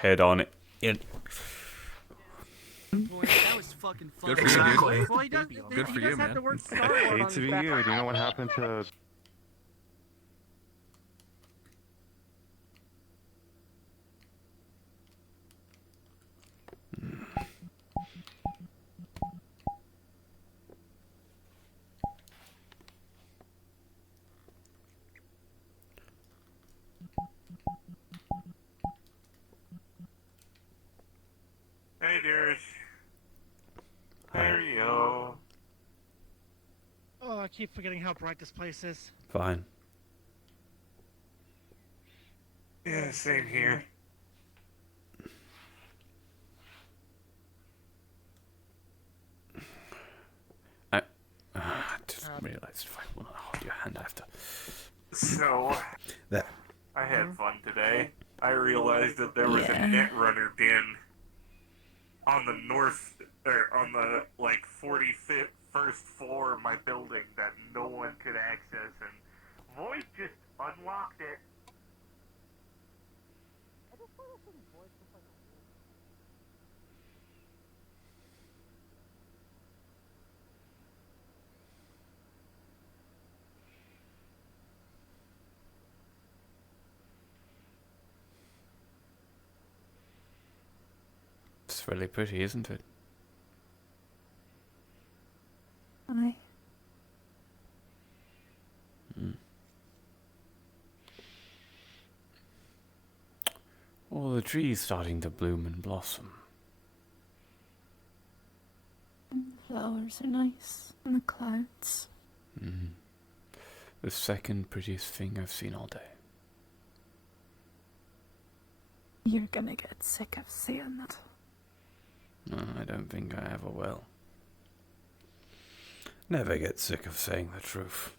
head on it. Boy, that was fucking fun. Good for you, dude. Well, Good for you, man. The word Star Wars on Hate to his be back. you. Do you know what happened to? Hey, dears. There you go. Oh, I keep forgetting how bright this place is. Fine. Yeah, same here. I just realised if I want to hold your hand, I have to. So, There. I had fun today. I realized that there was a netrunner bin on the on the, like, 41st floor of my building that no one could access, and Void just unlocked it. It's really pretty, isn't it? Hi. All the trees starting to bloom and blossom. Flowers are nice. And the clouds. The second prettiest thing I've seen all day. You're gonna get sick of seeing that. No, I don't think I ever will. Never get sick of saying the truth.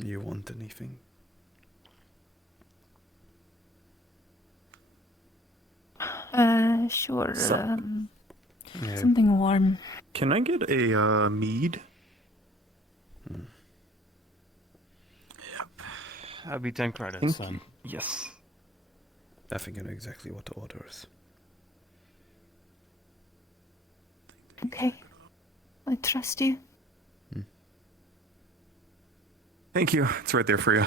You want anything? Sure. Yeah. Something warm. Can I get a mead? That'd be 10 credits, son. Yes. I think I know exactly what to order us. Okay. I trust you. Thank you. It's right there for you.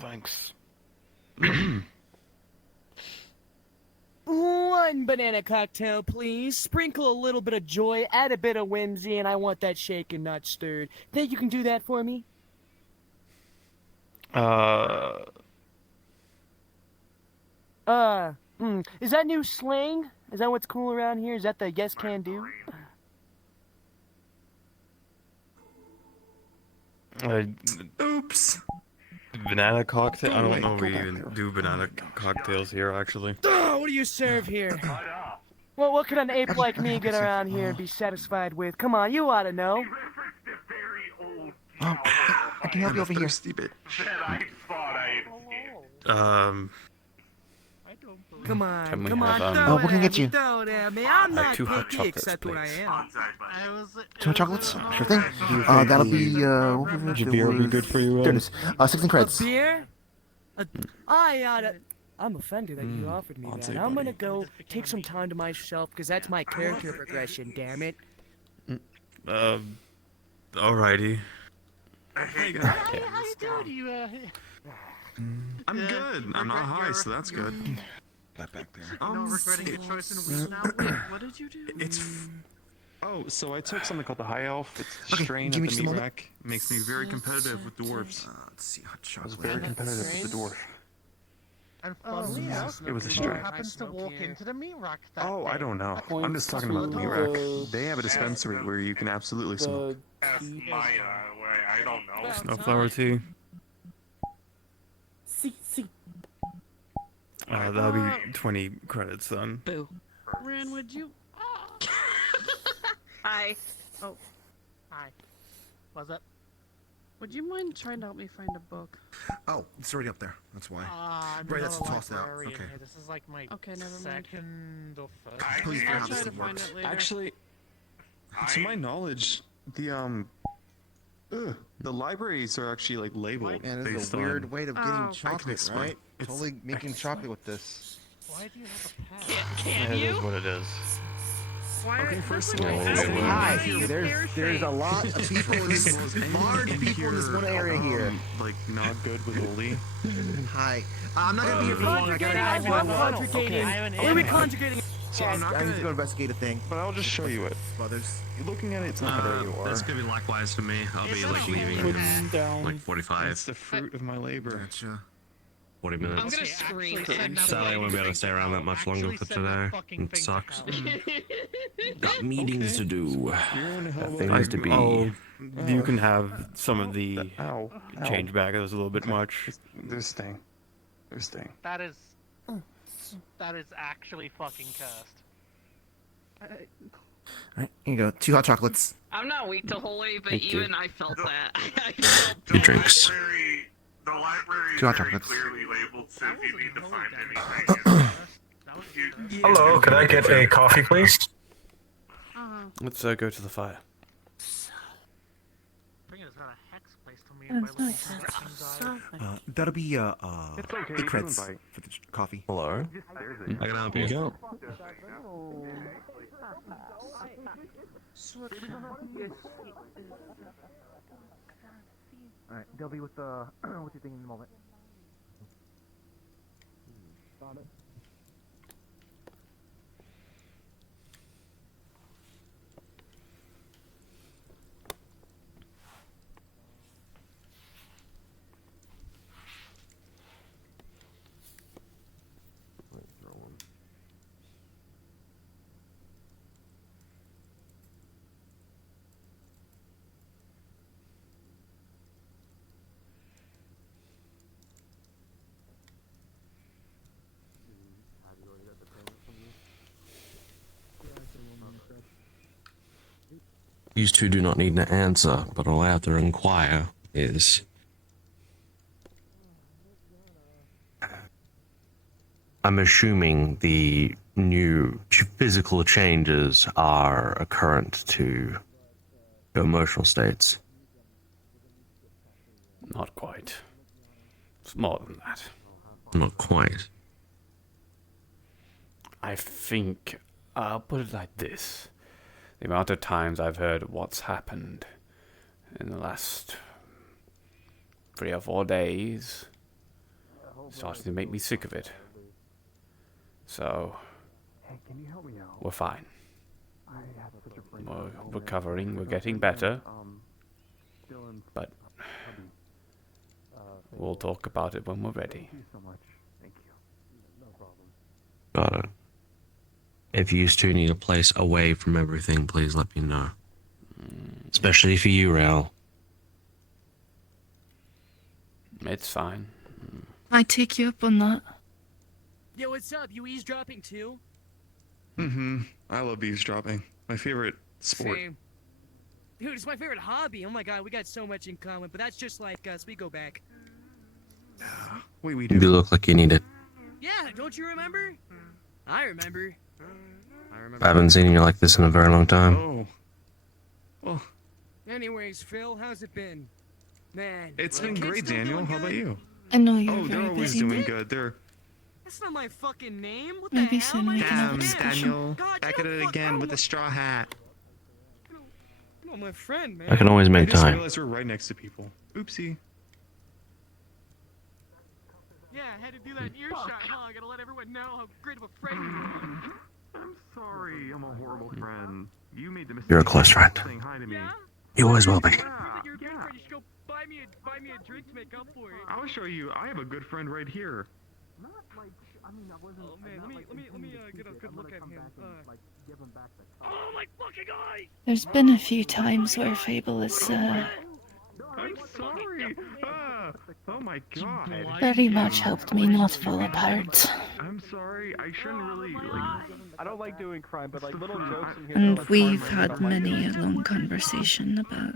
Thanks. One banana cocktail, please. Sprinkle a little bit of joy, add a bit of whimsy, and I want that shaken, not stirred. Think you can do that for me? Is that new slang? Is that what's cool around here? Is that the yes can do? Oops. Banana cocktail? I don't know if Go we back even there. do banana cocktails here, actually. Oh, what do you serve here? Well, what could an ape like me get around here and be satisfied with? Come on, you ought to know. Oh, I can help you over here. Steep it. that I thought I had escaped. Come on, Can we come have, on, oh, throw what it can I at get me, you? throw it at me. I'm not 2 hot picky, chocolates, except what I please. am. Two hot chocolates? Sure thing. That'll be, Would beer be good for you, There it is. 16 A credits. beer? I'm offended that you offered me I'll that. take I'm gonna one. go take some time to myself, because that's my character progression, damn it. Alrighty. Hey, How you doing? I'm good. I'm not high, so that's good. That back there. regretting your choice in a week now. Wait, what did you do? Oh, so I took something called the High Elf. It's a Okay, strain give at me the just a meat moment. rack. Makes me very competitive with dwarves. Let's see, hot I was chocolate. very competitive with the dwarf. And funnily enough, It was a who strain. happens to walk into the meat rack that Oh, I day? don't know. I'm just talking about the meat rack. They have a dispensary where you can absolutely smoke. That's my way I don't know. Snowflower tea. See. That'll be 20 credits then. Boo. Ren, would you? Hi. Oh, Hi. What's up? would you mind trying to help me find a book? Oh, it's already up there. That's why. I'm Right, not that's a tossed out. librarian Okay. here. This is like my Okay, never mind. second or first. Please I do I'll how try this to thing find works. it later. Actually, to my knowledge, the libraries are actually like labeled. Man, this is based a weird on- way of Oh. getting I can chocolate, explain. right? It's- Totally making chocolate with this. Why do you have a pen? Can It you? is what it is. Why Okay, this first is of all, like- this this is is Hi, nice. there's a lot of people in this large people in this one area here. Like, not good with Oli. Hi. I'm not gonna be here for long. I gotta Conjugating, go. conjugating. I have an What are we image. conjugating? So I'm not I need to go gonna, investigate a thing. but I'll just show you it. Brothers. Looking at it, it's not there you are. That's gonna be likewise for me. I'll be It's like not leaving really in down. like 45, That's the fruit of my labor. Gotcha. 40 I'm minutes. gonna scream. Sadly, I won't be able to stay around that much longer for today. It sucks. Got meetings to do. You're in hell with Things to be. Oh, you can have some of the Ow. change back. That was a little bit much. They're staying. They're staying. That is actually fucking cursed. Alright, here you go. 2 hot chocolates. I'm not weak to holy, but Thank you. even I felt that. I felt Two drinks. The library is Two hot very chocolates. clearly labeled, so if you need to find anything, you- Hello, could I get a coffee, please? Let's go to the fire. Thing is, got a hex placed on me. That's by nice. little things That'll be, It's okay. 8 credits for the coffee. Hello. I can help Here you. you go. Alright, they'll be with the, what you think in a moment. These two do not need an answer, but all I have to inquire is... I'm assuming the new physical changes are occurrent to your emotional states. Not quite. It's more than that. Not quite. I think I'll put it like this. The amount of times I've heard what's happened in the last 3 or 4 days is starting to make me sick of it. So, we're fine. We're recovering, we're getting better. But we'll talk about it when we're ready. Got it. If you two need a place away from everything, please let me know. Especially for you, Rael. It's fine. I take you up on that. Yo, what's up? You eavesdropping too? I love eavesdropping. My favorite sport. Same. Dude, it's my favorite hobby. Oh my god, we got so much in common, but that's just like us. We go back. We You do. look like you need it. Yeah, don't you remember? I remember. I haven't seen you like this in a very long time. Oh. Well, Anyways, Phil, how's it been? Man, it's the been kids great, still Daniel. doing How about good? you? I know you're Oh, they're very always busy. doing good. They're That's not my fucking name. What Maybe the hell? soon we My can have a name's discussion. Daniel. God, back you at don't it fuck- I again don't with know- the straw hat. You know, my friend, man. I can always I make just time. realized we're right next to people. Oopsie. Yeah, I had to do that in earshot, huh? I gotta let everyone know how great of a friend you are. I'm sorry. I'm a horrible friend. You made the mistake. You're a close friend. Saying hi to me. Yeah? You always will be. You're a good friend. You should go buy me a drink to make up for it. I'll show you. I have a good friend right here. Oh man, let me get a good look at him. Oh my fucking eye! There's been a few times where Fable has I'm sorry. Oh my god. Very much helped me not fall apart. I'm sorry. I shouldn't really I don't like doing crime, but like little jokes in here. And we've had many a long conversation about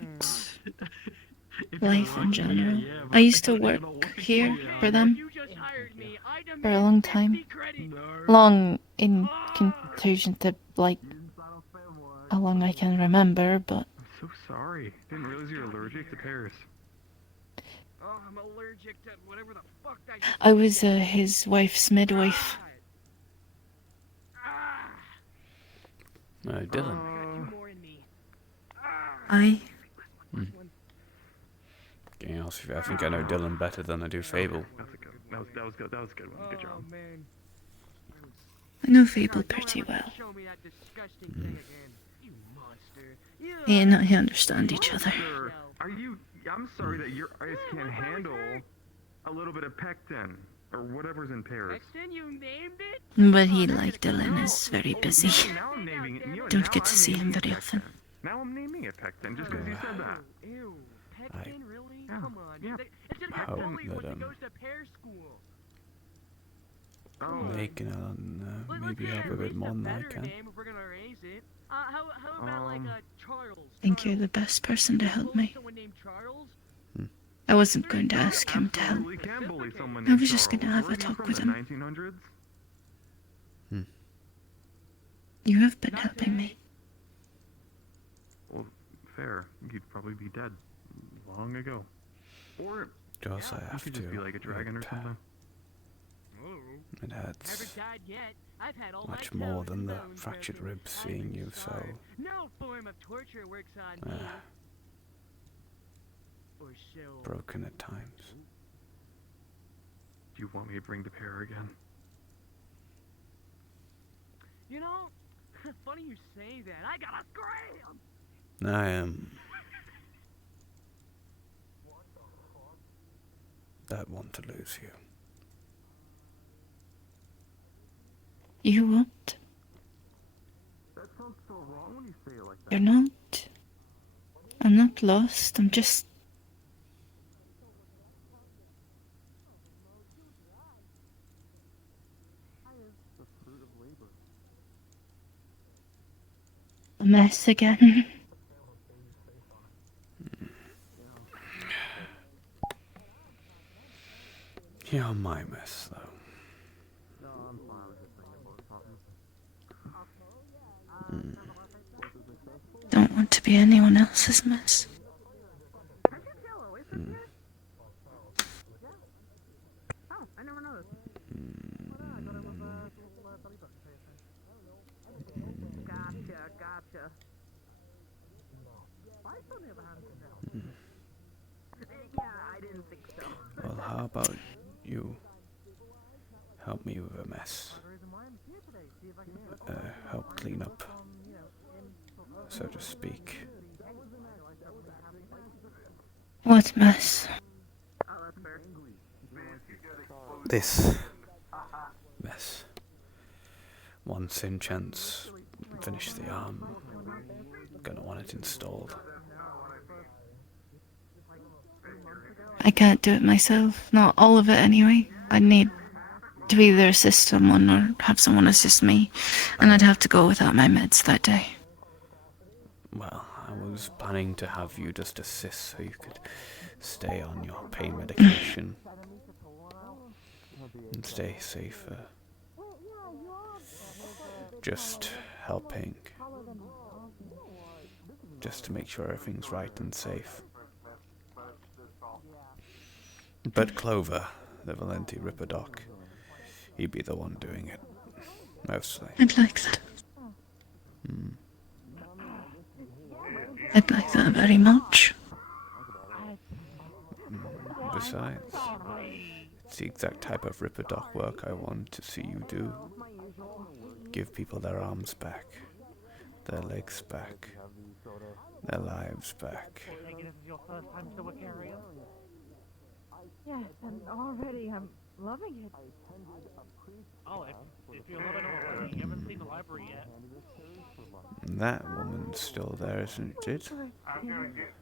life in general. I used to work here for them for a long time. Long in conclusion to like how long I can remember, but I'm so sorry. Didn't realize you were allergic to pears. Oh, I'm allergic to whatever the fuck that. I was his wife's midwife. Dylan. I I think I know Dylan better than I do Fable. That was good. That was a good one. Good job. I know Fable pretty well. He and I understand each other. Sir, I'm sorry that your eyes can't handle a little bit of pectin or whatever's in pears. But he, like Dylan, is very busy. Now I'm naming it. Don't get to see him very often. Now I'm naming it pectin just because you said that. Ew, pectin, really? Yeah. Come on. Yeah. It's in my Hope bully that, when he goes to pear school. Making maybe have a bit more than I can. If we're gonna raise it. How about like Charles? I think you're the best person to help me. Someone named Charles? I wasn't going to ask him to help. I was just going to have a talk with him. 1900s? You have been helping me. Well, fair. You'd probably be dead long ago. Or Just I you have could to. just be like a dragon or something. It hurts much more than the fractured ribs seeing you so. No form of torture works on me. Or so. Broken at times. Do you want me to bring the pear again? You know, funny you say that. I got a gram. I am that one to lose you. You won't. That sounds so wrong when you say it like that. You're not. I'm not lost. I'm just. A mess again. You're my mess, though. Don't want to be anyone else's mess. Gotcha. Yeah, I didn't think so. Well, how about you help me with a mess? Help clean up, so to speak. What mess? This mess. One sin chance, finish the arm. Gonna want it installed. I can't do it myself. Not all of it anyway. I'd need to either assist someone or have someone assist me. And I'd have to go without my meds that day. Well, I was planning to have you just assist so you could stay on your pain medication and stay safer. Just helping. Just to make sure everything's right and safe. But Clover, the Valenti Ripper Doc, he'd be the one doing it. Mostly. I'd like that. I'd like that very much. Besides, it's the exact type of Ripper Doc work I want to see you do. Give people their arms back, their legs back, their lives back. This is your first time to Wicaria? Yes, and already I'm Loving it. Oh, if you're loving it, you haven't seen the library yet. That woman's still there, isn't it? I'm gonna get.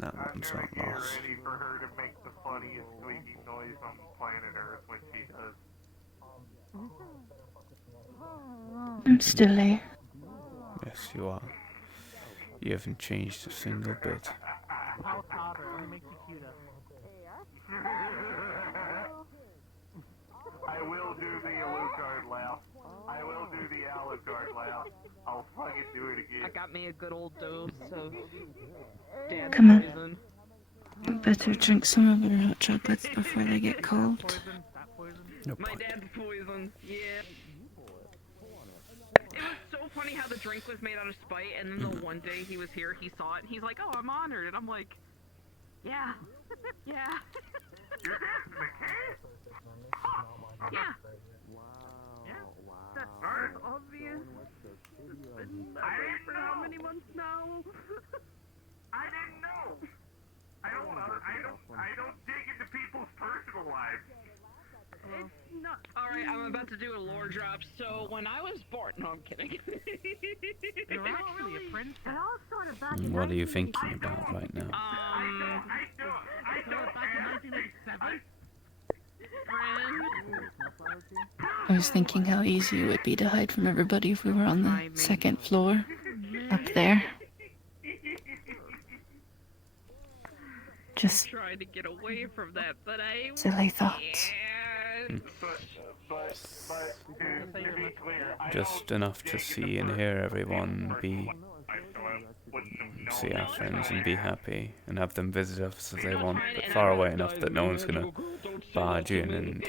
That one's not Get lost. ready for her to make the funniest squeaking noise on planet Earth when she does. I'm still here. Yes, you are. You haven't changed a single bit. How hotter only makes you cuter. I will do the Alucard laugh. I will do the Alucard laugh. I'll fucking do it again. I got me a good old dose of dad Come on. poison. Better drink some of our hot chocolates before they get cold. Poison, that poison. No My point. dad's poison. Yeah. It was so funny how the drink was made out of spite, and then the one day he was here, he saw it, and he's like, "Oh, I'm honored," and I'm like, "Yeah, yeah, You're asking the cat? yeah." That's Obvious. I didn't know. How many months now? I didn't know. I don't dig into people's personal lives. It's not. Alright, I'm about to do a lore drop. So, when I was born. No, I'm kidding. You're actually a princess. What are you thinking about right now? I don't Back in 1987. I was thinking how easy it would be to hide from everybody if we were on the second floor. Up there. Just Trying to get away from that, but I silly thoughts. can't. But to be clear, Just enough to see and hear everyone be, see our friends and be happy, and have them visit us if they want, but far away enough that no one's gonna barge in and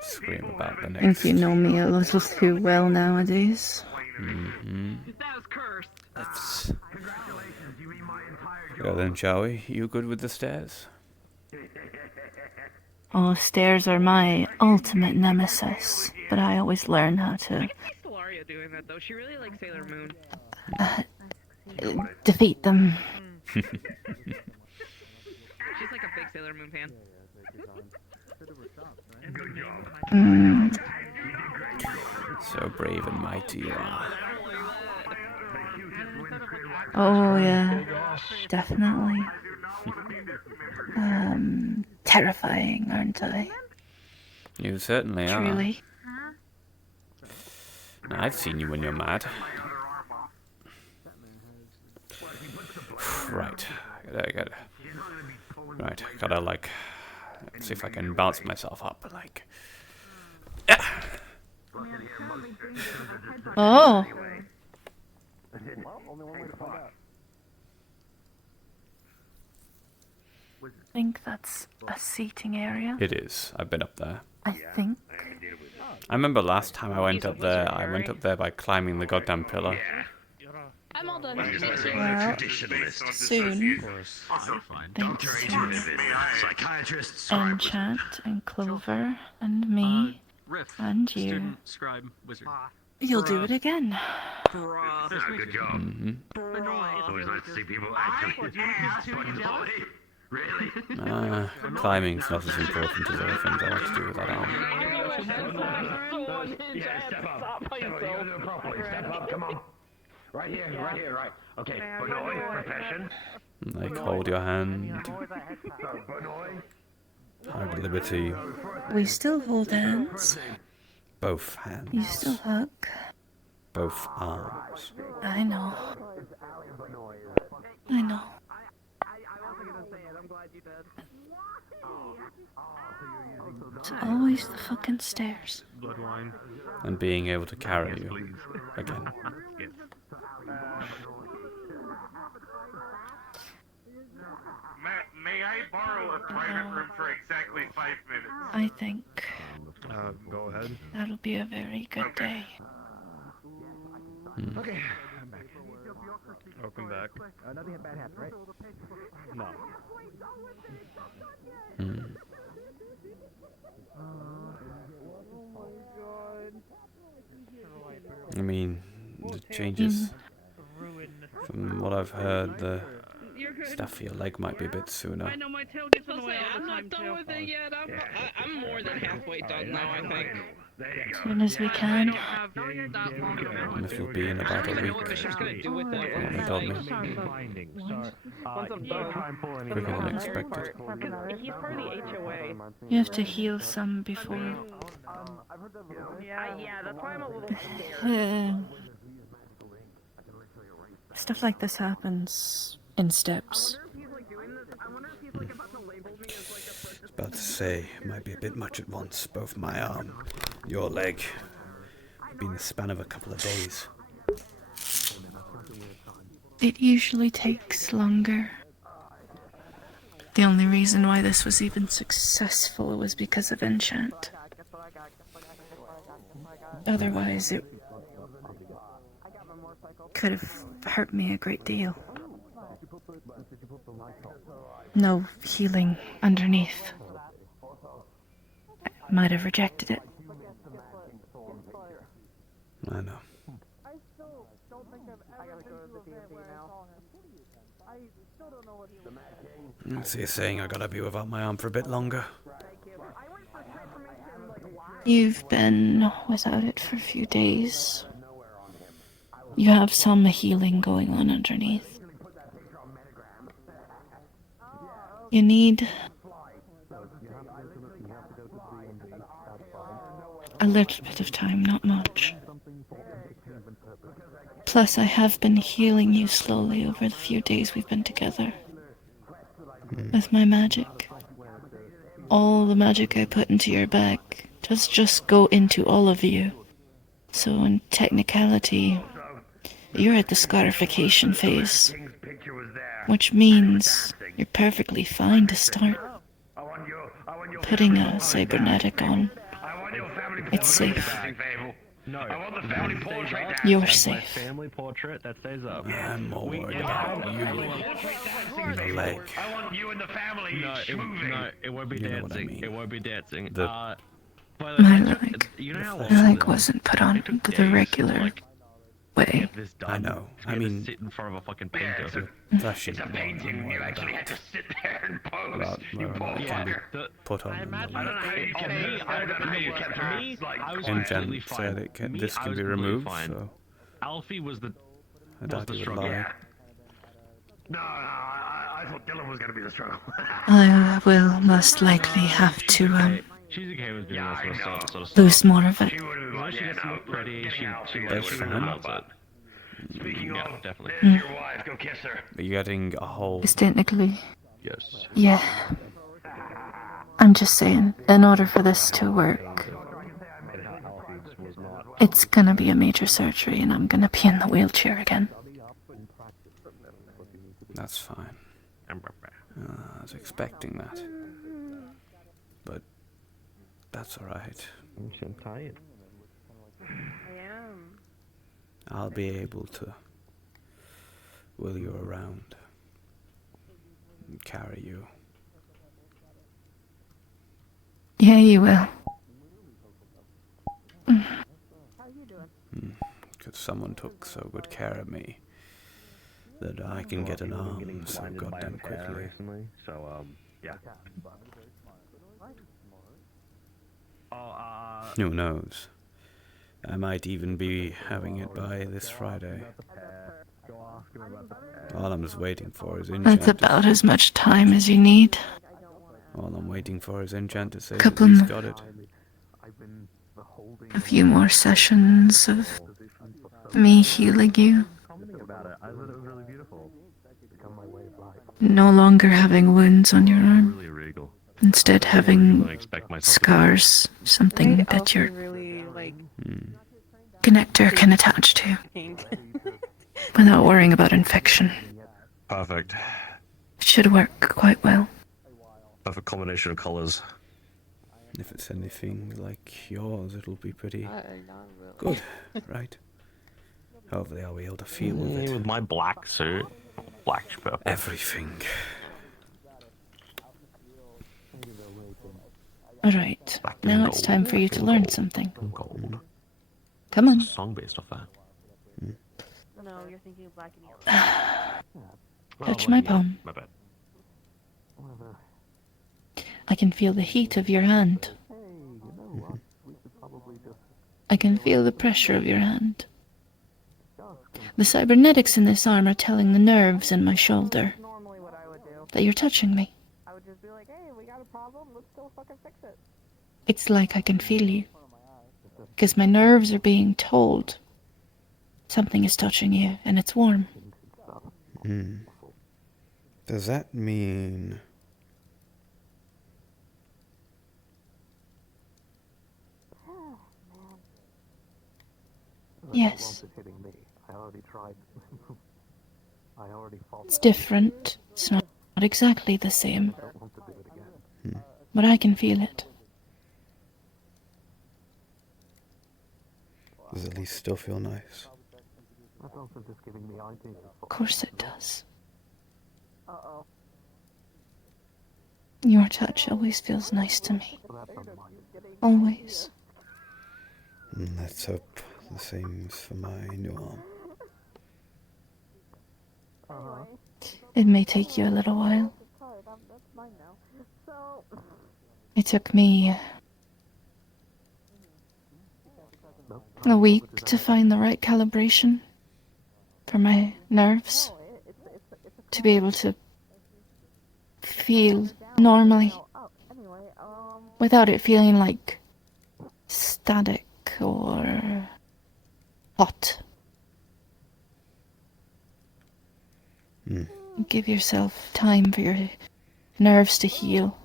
scream about the I next. think you know me a little too well nowadays. That was cursed. Let's go then, shall we? You good with the stairs? Oh, stairs are my ultimate nemesis, but I always learn how to I can see Stellaria doing that though. She really likes Sailor Moon. defeat them. She's like a big Sailor Moon fan. Mm, So brave and mighty you are. oh yeah, definitely. Terrifying, aren't I? You certainly are. Truly. I've seen you when you're mad. Right. Gotta like, let's see if I can bounce myself up, like. Oh. I think that's a seating area. It is. I've been up there. I think. I remember last time I went up there, I went up there by climbing the goddamn pillar. I'm all done. Well, soon. Thanks to Psychiatrists. Enchant and Clover and me and you. Student, scribe, wizard. You'll do it again. Bruh. Good job. Mm-hmm. Bruh. Always nice to see people actually. Really? Climbing's not as important as other things I like to do with that arm. Step up, come on. Right here, right. Okay, Benoit, profession. Like, hold your hand. Hug liberty. We still hold hands. Both hands. You still hug. Both arms. I know. I know. It's always the fucking stairs. Blood wine. And being able to carry you again. May I borrow a private room for exactly 5 minutes? I think Go ahead. that'll be a very good day. Okay. Welcome back. Nothing bad happened, right? No. I mean, the changes, from what I've heard, the Stuff your leg might be a bit sooner. I know my tail gets in the way all the time. I'm not done with it yet. I'm more than halfway done now, I think. As soon as we can. And if you'll be in about a week, you told me. Quicker than expected. He's part of the HOA. You have to heal some before. Yeah, that's why I'm a little scared. Stuff like this happens in steps. I was about to say, might be a bit much at once. Both my arm, your leg. Been the span of a couple of days. It usually takes longer. The only reason why this was even successful was because of enchant. Otherwise, it could have hurt me a great deal. No healing underneath. I might have rejected it. I know. So you're saying I gotta be without my arm for a bit longer? You've been without it for a few days. You have some healing going on underneath. You need a little bit of time, not much. Plus, I have been healing you slowly over the few days we've been together. With my magic. All the magic I put into your bag does just go into all of you. So in technicality, you're at the scarification phase. Which means you're perfectly fine to start putting a cybernetic on. It's safe. You're safe. Family portrait that stays up. I'm more worried about you and the leg. I want you and the family. No, it won't be You know what I dancing. mean. It won't be dancing. The- My leg. You know how My leg wasn't put on the regular way. this done? I know. We I had to mean, sit in front of a fucking painter. fleshy It's a ones painting. I'm You worried actually had about. to sit there and pose. About You whether or poor not it can be fucker. put on I in the imagine I don't know how you kept this. I don't know how you kept this. Like, I was leg. completely Enchant fine. said it can, Me, this I can was be completely removed, fine. so Alfie was the I doubt the he would struggle. lie. Yeah. No, I thought Dylan was going to be the struggle. I will most likely have to She's okay with doing Yeah, that I sort of know. stuff. lose more of it. She would have You know, like, she yeah, gets to no, look pretty. getting She Alfie would That's have fine. done that. Speaking Yeah, of, definitely. there's your wife. Go kiss her. Are you getting a whole... It's technically, Yes. yeah. I'm just saying, in order for this to work, it's gonna be a major surgery and I'm gonna be in the wheelchair again. That's fine. I was expecting that. But that's alright. I'm tired. I am. I'll be able to wheel you around and carry you. Yeah, you will. Because someone took so good care of me that I can get an arm so goddamn quickly. Recently, so yeah. Who knows? I might even be having it by this Friday. All I'm just waiting for is enchant. That's about as much time as you need. All I'm waiting for is enchant to say that Couple he's m- got it. A few more sessions of me healing you. No longer having wounds on your arm. Really regal. Instead I having expect myself scars, something that your Really, like, connector can attach to. Without worrying about infection. Perfect. Should work quite well. Perfect combination of colors. If it's anything like yours, it'll be pretty good, right? Hopefully I'll be able to feel with it. With my black suit. Black purple. Everything. Alright, now it's time for you to learn something. Gold. Come on. Song based off that. no, you're thinking of black and yellow. Touch my palm. My bad. I can feel the heat of your hand. I can feel the pressure of your hand. The cybernetics in this arm are telling the nerves in my shoulder that you're touching me. I would just be like, hey, we got a problem, let's go fucking fix it. It's like I can feel you. Because my nerves are being told something is touching you and it's warm. Does that mean... Yes. It's different. It's not exactly the same. But I can feel it. Does it at least still feel nice? Of course it does. Your touch always feels nice to me. Always. Let's hope the same's for my new arm. It may take you a little while. It took me a week to find the right calibration for my nerves to be able to feel normally without it feeling like static or hot. Give yourself time for your nerves to heal.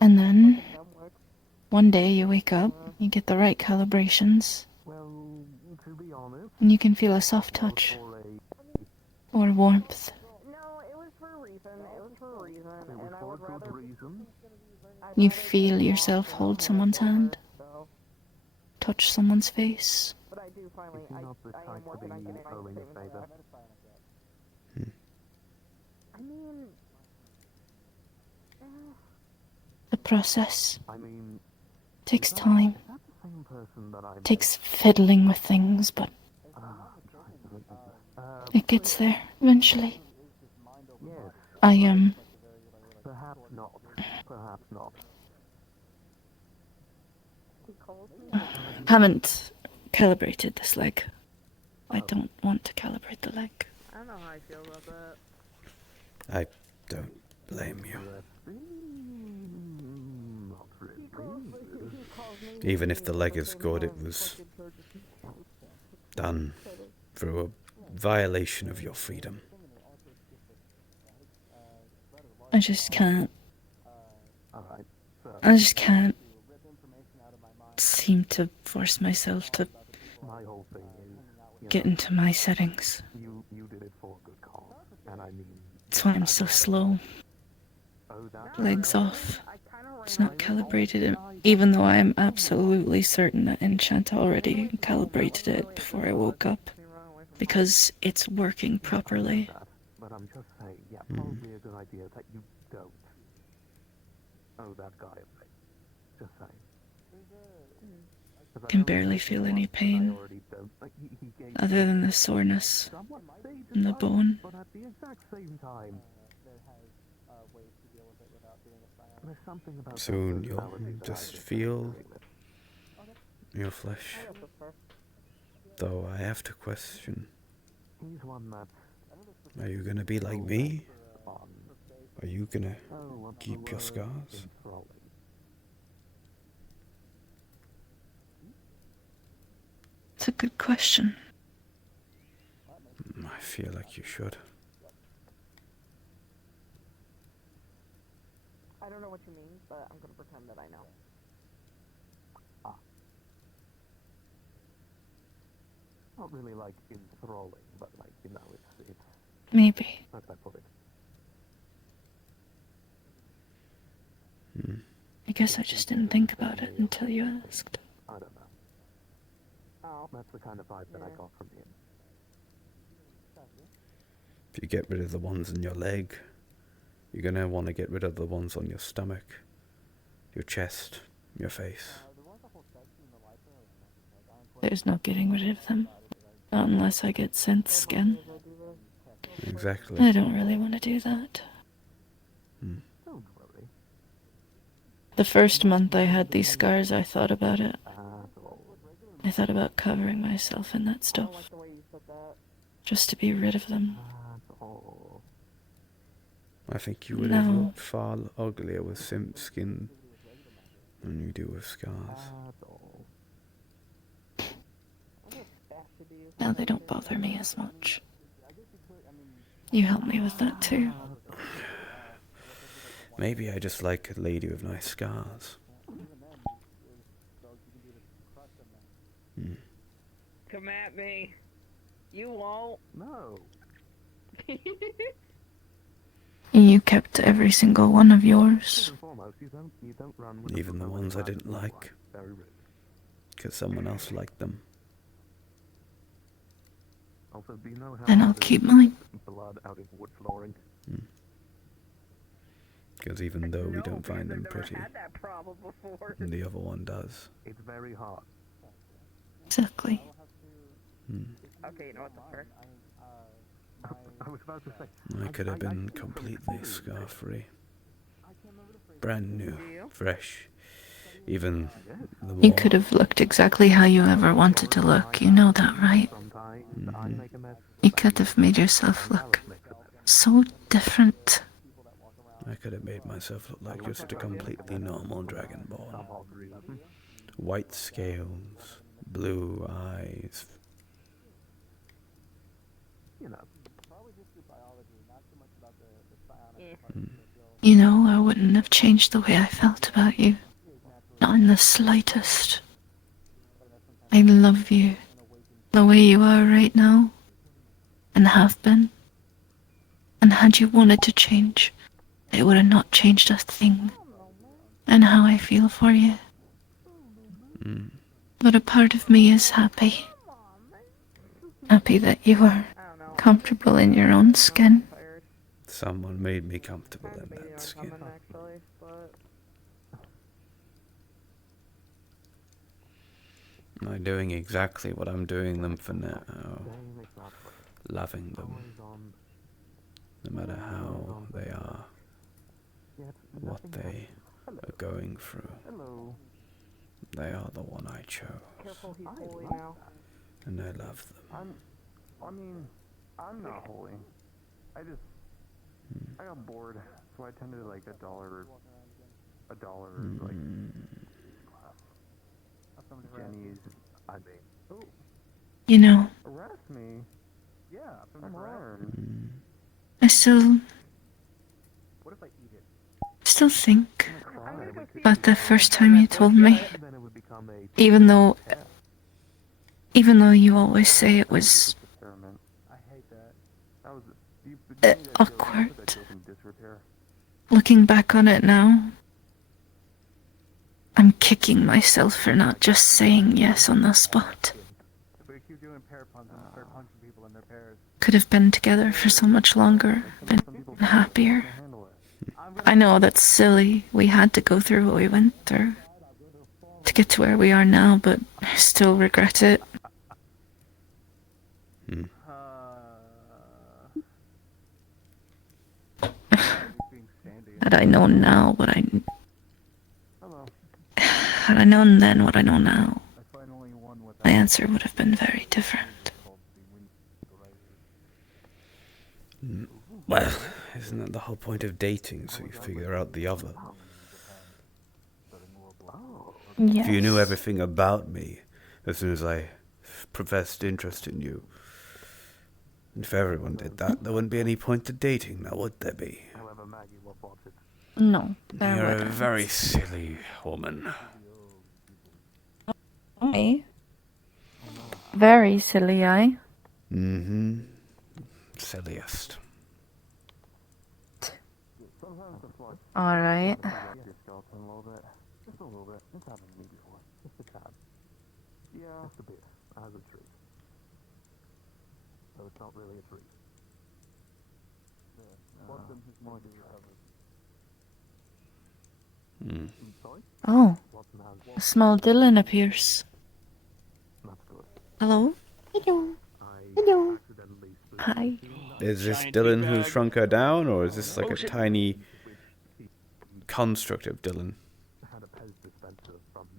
And then, one day you wake up, you get the right calibrations, and you can feel a soft touch, or warmth. You feel yourself hold someone's hand, touch someone's face. The process takes time. Takes fiddling with things, but it gets there eventually. I haven't calibrated this leg. I don't want to calibrate the leg. I don't know how I feel about that. I don't blame you. Even if the leg is good, it was done through a violation of your freedom. I just can't seem to force myself to get into my settings. That's why I'm so slow. Legs off. It's not calibrated, even though I'm absolutely certain that Enchant already calibrated it before I woke up, because it's working properly. But I'm just saying, yeah, probably a good idea that you don't. Oh, that guy, just saying. I can barely feel any pain, other than the soreness in the bone. But at the exact same time, there's something about Soon you'll just feel your flesh. Though I have to question, are you gonna be like me? Are you gonna keep your scars? It's a good question. I feel like you should. I don't know what you mean, but I'm gonna pretend that I know. Not really like enthralling, but like, you know, it's Maybe. how can I put it? I guess I just didn't think about it until you asked. I don't know. Oh, that's the kind of vibe that I got from him. If you get rid of the ones in your leg, you're gonna want to get rid of the ones on your stomach, your chest, your face. There's no getting rid of them. Not unless I get synth skin. Exactly. I don't really want to do that. The first month I had these scars, I thought about it. I thought about covering myself in that stuff. Just to be rid of them. I think you would have No. looked far uglier with simp skin than you do with scars. Now they don't bother me as much. You help me with that too. Maybe I just like a lady with nice scars. Come at me. You won't. No. You kept every single one of yours. Even the ones I didn't like. Because someone else liked them. And I'll keep mine. Because even though we don't find them pretty, the other one does. It's very hard. Exactly. Okay, you know what, that's fair. I was about to say. I could have been completely scar-free. Brand new, fresh. Even the more... You could have looked exactly how you ever wanted to look. You know that, right? You could have made yourself look so different. I could have made myself look like just a completely normal dragonborn. White scales, blue eyes. You know, I wouldn't have changed the way I felt about you. Not in the slightest. I love you the way you are right now, and have been. And had you wanted to change, it would have not changed a thing. And how I feel for you. But a part of me is happy. Happy that you are comfortable in your own skin. Someone made me comfortable in that skin. I'm doing exactly what I'm doing them for now. Loving them. No matter how they are. What they are going through. They are the one I chose. And I love them. I'm not holy. I got bored, so I tended to like a dollar, like Jenny's. You know, Arrest me? Yeah, come on. I still think about the first time you told me. Even though you always say it was awkward. Looking back on it now, I'm kicking myself for not just saying yes on the spot. Could have been together for so much longer, been happier. I know that's silly. We had to go through what we went through to get to where we are now, but I still regret it. Had I known now what had I known then what I know now, my answer would have been very different. Well, isn't that the whole point of dating, so you figure out the other? Yes. If you knew everything about me as soon as I professed interest in you, if everyone did that, there wouldn't be any point to dating now, would there be? No, there You're wouldn't. a very silly woman. I? Very silly, I. Mm-hmm. Silliest. Alright. Just a little bit. It's happened to me before. Just a tad. Yeah. Just a bit. As a treat. So it's not really a treat. More like a Sorry? Oh. A small Dylan appears. Hello? Hello. Hello. Hi. Is this Dylan who shrunk her down, or is this like a tiny construct of Dylan?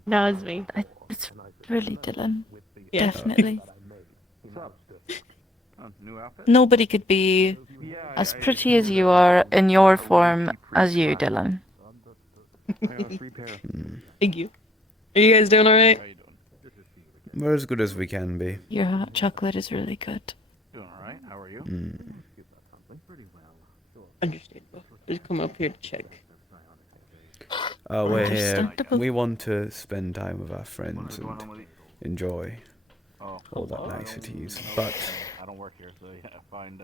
No, it's me. It's really Dylan. Yeah. Definitely. Nobody could be as pretty as you are in your form as you, Dylan. Thank you. Are you guys doing alright? We're as good as we can be. Your hot chocolate is really good. Doing alright. How are you? Understandable. Just come up here to check. We're here. Understandable. We want to spend time with our friends and enjoy all that niceties. But I don't work here, so yeah, find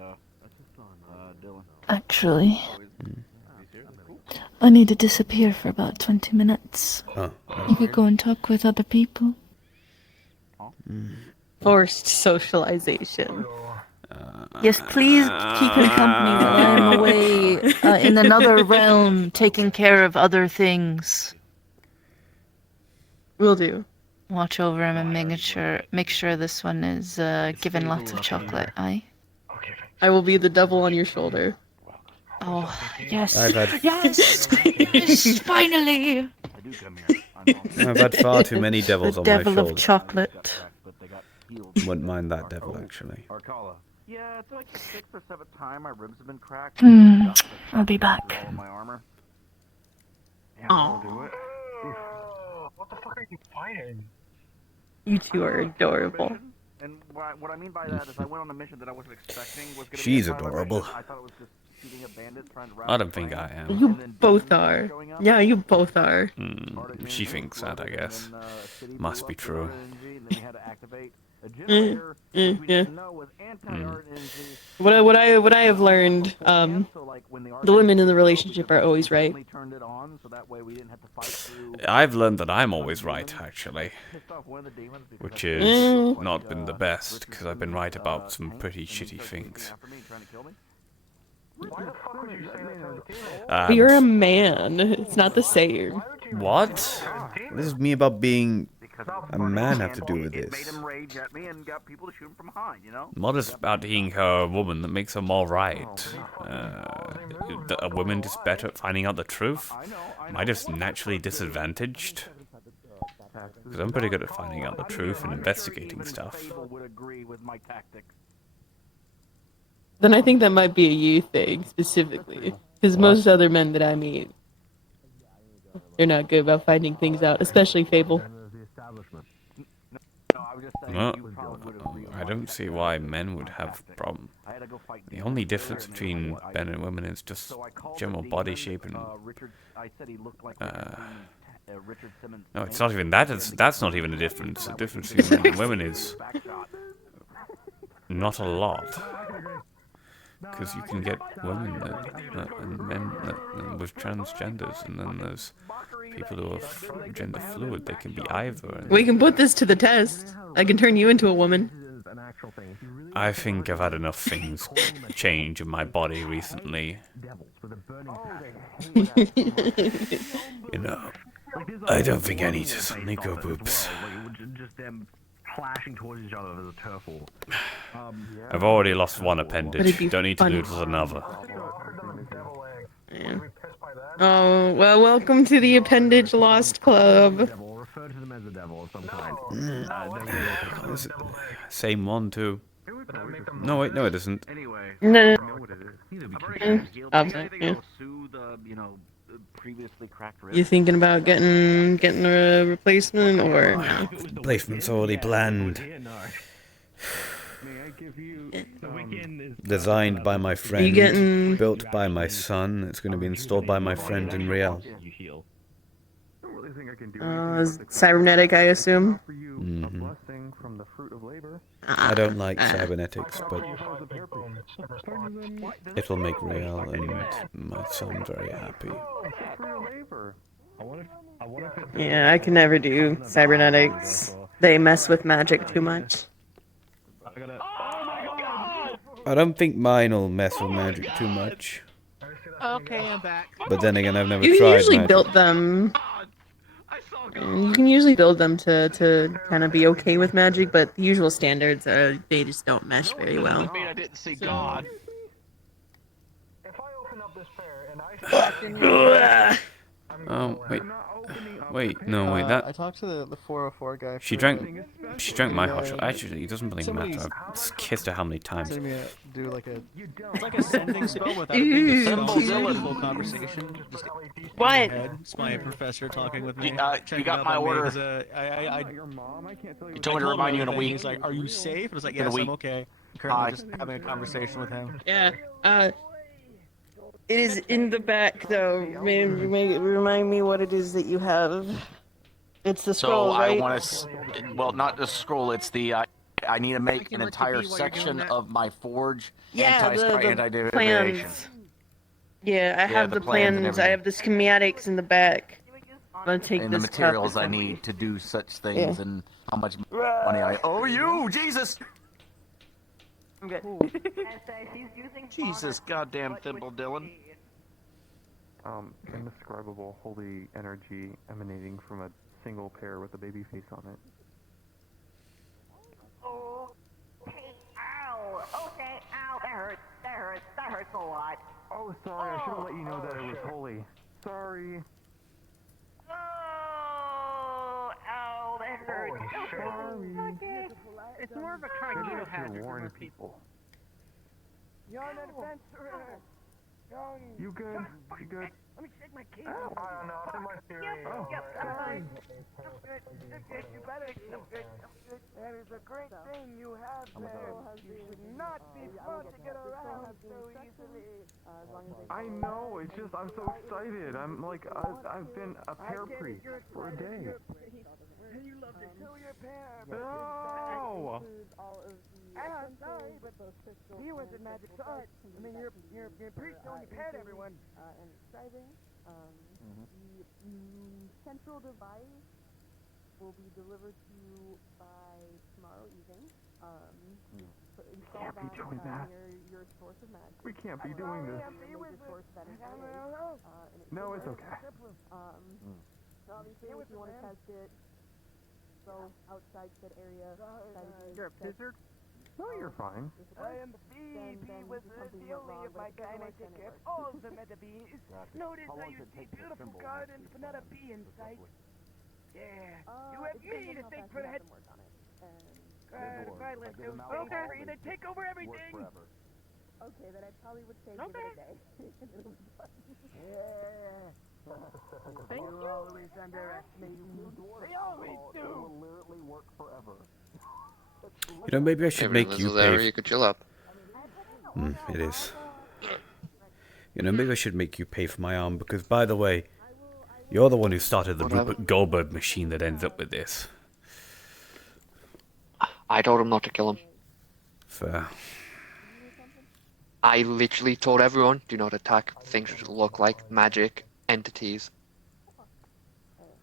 Dylan. Actually, I need to disappear for about 20 minutes. You could go and talk with other people. Forced socialization. Yes, please keep him company while I'm away in another realm, taking care of other things. Will do. Watch over him and make sure this one is given lots of chocolate, aye? I will be the devil on your shoulder. Oh, yes. I've Yes! Yes, finally! had far too many devils The on my devil shoulder. of chocolate. Wouldn't mind that devil, actually. Yeah, it's like the 6th or 7th time my ribs have been cracked. I'll be back. All my armor. Yeah, Aw. I'll do it. What the fuck are you fighting? You two are adorable. And what I mean by that is I went on a mission that I wasn't expecting was gonna She's be a violent adorable. mission. I thought it was just shooting at bandits trying to I don't think I am. You both are. Yeah, you both are. She thinks that, I guess. Must be true. Yeah. What I have learned, the women in the relationship are always right. I've learned that I'm always right, actually. Which is not been the best, because I've been right about some pretty shitty things. But you're a man. It's not the same. What? This is me about being a man have to do with this. What is about being a woman that makes her more right? A woman just better at finding out the truth? Am I just naturally disadvantaged? Because I'm pretty good at finding out the truth and investigating stuff. Then I think that might be a you thing, specifically. Because most other men that I meet, they're not good about finding things out, especially Fable. Well, I don't see why men would have a problem. The only difference between men and women is just general body shape and... no, it's not even that. That's not even a difference. The difference between men and women is not a lot. Because you can get women and men with transgenders, and then there's people who are gender fluid. They can be either. We can put this to the test. I can turn you into a woman. I think I've had enough things change in my body recently. You know, I don't think I need to suddenly go boobs. Clashing towards each other as a turf war. I've already lost one appendage. Don't need to lose another. Yeah. Oh, well, welcome to the Appendage Lost Club. Refer to them as a devil of some kind. Same one, too. No, wait, no, it isn't. No. You thinking about getting a replacement or no? Replacement's already planned. Designed by my friend, built by my son. It's going to be installed by my friend in Real. Cybernetic, I assume. I don't like cybernetics, but it'll make Real and my son very happy. Yeah, I can never do cybernetics. They mess with magic too much. I don't think mine will mess with magic too much. Okay, I'm back. But then again, I've never You tried usually magic. built them. I saw And you can usually build them to kind of be okay with magic, but the usual standards they just don't mesh very well. Doesn't mean I didn't see God. If I open up this fair and I Oh, wait, no, wait, that... I talked to the 404 guy. She drank my hot chocolate. Actually, he doesn't really matter. I've kissed her how many times. Send me do like a... It's like a sending spell without it being a spell. Full conversation. Just What? It's my professor talking with me. You got my order. You told me to remind you in a week. He's like, "Are you safe?" I was like, In a "Yes, week. I'm okay." Currently just having a conversation with him. Yeah. It is in the back, though. Remind me what it is that you have. It's the scroll, So right? I want to, well, not the scroll. It's the. I need to make an entire section of my forge. Yeah, the anti-deviation. plans. Yeah, I have the the plans and plans. I have the schematics in the back. I'm gonna take And the this materials cup. I need to do such things and how much money I owe you, Jesus! Okay. Jesus, goddamn thimble, Dylan. Indescribable holy energy emanating from a single pear with a baby face on it. Oh, hey, ow. Okay, ow, that hurts a lot. Oh, sorry, I should have let you know that it was holy. Sorry. Oh, ow, that hurts. Sorry. It's more of a Maybe cognito I should hazard warn for people. You're an adventurer. You good? You good? Let me shake my key. I don't know. It might be. Oh, Good. You better. That is a great thing you have there. You should not be fun to get around so easily. I know. It's just I'm so excited. I'm like I've been a pear priest for a day. You love to kill your pear. No. I'm sorry, but he was in magic art. I mean, you're a priest, you only paired everyone. And exciting. The central device will be delivered to you by tomorrow evening. Can't be doing that. Your source of magic. We can't be doing this. No, it's okay. Obviously, if you want to test it, go outside that area. You're a wizard? No, you're fine. I am the VP wizard, the only of my kind I take care of all the meta bees. Notice how you see beautiful gardens, but not a bee in sight. Yeah, you have me to thank for that. If I let those things free, they take over everything. Okay, then I probably would say give it a day. Yeah. Thank you. Always underestimate me. They always do. It will literally work forever. You know, maybe I should make you pay. You could chill up. It is. You know, maybe I should make you pay for my arm because, by the way, you're the one who started the Rupert Goldberg machine that ends up with this. I told him not to kill him. Fair. I literally told everyone, do not attack things which look like magic entities.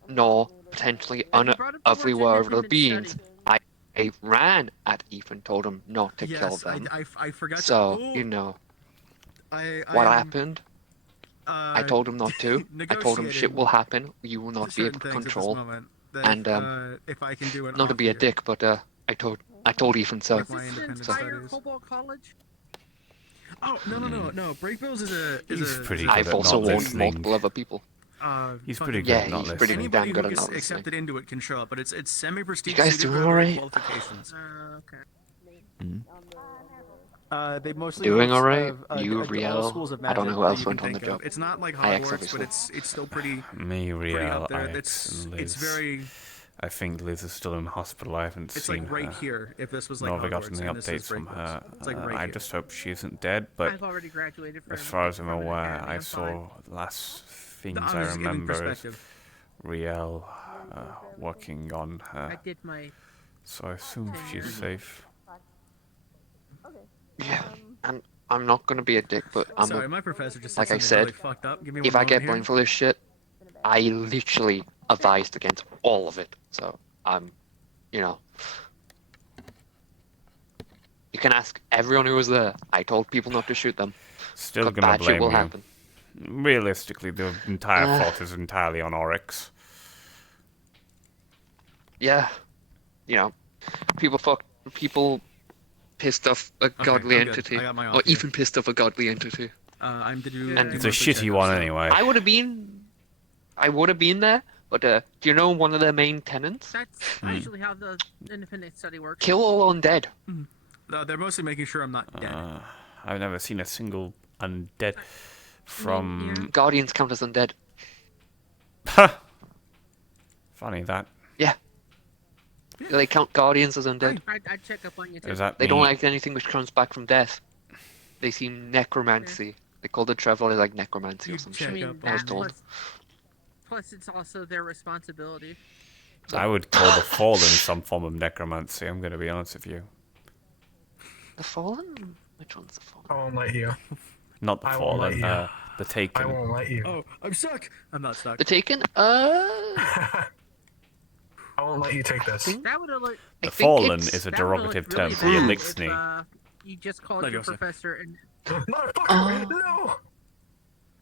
Nor potentially unearthly world beings. I ran at Ethan, told him not to kill them. I forgot so, to... you know, what what happened? I told him not to. I told him shit will happen. You will not be able to control. And if I can do it not to be a dick, but I told Ethan so. Cobalt College? Oh no! Breakbills is pretty good I've at also not warned listening. multiple other people. He's pretty good Yeah, at not he's listening. pretty Anybody damn good who at gets not listening. accepted into it can show up, but it's semi-prestigious. You guys to doing get alright? qualifications. They mostly Doing mix alright? of, You, all Riel. schools of I don't know magic who that else you went can on the think of. job. It's not like IX, Hogwarts, but obviously. it's still pretty. Me, pretty Riel, up there. Ix, and Liz. It's very. I think Liz is still in hospital. I haven't It's seen like right her. here. If this was like Nor have I gotten Hogwarts, any and this is updates from Breakbills. her. It's like right I here. just hope she isn't dead, but I've already graduated from as far as I'm from an aware, academy, I I'm saw fine. the last things I'm I just giving remember is perspective. Riel working on her. I did my. So I assume she's safe. Yeah, and I'm not gonna be a dick, but Sorry, my professor just said like I something said, really fucked up. Give me if one I get moment blamed for this shit, I literally advised against all of it. So you know, you can ask everyone who was there. I told people not to shoot them. Still But gonna bad shit blame will you. happen. Realistically, the entire fault is entirely on Oryx. Yeah. You know, people pissed off a godly I'm good. entity, I got my or off here. even pissed off a godly entity. I'm to do. And It's a shitty one anyway. I would have been there, but do you know one of their main tenants? That's usually how the independent study works. Kill all undead. They're mostly making sure I'm not dead. I've never seen a single undead from. Guardians count as undead. Funny that. Yeah. They count guardians as undead. I'd check up on you too. Is that They don't me? like anything which comes back from death. They seem necromancy. They call the traveler like necromancy or some shit. I was told. Plus, it's also their responsibility. I would call the Fallen some form of necromancy, I'm going to be honest with you. The Fallen? Which one's the Fallen? I won't let you. Not the I won't let Fallen, you. the Taken. I won't let you. Oh, I'm stuck. I'm not stuck. The Taken? I won't let you take this. That would have looked. The Fallen is a derogative term for the Elixir. You just called your professor and. Motherfucker! No!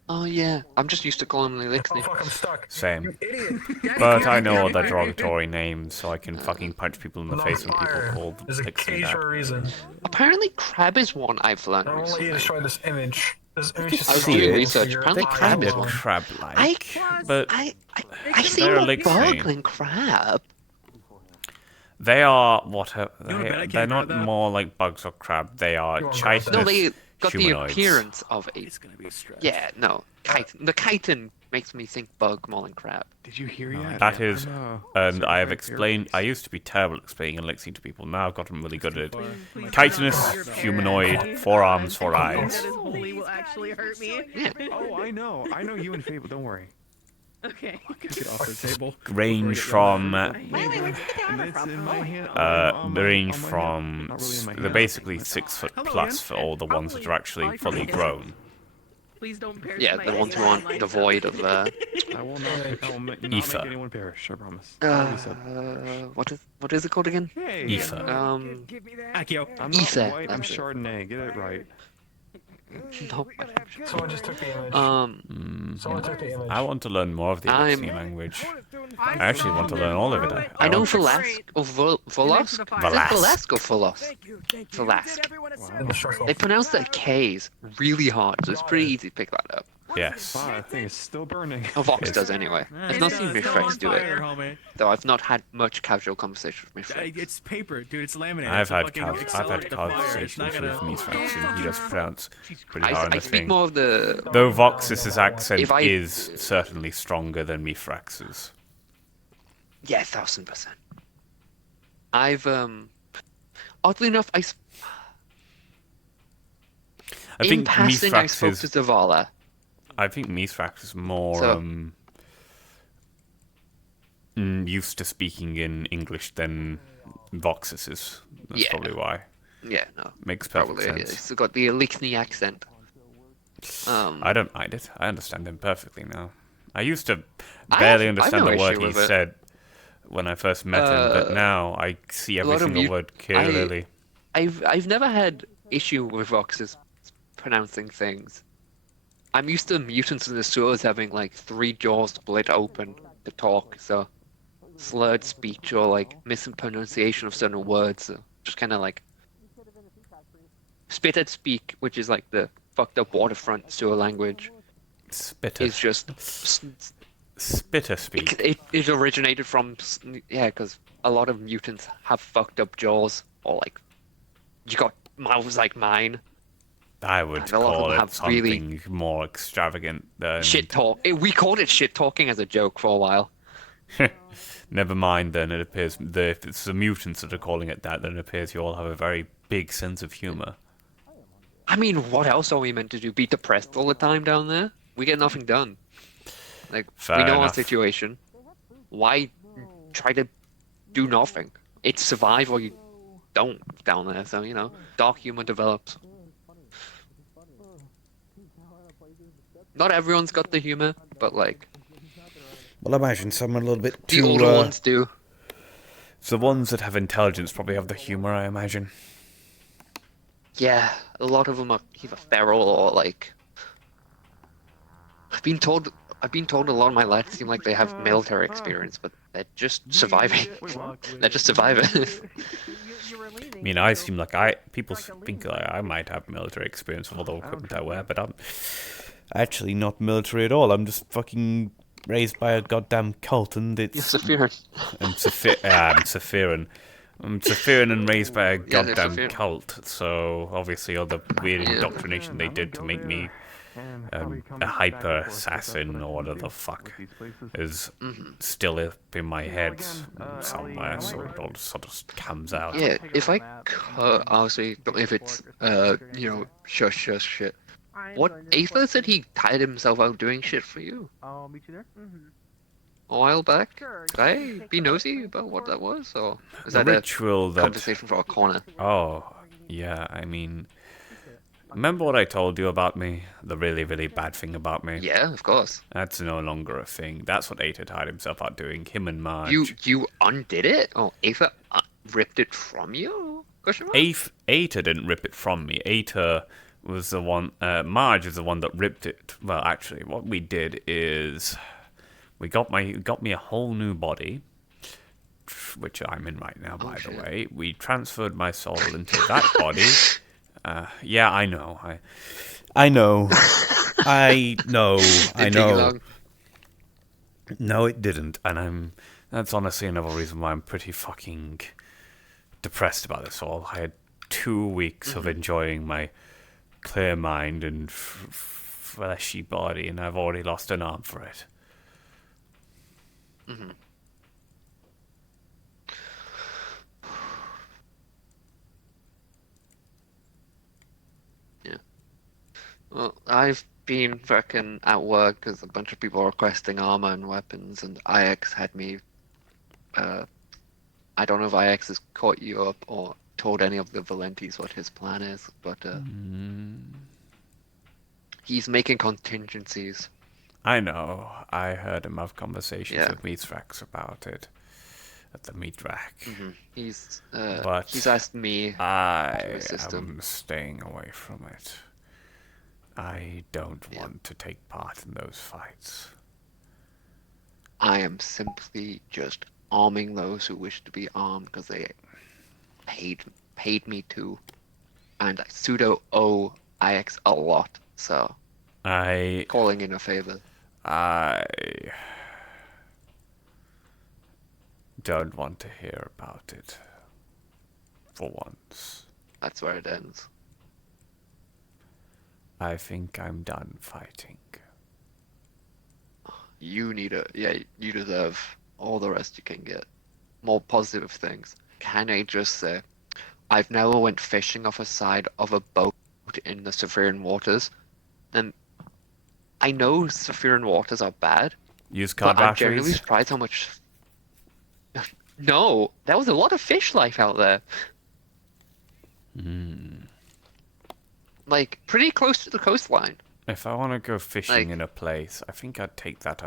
Oh yeah, I'm just used to calling them Elixir. Oh fuck, I'm stuck. Same. You idiot! But I know the derogatory names, so I can fucking punch people in the face when people Fire. call There's a Elixir cage that. for a reason. Apparently, crab is one I've learned I won't let you recently. destroy this image. This image is I was so doing cool. research. You're Apparently, a crab is one. one. Crab-like, but I see they're more elixir. bug than crab. They are what? You wanna bet I They're can't not grab that? more like bugs or crab. They are You wanna grab that? chitinous No, they got humanoids. the appearance of a. It's gonna be a stretch. Yeah, no. Chitin. The chitin makes me think bug more than crab. Did you hear yet? That is, No. and I have Sorry, explained. I used to be terrible at explaining elixir to people. Now I've gotten really good at it. Please Chitinous don't hurt humanoid, 4 arms, 4 eyes. That is holy will actually hurt me. Oh, I know. I know you and Fable. Don't worry. Okay. Take it off the table. Range from It's in my hand. the range on my from hand. Not really in my they're hand. basically 6 foot plus for all the ones that are actually fully grown. Please don't perish. Yeah, my the ones who anger aren't online. devoid of. I will not make Ether. anyone perish. I promise. That'll be said. What is it called again? Hey. Ether. Akio. I'm not Ether, white. I'm that's it. Chardonnay. Get it right. Nope. Someone just took the image. Someone took the image. I want to learn more of the I'm- elixir language. I actually want to learn all of it. I know want to- Velasco or Volosk. Is it Velasco or Volos? Velasco. They pronounce the K's really hard, so it's pretty easy to pick that up. Yes. Wow, that thing is still burning. Oh, Vox does anyway. I've not seen Mifrex do Fire, it, homie. though I've not had much casual conversation with Mifrex. It's paper, dude. It's laminated. I've It's a had fucking I've accelerate had the fire. It's conversations not with gonna- Mifrex, and he does pronounce pretty hard on I the speak thing. more of the. Though Vox's accent If I- is certainly stronger than Mifrex's. Yeah, 1000%. I've oddly enough, I in think passing I spoke Mifrex's to Zavala. I think Mifrax is more So- used to speaking in English than Vox's is. That's Yeah. probably why. Yeah, no. Makes perfect Probably. sense. It's got the Elixir accent. I don't mind it. I understand him perfectly now. I used to I barely have understand no the word issue he with it. said when I first met him, but now I see a every lot of single word clearly. I've never had issue with Vox's pronouncing things. I'm used to mutants in the sewers having like 3 jaws split open to talk, so slurred speech or like mispronunciation of certain words, so just kind of like spitted speak, which is like the fucked up waterfront sewer language. Spitter. Is just Spitter speak. It originated from because a lot of mutants have fucked up jaws, or like you got mouths like mine. I would And a lot of call them it have something really more extravagant than shit talk. We called it shit talking as a joke for a while. Never mind. Then it appears if it's the mutants that are calling it that, then it appears you all have a very big sense of humor. I mean, what else are we meant to do? Be depressed all the time down there? We get nothing done. Like Fair we know our enough. situation. Why try to do nothing? It's survive or you don't down there. So dark humor develops. Not everyone's got the humor, but like Well, I imagine someone a little bit the too. older ones do. The ones that have intelligence probably have the humor, I imagine. Yeah, a lot of them are either feral or like. I've I've been told a lot of my lads seem like they have military experience, but they're just surviving. They're just survivors. I mean, I seem like people think like I might have military experience with all the equipment I wear, but I'm actually not military at all. I'm just fucking raised by a goddamn cult, and it's... You're Sephiron. I'm Sephiron. I'm Sephiron and raised by a Yeah, they're goddamn Sephiron. cult, so obviously all the weird indoctrination they did to make me a hyper assassin or whatever the fuck is still up in my head somewhere, so it all sort of comes out. Yeah, if I could, honestly, don't know if it's, you know, shush shit. What, Aether said he tired himself out doing shit for you I'll meet you there. a while back? Could I be nosy about what that was, or is The that ritual a conversation for a corner? Oh, yeah, I mean... Remember what I told you about me? The really, really bad thing about me? Yeah, of course. That's no longer a thing. That's what Aether tied himself out doing. Him and Marge. You undid it? Oh, Aether ripped it from you? Question mark? Aether didn't rip it from me. Aether was the one... Marge is the one that ripped it. Well, actually, what we did is... We got me a whole new body, which I'm in right now, by the way. We transferred my soul into that body... yeah, I know. I know. I know. I know. No, it didn't, and that's honestly another reason why I'm pretty fucking depressed about this all. I had 2 weeks of enjoying my clear mind and fleshy body, and I've already lost an arm for it. Well, I've been fucking at work because a bunch of people are requesting armor and weapons, and IX had me. I don't know if IX has caught you up or told any of the Valentis what his plan is, but he's making contingencies. I know. I heard him have conversations with Meatrax about it at the meat rack. He's but he's asked me. I am staying away from it. I don't want to take part in those fights. I am simply just arming those who wish to be armed because they paid me to, and I pseudo owe IX a lot, so calling in a favor. I don't want to hear about it for once. That's where it ends. I think I'm done fighting. You you deserve all the rest you can get. More positive things. Can I just say, I've never went fishing off a side of a boat in the Sephiron waters, and I know Sephiron waters are bad. Use card but I'm batteries? genuinely surprised how much. No, there was a lot of fish life out there. Like, pretty close to the coastline. If I want to go fishing in a place, I think I'd take that,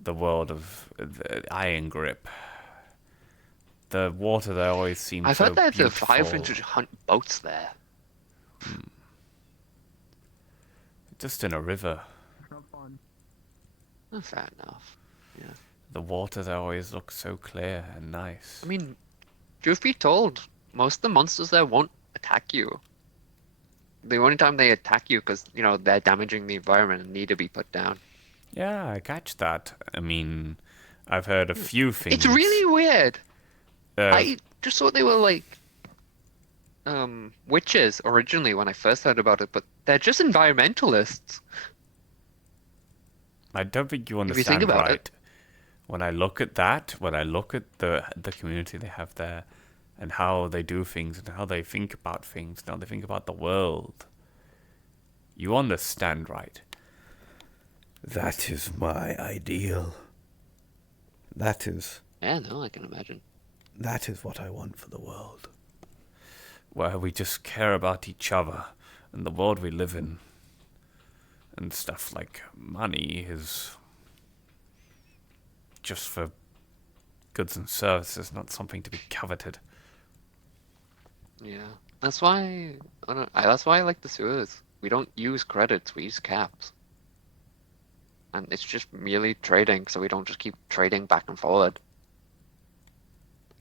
the world of the Iron Grip. The water there always seems I've so heard that beautiful. the 500 hunt boats there. Just in a river. Fair enough. Yeah. The water there always looks so clear and nice. I mean, truth be told, most of the monsters there won't attack you. The only time they attack you because, you know, they're damaging the environment and need to be put down. Yeah, I catch that. I mean, I've heard a few things. It's really weird. I just thought they were like witches originally when I first heard about it, but they're just environmentalists. I don't think you If you think understand about right. it. When I look at that, when I look at the community they have there, and how they do things, and how they think about things, and how they think about the world, you understand right. That is my ideal. That is... Yeah, no, I can imagine. That is what I want for the world. Where we just care about each other and the world we live in. And stuff like money is just for goods and services, not something to be coveted. Yeah, that's why that's why I like the sewers. We don't use credits, we use caps. and it's just merely trading, so we don't just keep trading back and forward.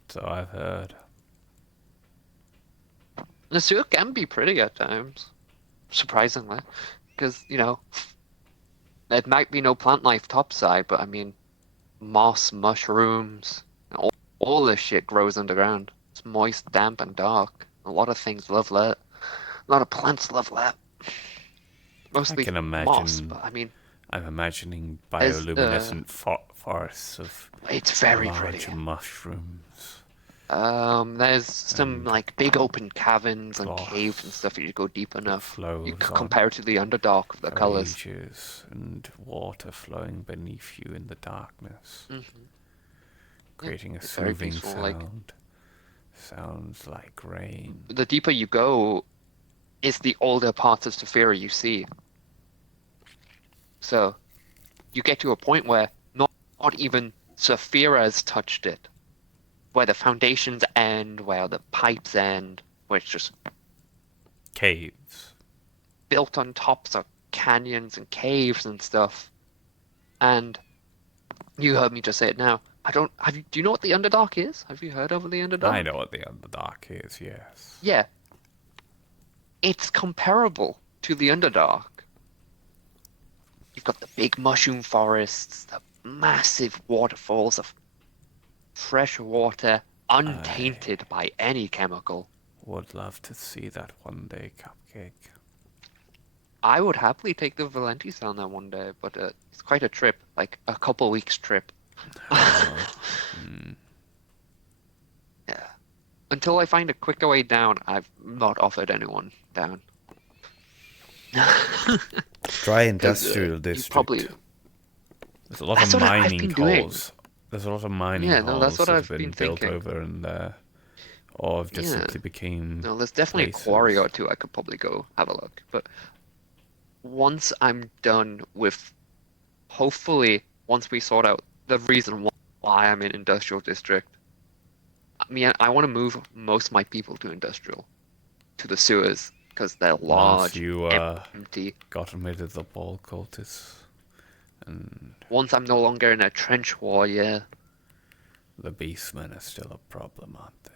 So I've heard. The sewer can be pretty at times, surprisingly, because, you know, there might be no plant life topside, but I mean, moss, mushrooms, all this shit grows underground. It's moist, damp, and dark. A lot of things love that. A lot of plants love that. Mostly I can imagine. moss, but I mean, I'm imagining as, bioluminescent forests of it's very large pretty. mushrooms. There's some like big open caverns and gloss caves and stuff if you go deep enough. You flows on compare it to the Underdark of the for colors. ages, and water flowing beneath you in the darkness, creating a it's very soothing peaceful, sound. like- Sounds like rain. The deeper you go, is the older parts of Saphira you see. So, you get to a point where not even Saphira's touched it. Where the foundations end, where the pipes end, where it's just caves built on tops of canyons and caves and stuff. And you heard me just say it now. Do you know what the Underdark is? Have you heard of the Underdark? I know what the Underdark is, yes. Yeah. It's comparable to the Underdark. You've got the big mushroom forests, the massive waterfalls of fresh water, untainted by any chemical. Would love to see that one day, Cupcake. I would happily take the Valentis down there one day, but it's quite a trip, like a couple weeks trip. Yeah. Until I find a quicker way down, I've not offered anyone down. Dry industrial district. Probably... There's a lot That's of what I've mining been doing. holes. There's a lot of mining Yeah, holes no, that's what that I've have been been built thinking. over in there, or have just Yeah. simply became. No, there's definitely places. a quarry or two I could probably go have a look. But once I'm done with, hopefully, once we sort out the reason why I'm in industrial district, I mean, I want to move most of my people to industrial, to the sewers, because they're large, Once you empty. gotten rid of the ball cultists, and Once I'm no longer in a trench war, yeah. the beastmen are still a problem, aren't they?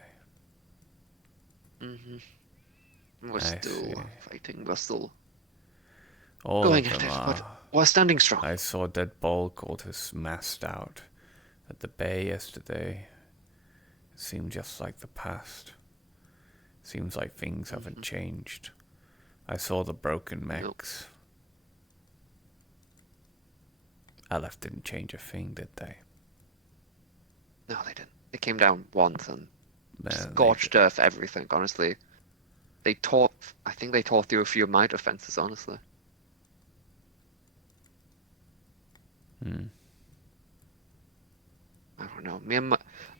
We're I still see. fighting. We're still All going of at them it, are. but we're standing strong. I saw dead ball cultists massed out at the bay yesterday. It seemed just like the past. Seems like things haven't changed. I saw the broken mechs. Aleph didn't change a thing, did they? No, they didn't. They came down once and Man, scorched earth everything, honestly. I think they tore through a few of my defenses, honestly. I don't know.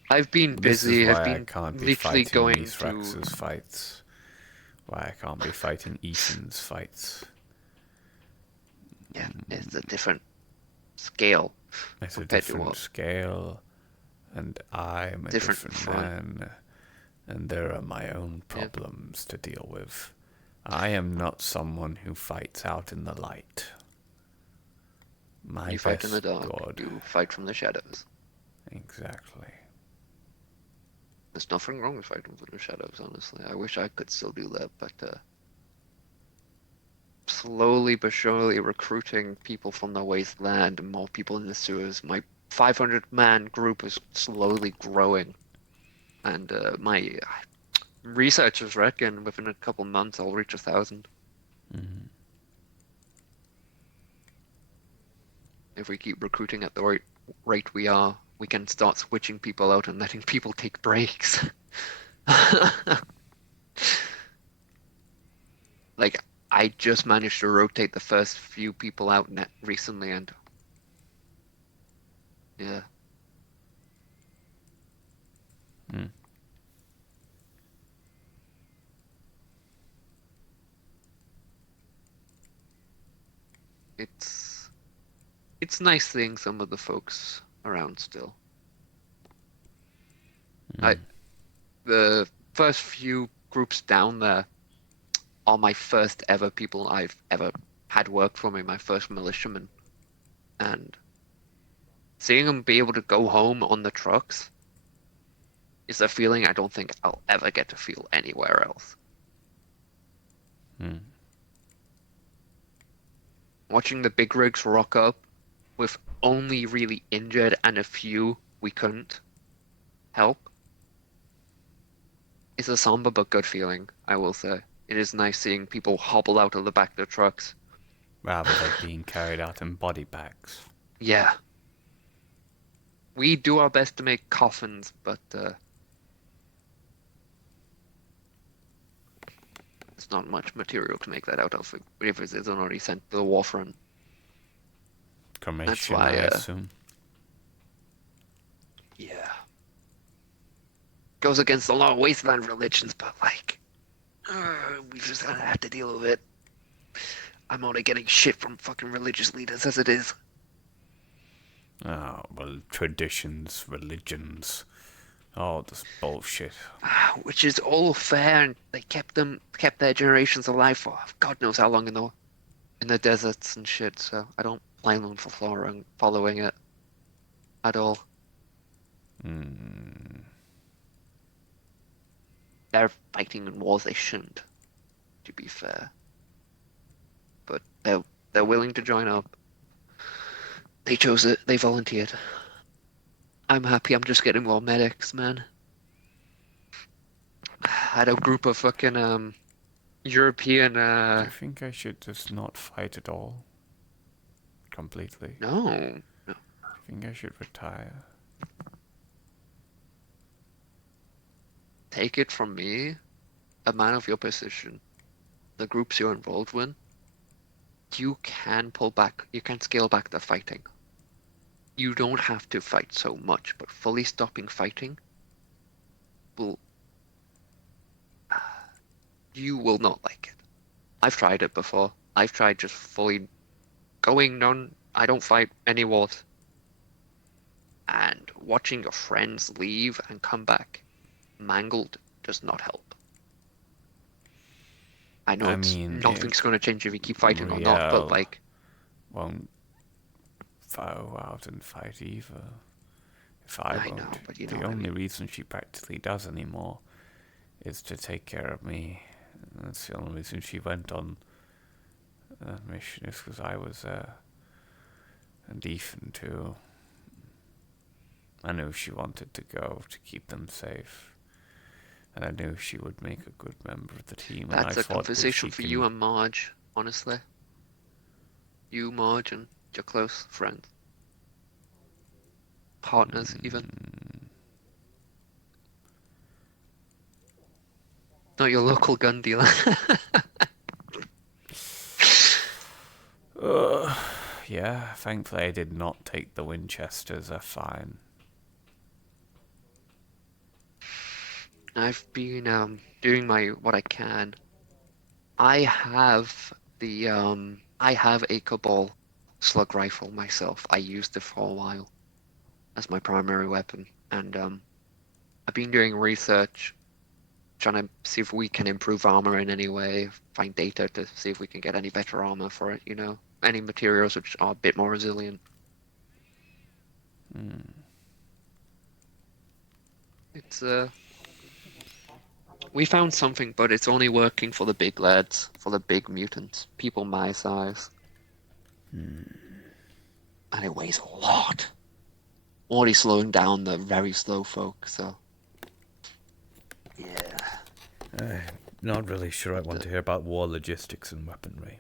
I've been busy. This is why I've been I can't be literally fighting going these to... Rex's fights. Why I can't be fighting Ethan's fights. Yeah, it's a different scale. It's a compared to different what- scale, and I'm a Different different fun. man, and there are my own problems to deal with. I am not someone who fights out in the light. My You fight in the best dark. God. You fight from the shadows. Exactly. There's nothing wrong with fighting from the shadows, honestly. I wish I could still do that, but slowly but surely recruiting people from the wasteland and more people in the sewers. My 500-man group is slowly growing, and my researchers reckon within a couple months I'll reach 1,000. If we keep recruiting at the rate we are, we can start switching people out and letting people take breaks. Like, I just managed to rotate the first few people out recently, and yeah. It's nice seeing some of the folks around still. The first few groups down there are my first ever people I've ever had work for me, my first militiamen. and seeing them be able to go home on the trucks is a feeling I don't think I'll ever get to feel anywhere else. Watching the big rigs rock up with only really injured and a few we couldn't help is a somber but good feeling, I will say. It is nice seeing people hobble out of the back of the trucks. Rather than being carried out in body bags. Yeah. We do our best to make coffins, but there's not much material to make that out of if it isn't already sent to the war front. Cremation, That's why, I assume. Yeah. Goes against a lot of wasteland religions, but like, we just gonna have to deal with it. I'm only getting shit from fucking religious leaders as it is. Oh, well, traditions, religions, all this bullshit. Which is all fair, and they kept their generations alive for God knows how long in the deserts and shit. So I don't blame them for following it at all. They're fighting in wars they shouldn't, to be fair. But they're willing to join up. They chose it. They volunteered. I'm happy. I'm just getting more medics, man. I had a group of fucking European. Do you think I should just not fight at all? Completely? No. Do you think I should retire? Take it from me, a man of your position, the groups you're involved with, you can pull back, you can scale back the fighting. You don't have to fight so much, but fully stopping fighting will... You will not like it. I've tried it before. I've tried just fully going none. I don't fight any wars. And watching your friends leave and come back mangled does not help. I know nothing's going to change if you keep fighting or not, but like... Won't go out and fight either. If I won't. know, but you know the what I only mean. reason she practically does anymore is to take care of me. That's the only reason she went on a mission, is because I was decent too. I knew she wanted to go to keep them safe. And I knew she would make a good member of the team. That's and I a thought conversation that for you and Marge, honestly. You, Marge, and your close friends. Partners, even. Not your local gun dealer. Yeah, thankfully I did not take the Winchesters. They're fine. I've been doing what I can. I have a Cabal slug rifle myself. I used it for a while as my primary weapon, and I've been doing research, trying to see if we can improve armor in any way, find data to see if we can get any better armor for it, any materials which are a bit more resilient. It's we found something, but it's only working for the big lads, for the big mutants, people my size. And it weighs a lot. Already slowing down the very slow folk, so... Yeah. Not really sure I want to hear about war logistics and weaponry.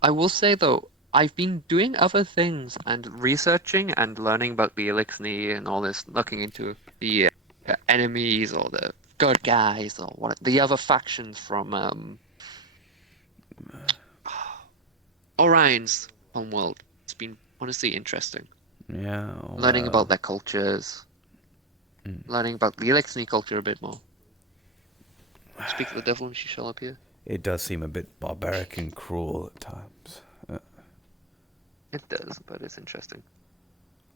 I will say, though, I've been doing other things and researching and learning about the Elixir and all this, looking into the enemies or the good guys or the other factions from Orion's homeworld. It's been honestly interesting. Yeah. Learning about their cultures. Learning about the Elixir culture a bit more. Speak of the devil when she shall appear. It does seem a bit barbaric and cruel at times. It does, but it's interesting.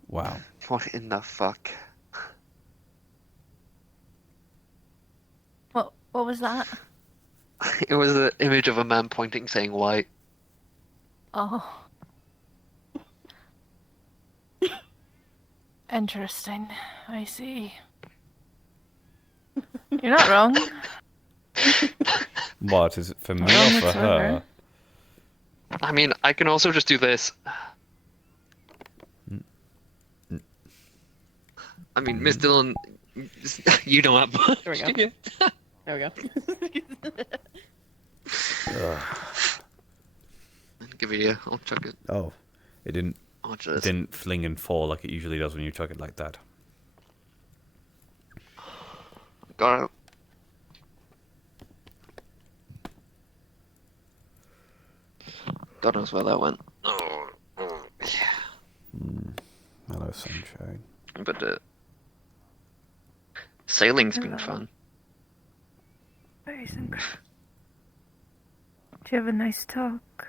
Wow. What in the fuck? What was that? It was an image of a man pointing saying white. Oh. Interesting. I see. You're not wrong. What, is it for me Wrong or for whatsoever. her? I mean, I can also just do this. I mean, Miss Dillon, you don't have much. There we go. do you? There we go. Give it here. I'll chuck it. Oh, it didn't. Watch It this. didn't fling and fall like it usually does when you chuck it like that. Got it. God knows where that went. Oh, yeah. Hello, sunshine. But sailing's been fun. Very simple. Do you have a nice talk?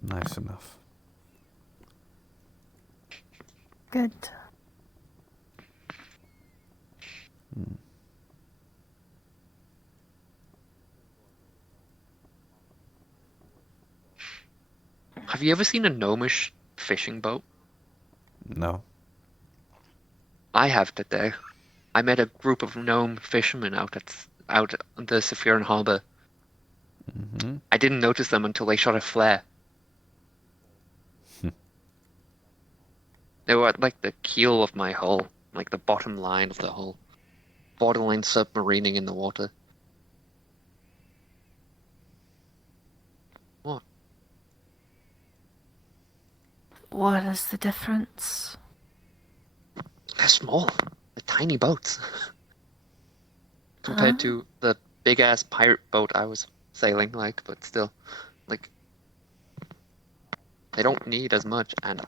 Nice enough. Good. Have you ever seen a gnomish fishing boat? No. I have today. I met a group of gnome fishermen out on the Sephiron Harbor. I didn't notice them until they shot a flare. They were at like the keel of my hull, like the bottom line of the hull, borderline submarining in the water. What? What is the difference? They're small. They're tiny boats. Compared to the big ass pirate boat I was sailing, like, but still, like, they don't need as much, and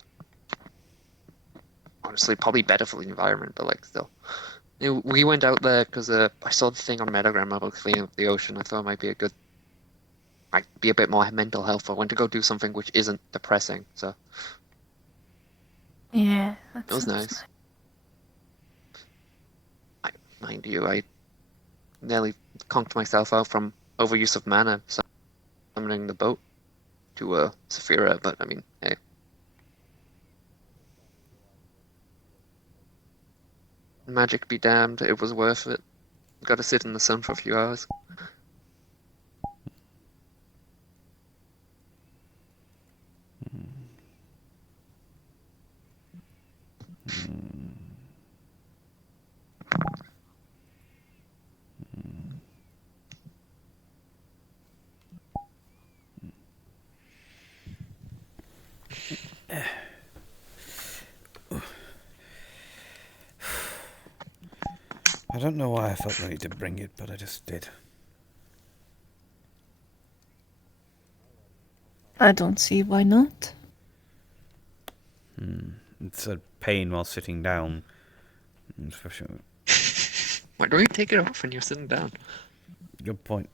honestly, probably better for the environment, but like, still. We went out there because I saw the thing on Metagram about cleaning up the ocean. I thought it might be a bit more mental health. I went to go do something which isn't depressing, so. Yeah, It was nice. Mind you, I nearly conked myself out from overuse of mana, summoning the boat to Saphira, but I mean, hey. Magic be damned, it was worth it. Got to sit in the sun for a few hours. I don't know why I felt the need to bring it, but I just did. I don't see why not. It's a pain while sitting down. Especially... Why don't you take it off when you're sitting down? Good point.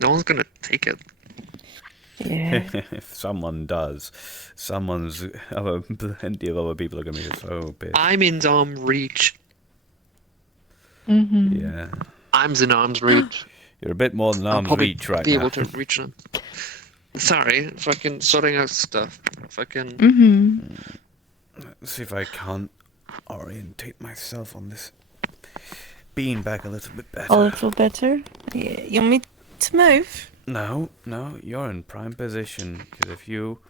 No one's gonna take it. Yeah. If someone does, plenty of other people are going to be so pissed. I'm in arm's reach. Yeah. I'm in arm's reach. You're a bit more than arm's reach right be now. able to reach them. Sorry, fucking sorting out stuff. Fucking. Let's see if I can't orientate myself on this beanbag a little bit better. A little better? Yeah. You want me to move? No, you're in prime position. Because if you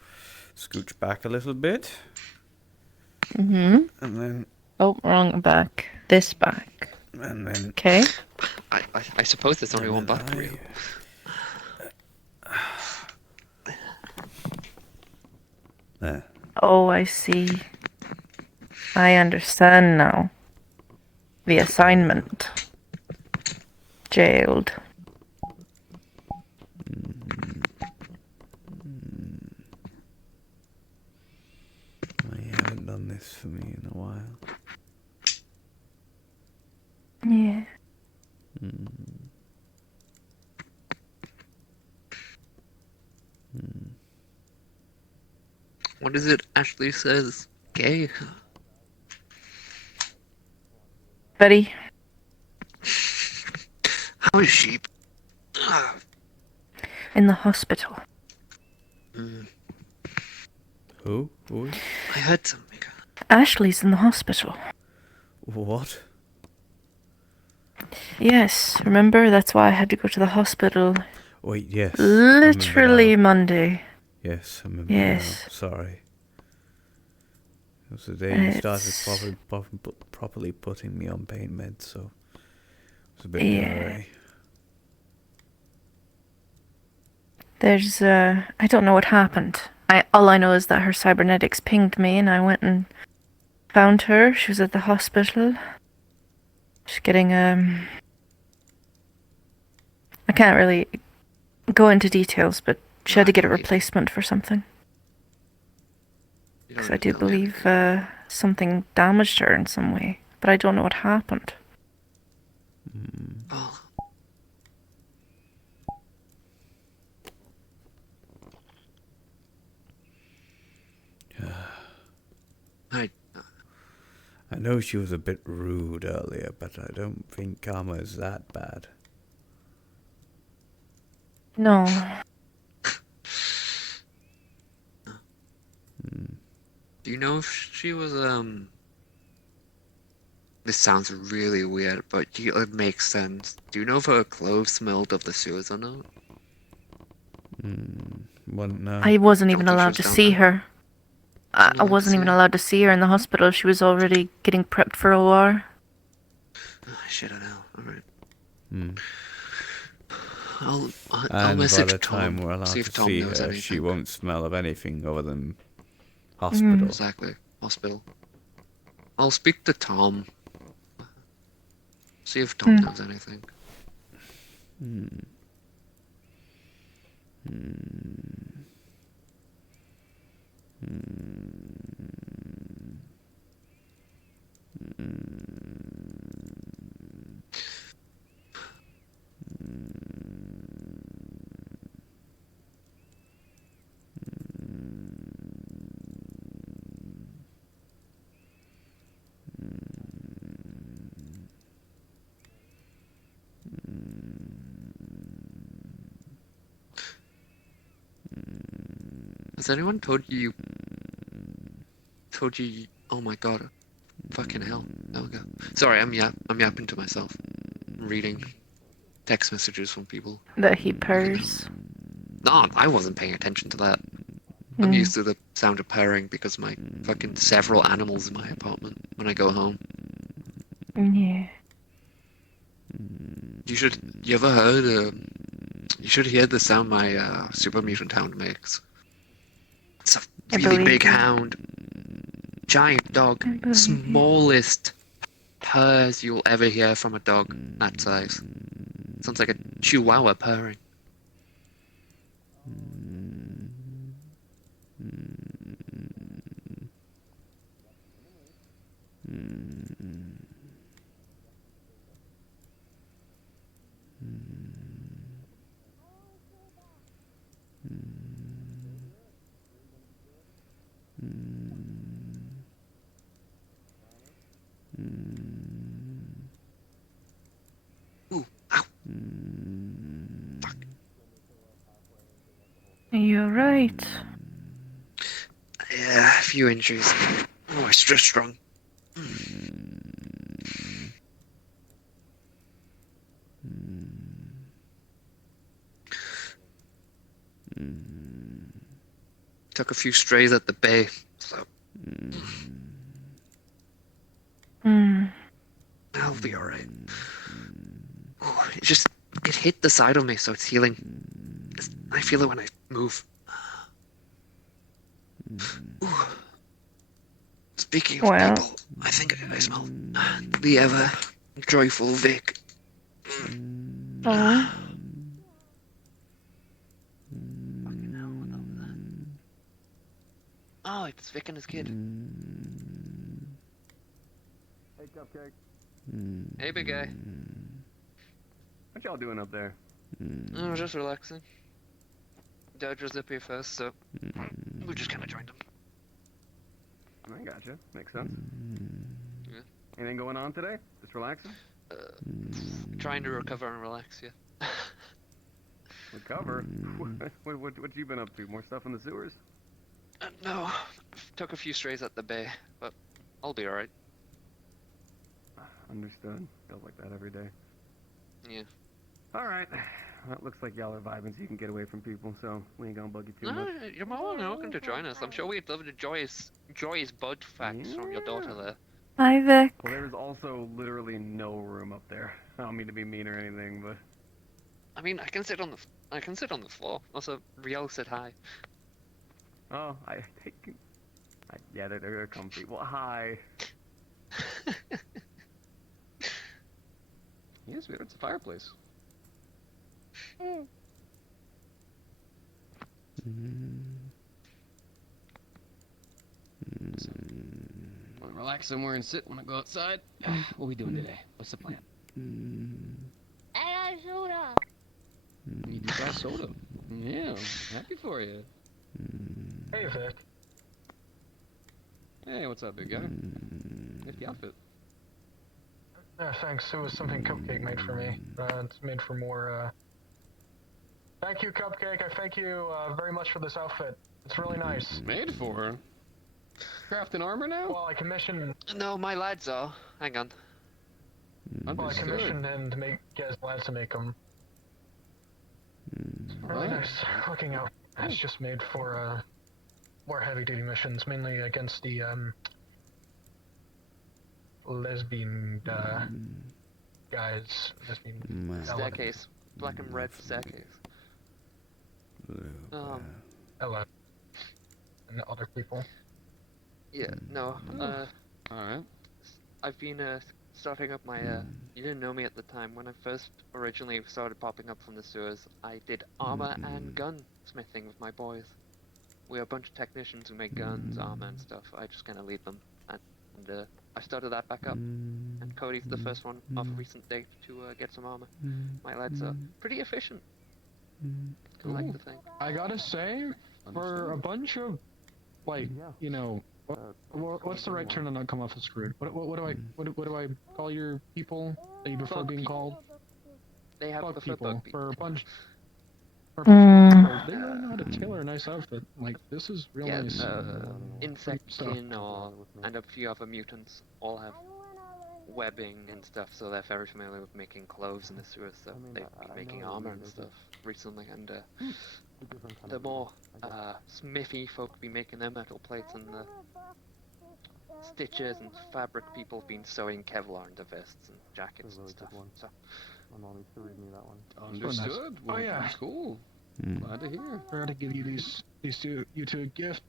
scooch back a little bit, and then... Oh, wrong back. This back. And then... Okay. I suppose there's only one back for you. There. Oh, I see. I understand now. The assignment. Jailed. You haven't done this for me in a while. Yeah. What is it Ashley says? Gay? Buddy. How is she? In the hospital. Who? I heard something. Ashley's in the hospital. What? Yes, remember? That's why I had to go to the hospital. Wait, yes. Literally Monday. Yes, I remember Yes. now. Sorry. It was the day you started properly putting me on pain meds, so it was a bit blurry. There's, I don't know what happened. All I know is that her cybernetics pinged me and I went and found her. She was at the hospital. She's getting, I can't really go into details, but she had to get a replacement for something. Because I do believe, something damaged her in some way, but I don't know what happened. Oh. I know she was a bit rude earlier, but I don't think karma is that bad. No. Do you know if she was, This sounds really weird, but it makes sense. Do you know if her clothes smelled of the sewers or not? Wouldn't know. I wasn't even Don't think she allowed was to down see there. her. I wasn't even allowed to see her in the hospital. She was already getting prepped for OR. Shit, I know. Alright. I'll And by message the time Tom, we're allowed see to if Tom see knows her, anything. she won't smell of anything other than hospital. Exactly. Hospital. I'll speak to Tom. See if Tom knows anything. Has anyone told you? Oh my god. Fucking hell. There we go. Sorry, I'm yapping to myself. I'm reading text messages from people. That he purrs. No, I wasn't paying attention to that. I'm used to the sound of purring because my fucking several animals in my apartment when I go home. Yeah. You ever heard, you should hear the sound my super mutant hound makes. It's a really big hound. Giant dog. Smallest purrs you'll ever hear from a dog that size. Sounds like a chihuahua purring. Ooh, ow. Fuck. You're right. Yeah, a few injuries. Oh, I stress strong. Took a few strays at the bay, so I'll be alright. It hit the side of me, so it's healing. I feel it when I move. Ooh. Speaking of people, I think I smell the ever joyful Vic. Oh. Oh, it's Vic and his kid. Hey, Cupcake. Hey, big guy. What y'all doing up there? Oh, just relaxing. Dad was up here first, so we just kind of joined him. I gotcha. Makes sense. Yeah. Anything going on today? Just relaxing? Trying to recover and relax, yeah. Recover? What you been up to? More stuff in the sewers? No, took a few strays at the bay, but I'll be alright. Understood. Feels like that every day. Yeah. Alright. Well, it looks like y'all are vibing so you can get away from people, so we ain't gonna bug you too No, much. you're more than welcome to join us. I'm sure we'd love the joyous bud facts from your daughter there. Hi, Vic. Well, there's also literally no room up there. I don't mean to be mean or anything, but I mean, I can sit on the floor. Also, Riel said hi. oh, I think yeah, they're comfy. Well, hi. Yes, it's a fireplace. Want to relax somewhere and sit when I go outside? What are we doing today? What's the plan? I got soda. You just got soda. Yeah, happy for you. Hey, Vic. Hey, what's up, big guy? Nifty outfit. Thanks. It was something Cupcake made for me. It's made for more, Thank you, Cupcake. I thank you very much for this outfit. It's really nice. Made for her? Crafting armor now? Well, I commissioned... No, my lads are. Hang on. Well, I commissioned him to get his lads to make them. Really nice looking out. It's just made for, more heavy-duty missions, mainly against the, lesbian, guys. Lesbian... Staircase. Black and red staircase. Ella. And other people. Yeah, no, Alright. I've been, starting up my, you didn't know me at the time. When I first originally started popping up from the sewers, I did armor and gun smithing with my boys. We are a bunch of technicians who make guns, armor and stuff. I just kind of lead them. And I started that back up. And Cody's the first one of a recent date to get some armor. My lads are pretty efficient. I like to think. I gotta say, for a bunch of, like, you know, what's the right term to not come off as screwed? What do I call your people that you prefer being called? They have Bug preferred people. bug people. For a bunch. For they really know how to tailor a nice outfit. Like, this is real nice. Insectkin and a few other mutants all have webbing and stuff, so they're very familiar with making clothes in the sewers, so they've been making armor and stuff recently, and the more smithy folk be making their metal plates, and the stitchers and fabric people have been sewing Kevlar into vests and jackets and stuff. So. Understood. Oh yeah. That's cool. Glad to hear. I forgot to give you you two a gift.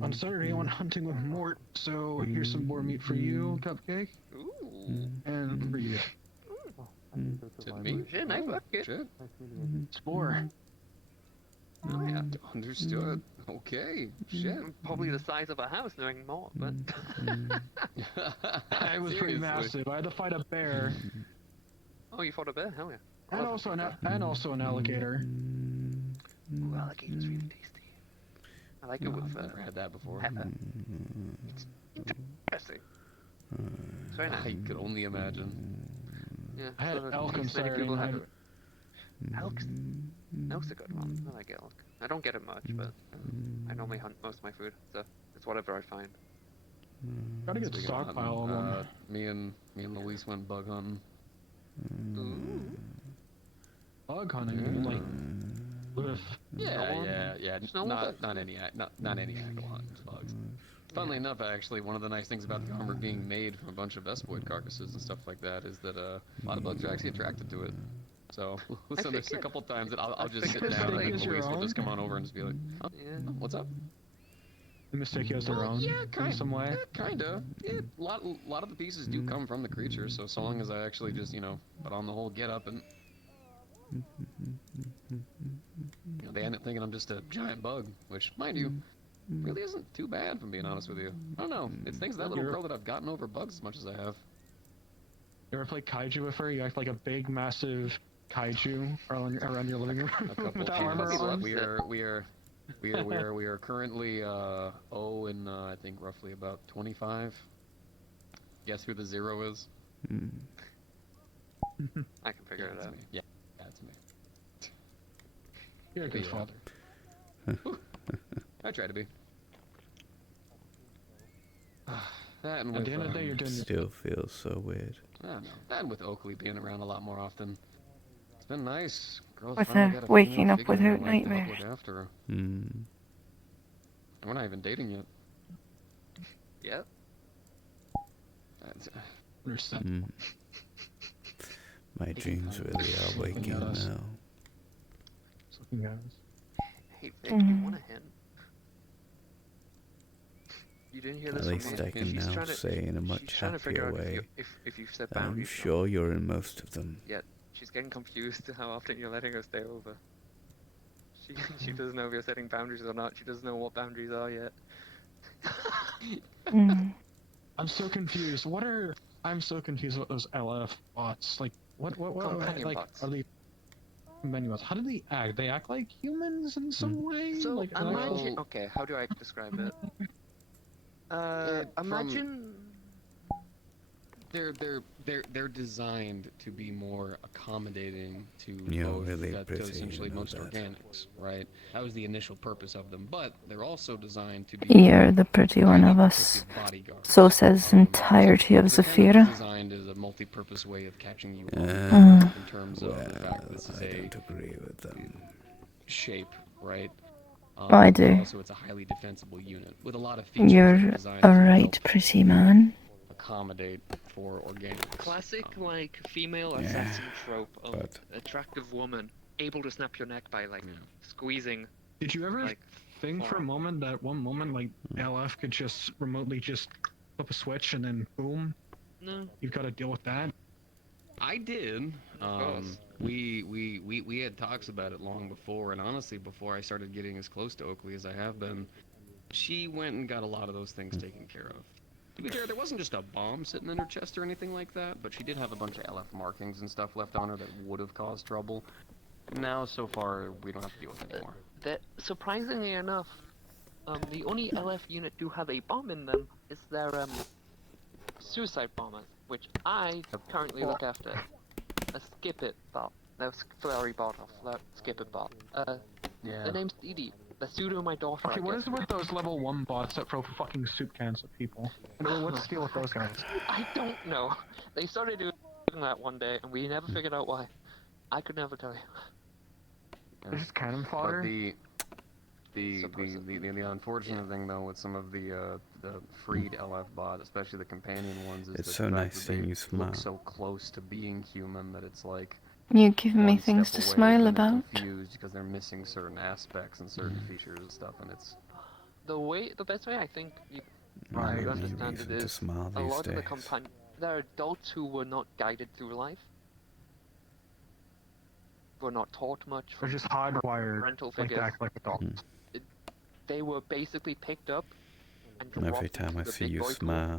On Saturday I went hunting with Mort, so here's some boar meat for you, Cupcake. Ooh. And for you. To me? Shit, I fuck it. Shit. It's boar. Oh yeah. Understood. Okay. Shit. Probably the size of a house knowing more, but... It was pretty massive. I had to fight a bear. Oh, you fought a bear? Hell yeah. And also an alligator. Ooh, alligator's really tasty. I like it with I've never had that before. pepper. It's interesting. It's very nice. I could only imagine. Yeah, I had so elk on many Saturday people night. have it. Elk's a good one. I like elk. I don't get it much, but I normally hunt most of my food, so it's whatever I find. Gotta get Speaking of stockpile of hunting, them. me and Luis went bug hunting. Ooh. Bug hunting, like with Yeah. Not any actual hunting bugs. Funnily enough, actually, one of the nice things about the armor being made from a bunch of Vespoid carcasses and stuff like that is that a lot of bugs are actually attracted to it. So, so there's a couple times that I'll just sit down and Luis will just come on over and just be like, oh, what's up? the mistake he has their own. Yeah, in some way. Kinda. Yeah, a lot of the pieces do come from the creature, so long as I actually just, put on the whole get up and they end up thinking I'm just a giant bug, which, mind you, really isn't too bad, if I'm being honest with you. I don't know. It's thanks to that little girl that I've gotten over bugs as much as I have. You ever play kaiju with her? You act like a big, massive kaiju around your living room with that armor on. We are currently in I think roughly about 25. Guess who the 0 is? I can figure it out. Yeah, it's me. You're a good father. I try to be. That and At with, the end of the day, you're doing your Still feels so weird. I don't know. That and with Oakley being around a lot more often. It's been nice. Girls With finally her got a waking female up figure without in their life to help nightmares. look after her. Hmm. And we're not even dating yet. Yep. That's, Mm. My dreams really are waking now. Looking guys. Hey Vic, you want a hint? You didn't hear At this from least me. I can She's now trying to- say in a she's much trying to figure happier out way if you've set that I'm boundaries. sure you're in most of them. Yet she's getting confused how often you're letting her stay over. She doesn't know if you're setting boundaries or not. She doesn't know what boundaries are yet. I'm so confused. I'm so confused about those LF bots. Like, what, Companion like, bots. are they companion bots? How do they act? They act like humans in some way? So Like, imagine. Okay, how do I describe it? Imagine. They're designed to be more accommodating to You're both really to pretty, essentially you know most that. organics, right? That was the initial purpose of them, but they're also designed to be You're the pretty one of us. bodyguards. So says the entirety of They're kind of Zafira. designed as a multi-purpose way of catching you Uh, in terms of the fact that this is I a don't agree with them. shape, right? I do. Also, it's a highly defensible unit with a lot of features that are You're designed a to right help pretty man. accommodate for organics. Classic like female assassin trope of attractive woman able to snap your neck by like squeezing. Did you ever like, think for a moment that one moment, like, LF could just remotely just flip a switch and then boom? No. You've got to deal with that? I did. Of course. We had talks about it long before, and honestly, before I started getting as close to Oakley as I have been, she went and got a lot of those things taken care of. To be fair, there wasn't just a bomb sitting in her chest or anything like that, but she did have a bunch of LF markings and stuff left on her that would have caused trouble. Now, so far, we don't have to deal with it anymore. That surprisingly enough, the only LF unit do have a bomb in them is their suicide bombers, which I currently look after. A skip it bot. That's Flurry bot off that skip it bot. Yeah. The name's Dee Dee. The pseudo my daughter. Okay, I what guess. is it with those level 1 bots that throw fucking soup cans at people? What's the deal with those guys? I don't know. They started doing that one day, and we never figured out why. I could never tell you. They're just cannon fodder? But the unfortunate thing though with some of the freed LF bots, especially the companion ones, is It's that so the fact nice that seeing they you smile. look so close to being human that it's like You give me one things step to away, smile then they're about. confused because they're missing certain aspects and certain features and stuff, and it's The best way I think you Not really understand reason it to is smile a these lot of the days. there are adults who were not guided through life, were not taught much They're from just hardwired parental like figures. to act like adults. They were basically picked up and Every dropped time into I the see big you boy smile,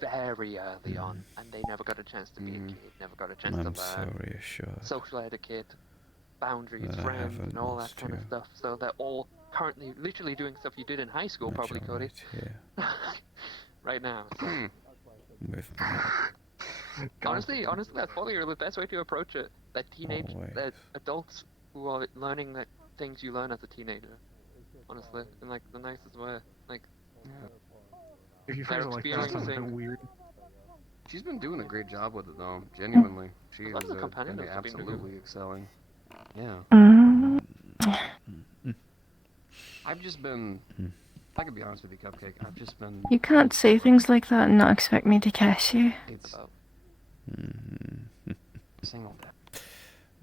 pool very early on, and they never got a chance to be a kid, never got a chance I'm to so learn reassured social etiquette, boundaries, that I friends, haven't and all that lost kind of you. stuff. So they're all currently literally doing stuff you did in high school, probably, You're Cody. right here Right now. So. with me. Honestly, that's probably the best way to approach it. That that adults who are learning that things you learn as a teenager. Honestly, in like the nicest way. Like, If you they're phrase it like that, it's a bit experiencing. weird. she's been doing a great job with it though. Genuinely, she A lot is of the companions have been doing absolutely excelling. Yeah. Mm. I've just been. I can be honest with you, Cupcake. I've just been. You can't say things like that and not expect me to kiss you. It's Mhm. single day.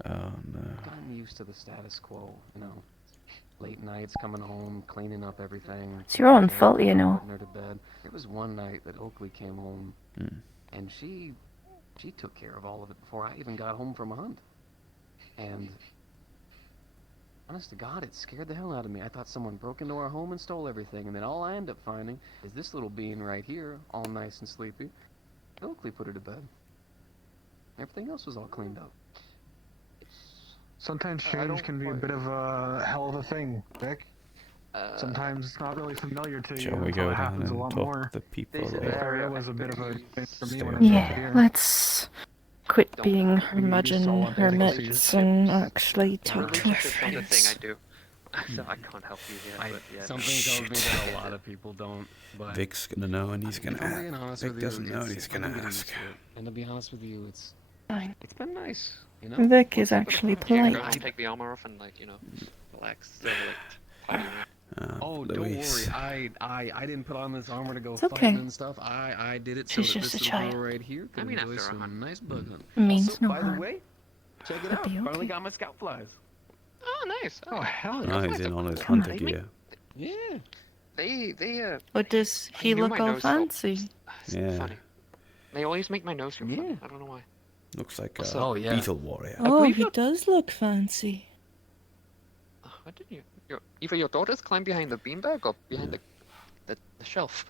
Oh no. I've gotten used to the status quo, you know. Late nights, coming home, cleaning up everything. It's your own fault, you know. Putting her to bed. There was one night that Oakley came home, and she took care of all of it before I even got home from a hunt. And honest to God, it scared the hell out of me. I thought someone broke into our home and stole everything, and then all I end up finding is this little being right here, all nice and sleepy. Oakley put her to bed. Everything else was all cleaned up. Sometimes change can be a bit of a hell of a thing, Vic. Sometimes it's not really familiar to you Shall we until go it down happens a and lot talk more. to people? This or- area was a bit of a thing for me when I Stay moved Yeah, here. let's quit being curmudgeon hermits and actually talk to our Relationships on the thing I friends. do. So I can't help you here, but yeah. Something tells me that a lot of people don't. But Vic's gonna know and he's gonna if I'm being ask. honest Vic with you, doesn't know and he's gonna I'm getting ask. used to it. And to be honest with you, it's Fine. been nice. You know. Vic is actually polite. Go and take the armor off and like relax. So, like, Oh, don't worry. I didn't put on this armor to go It's fighting okay. and stuff. I did it so She's that just this a little child. girl right here can enjoy after some nice bug hunting. Means Also, no by the harm. way, check it It'll out. be Finally okay. got my scout flies. Oh, nice. Oh hell Oh, yeah! he's in on his Come on. hunter gear. Yeah. They What does he knew look my all nose felt- fancy? It's Yeah. funny. They always make my nose feel funny. I don't know why. Looks like a Also- beetle warrior. Oh, he does look fancy. Why didn't you? Either your daughters climb behind the beanbag or behind the shelf.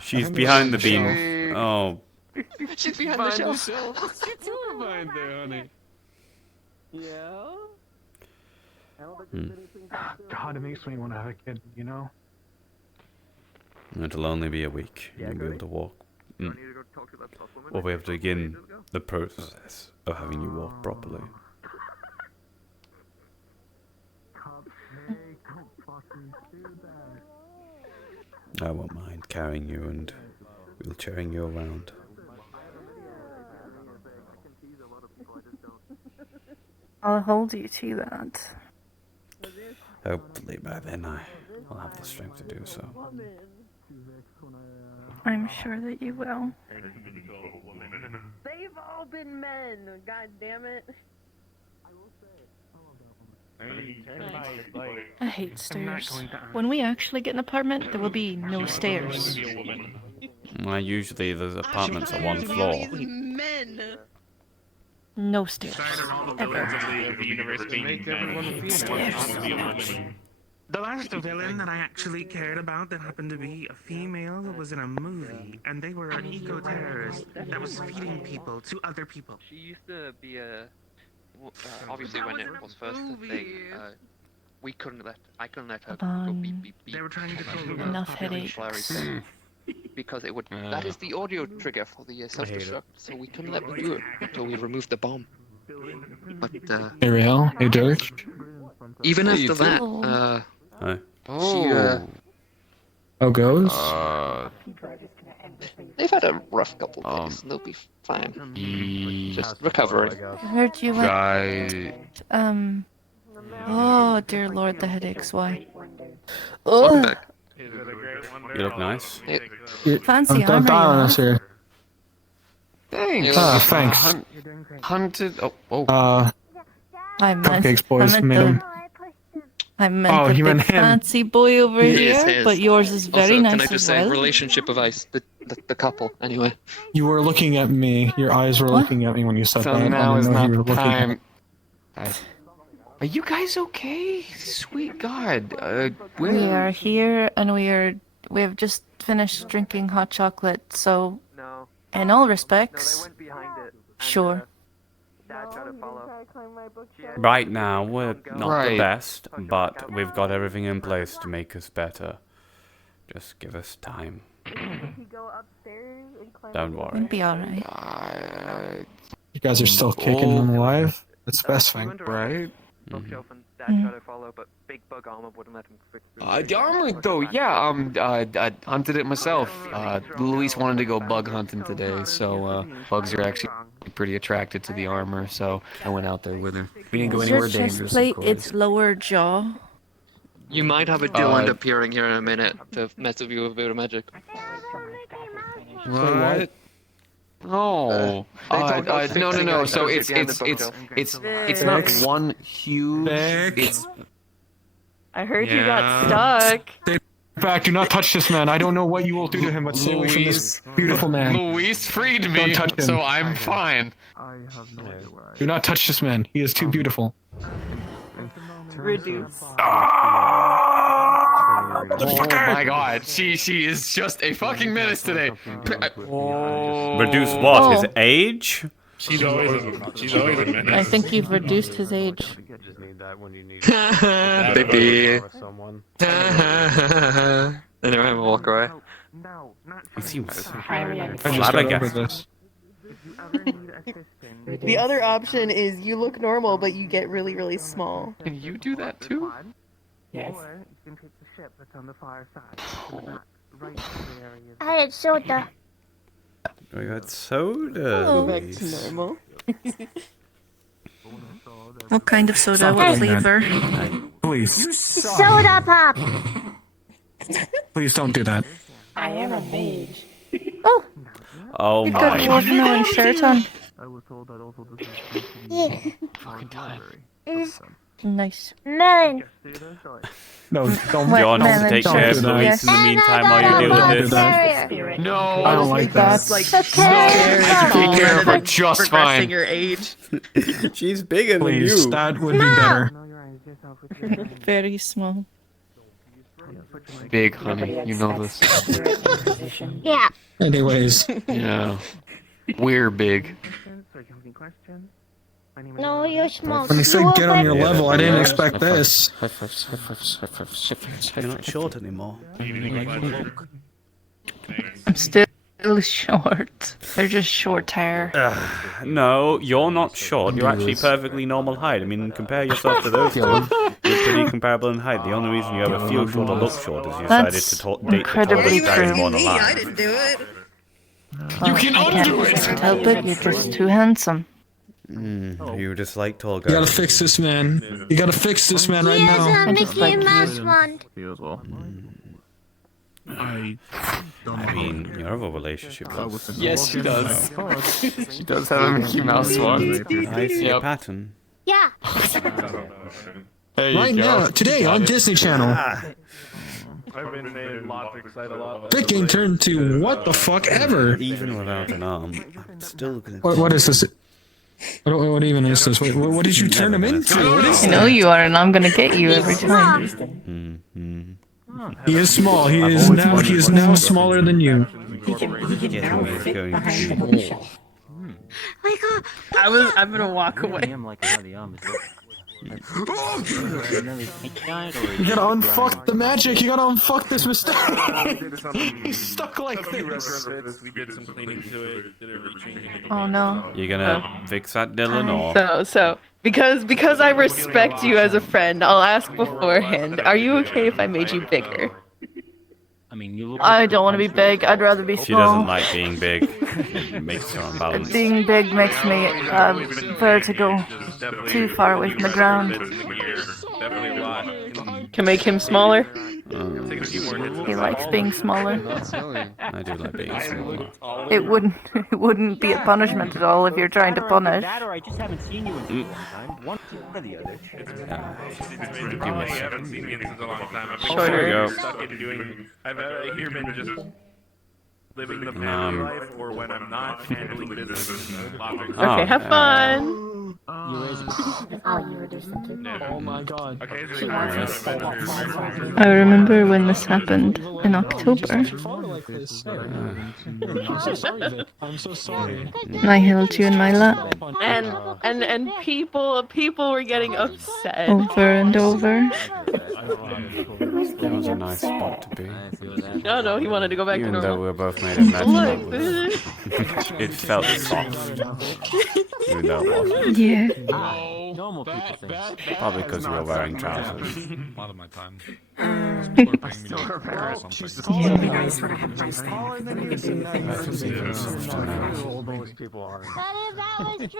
She's behind the beam. Oh, She's behind the shelf. She's behind there, honey. Yeah. God, it makes me want to have a kid, you know? it'll only be a week. You'll be able to walk. We'll be able to begin the process of having you walk properly. I won't mind carrying you and wheelchairing you around. I'll hold you to that. Hopefully by then I'll have the strength to do so. I'm sure that you will. They've all been men. God damn it. I hate stairs. When we actually get an apartment, there will be no stairs. Usually those apartments are one floor. Men. No stairs. Ever. The last villain that I actually cared about that happened to be a female was in a movie, and they were an eco-terrorist that was feeding people to other people. She used to be a. Obviously, when it was first a thing, I couldn't let her go beep beep beep. They were trying to kill Enough headaches. Because it would. That is the audio trigger for the self-destruct, so we couldn't let her do it until we removed the bomb. But Hey, Real. Hey, Derek. even Hey, you after that, too. Hi. How goes? they've had a rough couple days. They'll be fine. Just recovering. I heard you went. Oh dear Lord, the headaches. Why? Welcome Oh, back. You look nice. fancy Don't armor. die you on have. us here. Thanks. Thanks. Hunted. I meant. Cupcakes boys I made meant 'em. I meant Oh, the you big meant him. fancy boy over It is here, his. but yours is very Also, nice can I as just say, well. relationship of ice, the couple, anyway. You were looking at me. Your eyes were looking at me when you said So that. now I is didn't know not you were the looking at time. Are you guys okay? Sweet God. We are here, and we have just finished drinking hot chocolate. So, in all respects, sure. Right now, we're not the Right. best, but we've got everything in place to make us better. Just give us time. Don't worry. It'll be alright. You guys are still kicking them alive. That's the best thing. Right? Mm. The armor, though, yeah, I hunted it myself. Luis wanted to go bug hunting today, so bugs are actually pretty attracted to the armor, so I went out there with her. We didn't go Is your anywhere chest dangerous, plate of course. its lower jaw? You might have a Dylan appearing here in a minute to mess with you with a bit of magic. What? No. No. So it's not one huge. It's. I heard you Yeah. got stuck. Stay back. Do not touch this man. I don't know what you will do to him, but stay away from this beautiful man. Luis freed Don't me, touch him. so I'm fine. Do not touch this man. He is too beautiful. Reduce. Oh my God, she is just a fucking menace today. Reduce what? His age? She's always a menace. I think you've reduced his age. Just need that when you need Baby. someone. Anyway, we'll walk away. He seems I just got over flabbergasted. this. The other option is you look normal, but you get really, really small. Can you do that too? Or you can take the ship that's on the far side, to the back, right to the area. I had soda. We got soda. Go back to Louise. normal. What kind of soda? What flavor? Please, Soda pop. please don't do that. I am a mage. Oh, Oh You've got a my. watermelon shirt on. I was told that also does not yeah. fucking time. Is Nice. melon. No, don't. John, Melon take care of do that. Louise in the meantime while you deal with this. No, I don't like that. That's like Okay. I take care of her just fine. your age. She's bigger than Please, you. that would be better. Very small. Big honey, you know this. Yeah. Anyways, Yeah, we're big. No, you're small. when you said get on your level, I didn't expect this. You're not short anymore. I'm still short. They're just short hair. No, you're not short. You're actually perfectly normal height. I mean, compare yourself to those two. You're pretty comparable in height. The only reason you ever feel short or look short is you decided That's to date the incredibly tallest guy in true. one alive. didn't do it. You can undo it. Help it. You're just too handsome. You just like tall You guys. gotta fix this man. You gotta fix this man right He has now. a Mickey Mouse one. You as well. I I mean, your other relationship looks... Yes, she does. She does have a Mickey Mouse one. I see a Yep. pattern. Yeah. There you Right go. now, today on Disney Channel, I've been made logic side a lot. Big Game turned to what the fuck ever. Even without an arm, I'm still gonna... What is this? What even is this? What did you turn him into? What is I know you are, and I'm gonna get you every time. He is small. He is now smaller than you. I'm gonna walk away. You gotta unfuck the magic. You gotta unfuck this mistake. He's stuck like this. We did some cleaning to it. Did everything. Oh no. You gonna fix that, Dylan, or...? So because I respect you as a friend, I'll ask beforehand. Are you okay if I made you bigger? I mean, you look. I don't want to be big. I'd rather be small. She doesn't like being big. It makes her unbalanced. Being big makes me vertigo. Too far away from the ground. Definitely a lot. Can make him smaller. He likes being smaller. I do like being smaller. It wouldn't be a punishment at all if you're trying to punish. That or I just haven't seen you in some time. One or the other. I haven't seen you in a long time. I've been Shorter. stuck in doing. I've either been just living the family life, or when I'm not handling business. Okay, have fun. Oh my god. I remember when this happened in October. I'm so sorry. And I held you in my lap And people were getting upset. over and over. That was a nice spot to be. No, he wanted to go back Even to though normal. we were both made of metal, Look, it felt soft. Even though it wasn't. Yeah. Normal people think. Probably because you were wearing trousers. A lot of my time. Most people are. That is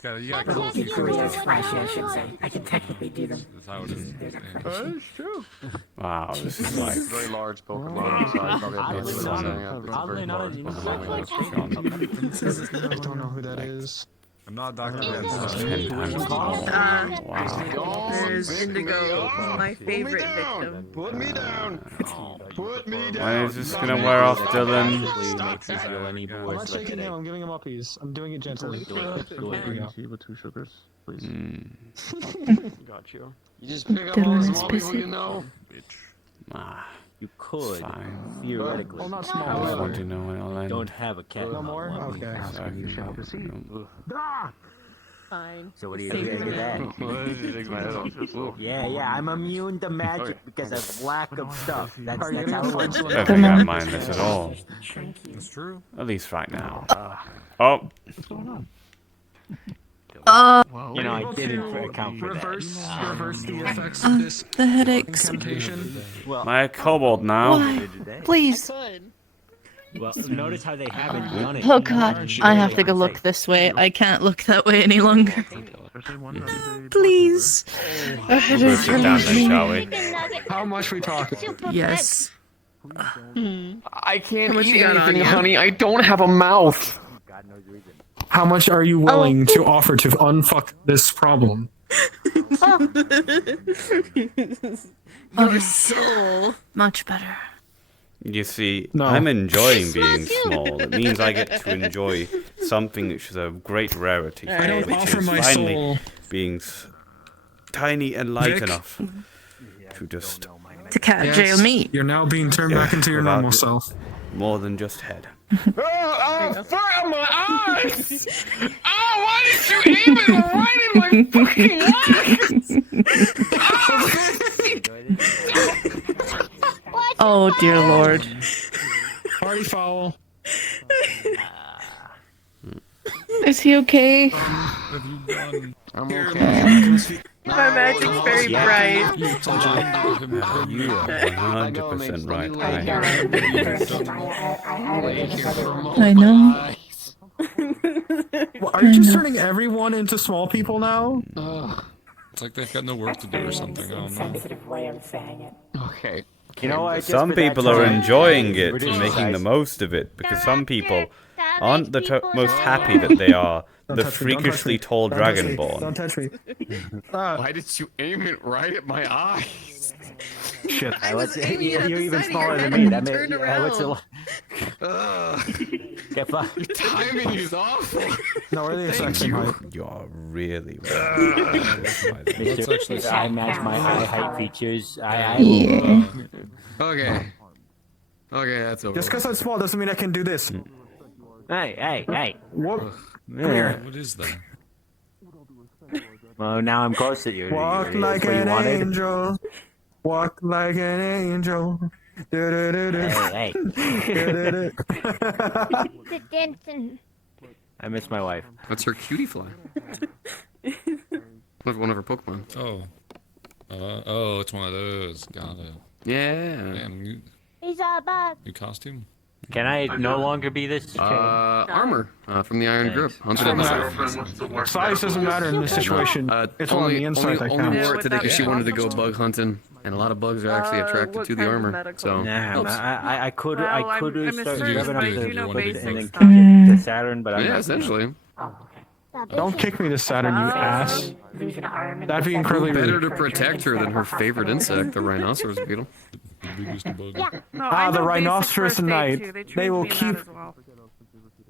true. You gotta close the careers. I can technically do them. That's how it is. It's true. Wow, this is like... Very large Pokemon. So I probably have to It's say not it's a very large Pokemon. I don't know who that is. I'm not Dr. 10 times smaller. Wow. There's Indigo, my favorite victim. Put me down. Put me down. When is this gonna wear off, Dylan? I'm not shaking him. I'm giving him uppies. I'm doing it gently. Tea with 2 sugars, please. Got you. You just Dylan pick up all the is small people busy. you know. Ah, You could, fine. theoretically. Well, not I small. just want to know when I'll end. Don't have a cat. No more? Okay. So I can Fine. So what do you think of that? Yeah, I'm immune to magic because of lack of stuff. That's how it works. I don't think I mind this at all. That's true. At least right now. Oh! You know, I didn't account for reverse the effects Uh, of this the headaches. incantation. My kobold now. Why? Please. Well, notice how they haven't done it. Oh god, I have to go look this way. I can't look that way any longer. Please. We'll go sit down then, shall we? How much we talking? Yes. I can't How much eat you got on anything, you? honey. I don't have a mouth. How much are you willing to offer to unfuck this problem? Your soul. Much better. You see, No. I'm enjoying being small. It means I get to enjoy something which is of great rarity. I don't which offer is my finally soul. being tiny and light Vic? enough to just To cat jail me. You're now being turned back into your without normal self. more than just head. Fuck my eyes! Oh, why did you aim it right in my fucking eyes? Oh dear lord. Party foul. Is he okay? I'm okay. My magic's very bright. You are 100% right. I know. Are you just turning everyone into small people now? It's like they've got no work to do or something. I don't know. Okay. You know what? Some people are enjoying it and making the most of it because some people aren't the most happy that they are the freakishly tall dragonborn. Don't touch me. Why did you aim it right at my eyes? Shit. You're even smaller than me. That made what's it? Get fucked. Your timing is awful. No, we're the section height. You're really Mister, if I match my eye height features, I Yeah. Okay. Okay, that's over. Just because I'm small doesn't mean I can do this. Hey. Whoop. Come here. What is that? Well, now I'm close to you. Walk like an angel. Walk like an angel. Hey. The dancing. I miss my wife. What's her cutie fly? With one of her Pokemon. Oh. Oh, it's one of those. Got it. Yeah. Damn, He's all back. new costume? Can I no longer be this chain? Armor from the Iron Grip. Size doesn't matter in this situation. It's on the inside that only counts. wore it today because she wanted to go bug hunting, and a lot of bugs are actually attracted to the armor. So Nah, I could Well, I could I'm start mistress, revving up but I do know the basic and then stuff. kick it to Saturn, but I'm yeah, not- essentially. Don't kick me to Saturn, you ass. That'd be incredibly Better rude. to protect her than her favorite insect, the rhinoceros beetle. The rhinoceros knight. They will keep.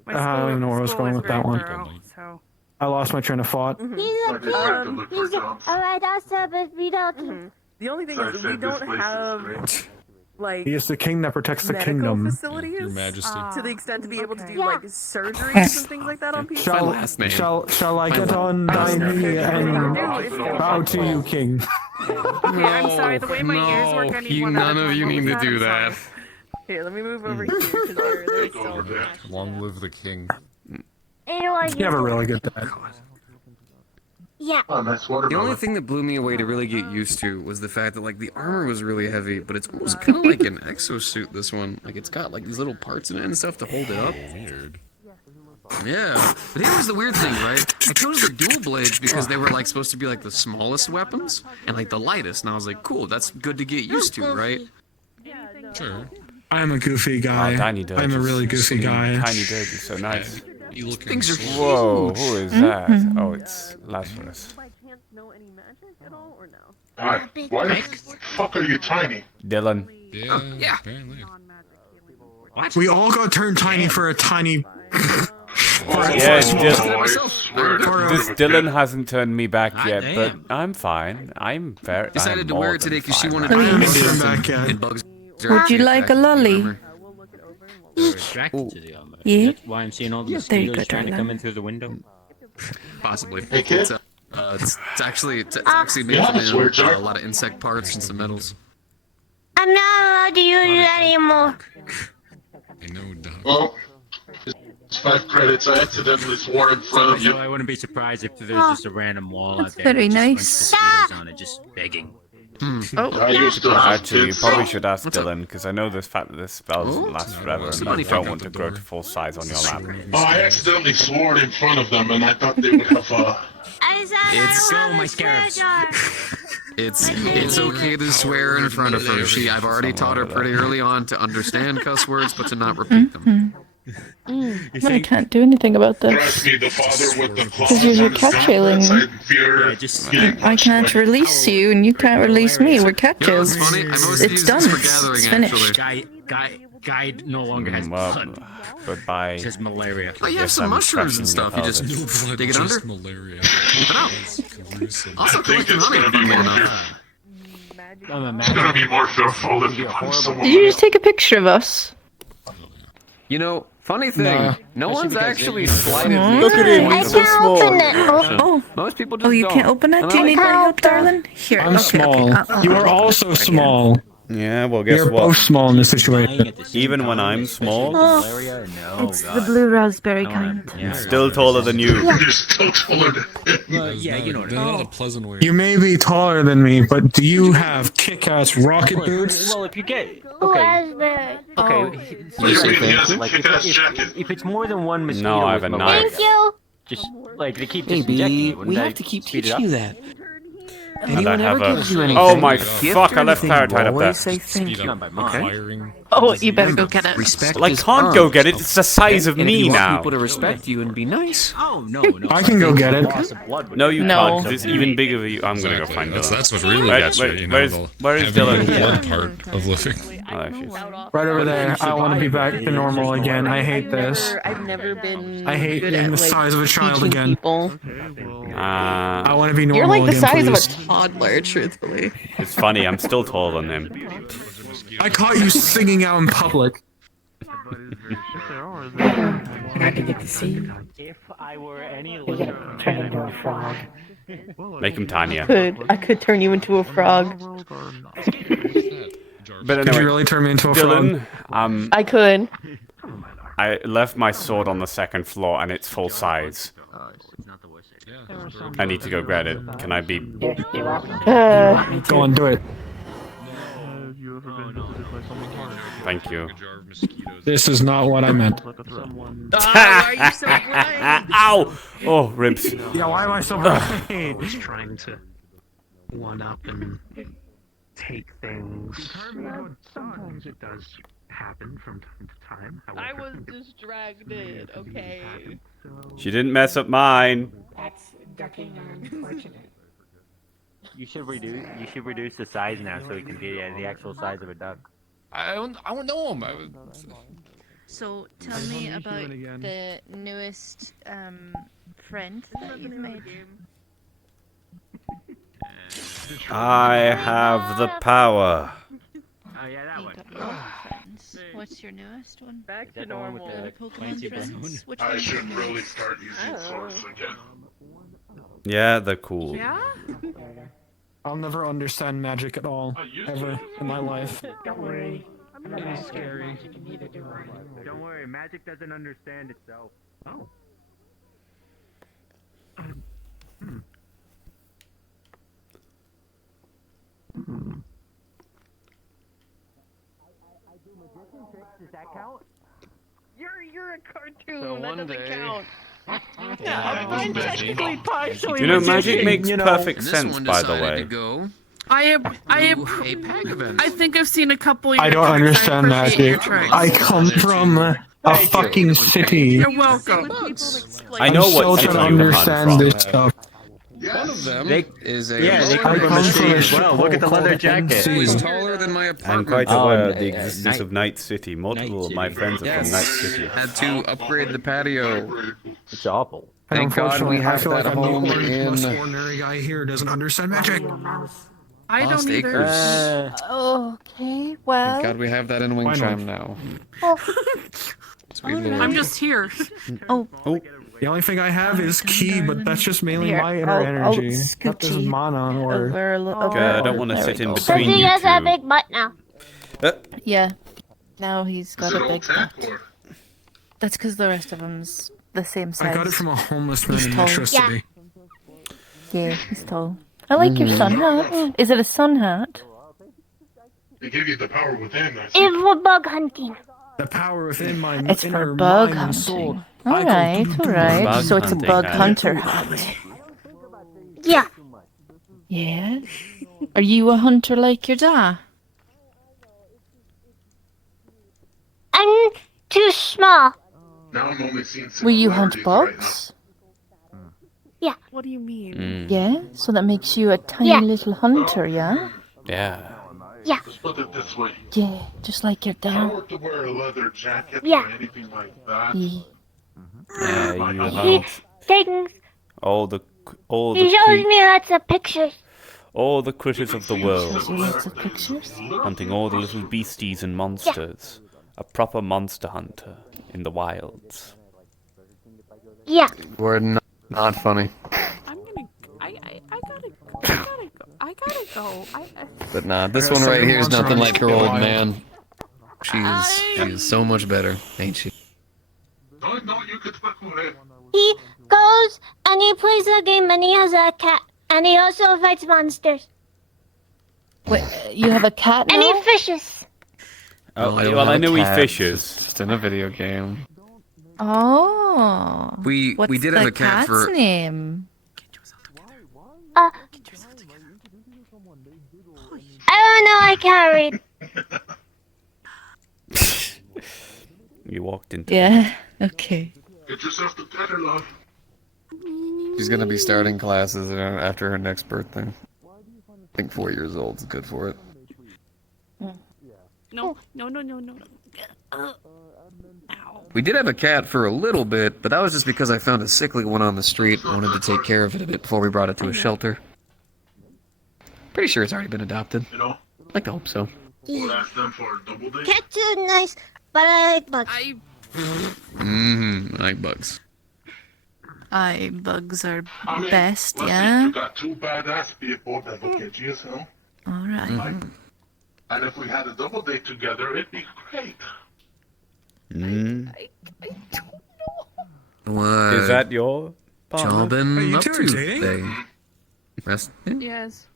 I don't even know where I was going with that one. I lost my train of thought. He's alright outside, but we don't. The only thing is we don't have like He is the king that protects the medical kingdom. facilities Your Majesty. to the extent to be able to do like surgeries and things like that on people. Shall I get on thy knee and bow to you, king? Okay, I'm sorry. The way my ears work, I need one. None of you need to do that. Here, let me move over here because they're still. Long live the king. You have a really good dad. Yeah. The only thing that blew me away to really get used to was the fact that like the armor was really heavy, but it's almost kind of like an exosuit. This one, like it's got like these little parts in it and stuff to hold it up. Weird. Yeah, but here was the weird thing, right? I chose the dual blades because they were like supposed to be like the smallest weapons and like the lightest, and I was like, cool, that's good to get used to, right? Sure. I'm a goofy guy. Tiny Dirge I'm a is really goofy guy. Tiny Dirge is so nice. You looking Things are Whoa, huge. who is that? Oh, it's Lazarus. Why the fuck are you tiny? Dylan. Yeah. Apparently. We all got turned tiny for a tiny. Yeah, this Dylan hasn't turned me back yet, but I'm fine. I'm very. Decided I'm to more wear it than today because she fine. wanted to I be haven't turned back yet. and bugs. Would you like a lolly? They're attracted to the armor. Yeah. That's why I'm seeing all the There you mosquitoes go, trying to darling. come in through the window. Possibly. Hey, kid. It's actually made Yeah, from that's where it's at. a lot of insect parts and some metals. I'm not allowed to use it anymore. I know, Doc. Well, It's 5 credits. I accidentally swore in front of you. So I wouldn't be surprised if there's just a random wall out there very with just a bunch of nice. mosquitoes on it, just begging. I used to have Actually, you kids, probably so- should ask Dylan, because I know this fact that this spells last forever, and you don't want to grow to full size on your lap. Oh, I accidentally swore in front of them, and I thought they would have, It's so my scarabs. It's okay to swear in front of her. I've already taught her pretty early on to understand cuss words, but to not repeat them. I can't do anything about this. Because you're cat-jailing me. I can't release you, and you can't release me. We're cat-jailed. It's done. It's finished. Guide no longer has blood. Goodbye. It has malaria. Oh, you have some mushrooms and stuff. You just dig it under. malaria. Keep it out. Also, collecting honey if you get enough. It's gonna be more fearful if you find someone. Did you just take a picture of us? You know, funny thing, no one's actually slighted me. Look at him, he's so small. Open it. Oh, most people just oh, you don't. can't open it? Do you need my help, darling? Here, I'm small. You are also small. Yeah, well, guess You're what? both small in this situation. Even when I'm small, It's the blue raspberry kind. I'm still taller than you. You're still taller than Well, yeah, you know what I mean. Not a pleasant way. You may be taller than me, but do you have kick-ass rocket boots? Well, if you get Blue okay, raspberry. okay. Like, If it's more than one mosquito, No, I have with a malaria, knife. Thank you. Just like they keep Hey, just injecting B, you. we have to keep teaching you that. And I Anyone have ever a. gives you anything, Oh my a gift fuck! or I left anything, Parrot tied up there. always say thank you. Acquiring. Oh, you better go get it. Respect Well, I is can't go earned. get it. It's the size of And if me you want now. people to respect you and be nice. Oh no. I can go get it. No, you No. can't. 'Cause it's even bigger for you. I'm gonna go find Dylan. That's what really Wait, gets wait, you, you where's- know, where is the Dylan? heavy blood part of living. Oh, there she is. Right over there. I want to be back to normal again. I hate this. I've never been. I hate good being at, the size of a child teaching again. People. I want to be normal You're like the again, size please. of a toddler, truthfully. It's funny. I'm still taller than him. I caught you singing out in public. I can get to see. If I were any Turn into a frog. Make him tinier. I could turn you into a frog. But Could anyway, you really turn me into a frog? Dylan, I could. I left my sword on the second floor and it's full size. I need to go get it. Can I be? Go on, do it. Thank you. This is not what I meant. Ow! Oh, ribs. Yeah, why am I so bright? Just trying to one up and take things. Sometimes it does happen from time to time. I was distracted, okay? She didn't mess up mine. That's ducking unfortunate. You should reduce the size now so it can be the actual size of a duck. I don't know him. So, tell me about the newest friend that you've made. I have the power. Oh yeah, that one. Friends. What's your newest one? Back to normal. Pokemon friends. Which I one? should really start using swords again. Yeah, they're cool. Yeah? I'll never understand magic at all, ever in my life. Don't worry. It is scary. Don't worry, magic doesn't understand itself. Oh. Does that count? You're a cartoon. So that one doesn't day- count. Yeah, I'm technically partially. You know, magic makes perfect And this sense, one by the decided way. to go I am. to a pack event. I think I've seen a couple. Of I your don't tricks. understand appreciate your magic. tricks. I come from a fucking city. You're welcome. I know I'm still what city trying to you come understand from. this stuff. One of them is a Yeah, they lower come from a I'm city from a as well. Look at the leather jacket. who is taller than my I'm apartment. quite aware of the yeah, existence of Night City. Multiple of my friends are from Night City. Had to upgrade the patio. It's awful. And Thank God we unfortunately, I have feel like that I'm home the only in most ordinary guy here who doesn't understand magic. I Lost don't either. Acres. Okay, well. Thank God we have that in Why not? Wingcham now. Oh, Sweet Lord. I'm just here. Oh, The only thing I have is ki, but that's just mainly Here, my inner I'll energy. Not scoot this you mana or. over a little. Okay, I don't want to sit in because between he you has a two. big butt now. Yeah. Now he's got a big butt. That's because the rest of them's the same size. I got it from a homeless man He's in tall. Metro City. Yeah, he's tall. I like your sun hat. Is it a sun hat? They give you the power within. It's for bug hunting. The power within my It's for inner bug mind and soul. hunting. Alright. Bug So it's a hunting bug hat. hunter hat. Yeah. Yeah. Are you a hunter like your dad? I'm too small. Now I'm only seeing Will you hunt similarities bugs? Yeah. What do you mean? Yeah. So that makes you a tiny Yeah. little hunter, yeah? Yeah. Yeah. Just put it this way. Yeah. Just like your If I dad. were to wear a leather jacket Yeah. or anything like that, Yeah. Yeah, you He hunt takes. all the He shows me lots of pictures. all the critters of the world, Lots of pictures. hunting all the little beasties and monsters. A proper monster hunter in the wilds. Yeah. We're not funny. I gotta go. But nah, this one right here is nothing like her old man. She's so much better, ain't she? no, you could fuck with it. He goes and he plays a game and he has a cat and he also fights monsters Wait, you have a cat now? and he fishes. Oh, I don't well, have I a knew he cat, fishes. Just in a video game. Oh. We did have a cat for. What's the cat's name? I don't know. I can't read. You walked into. Yeah. Okay. Get yourself together, love. She's gonna be starting classes after her next birthday. I think 4 years old is good for it. No. We did have a cat for a little bit, but that was just because I found a sickly one on the street and wanted to take care of it a bit before we brought it to a shelter. Pretty sure it's already been adopted. You know? I'd like to hope so. We'll ask them for a double date. Cats are nice, but I like bugs. I like bugs. Bugs are I mean, best, let's say yeah? You got two badass people that look at you, so. Alright. And if we had a double date together, it'd be great. What? Is that your partner? Jobbing Are you up two to dating? today? Resting? Yes.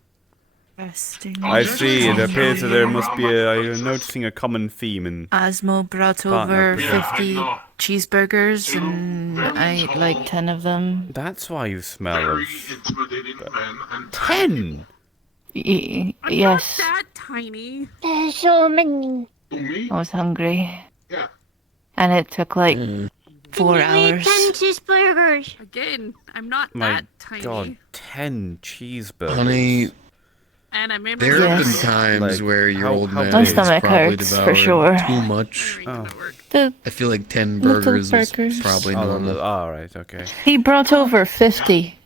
Resting. I see. It appears that there must be I'm noticing a common theme in. Asmo brought Partner. over Yeah, 50 cheeseburgers and I ate like 10 of them. That's why you smell Very of intimidating men and 10. Yes. That tiny. There's so many. I was hungry. Yeah. And it took like 4 We ate hours. 10 cheeseburgers. Again, I'm not My that tiny. God, 10 cheeseburgers. Honey, And I made my there have been Yes. times Like, where your how- old how man big? has My stomach probably hurts, for devoured sure. too much. Oh. I feel like 10 Little burgers is burgers. probably Oh, normal. alright, okay. He brought over 50.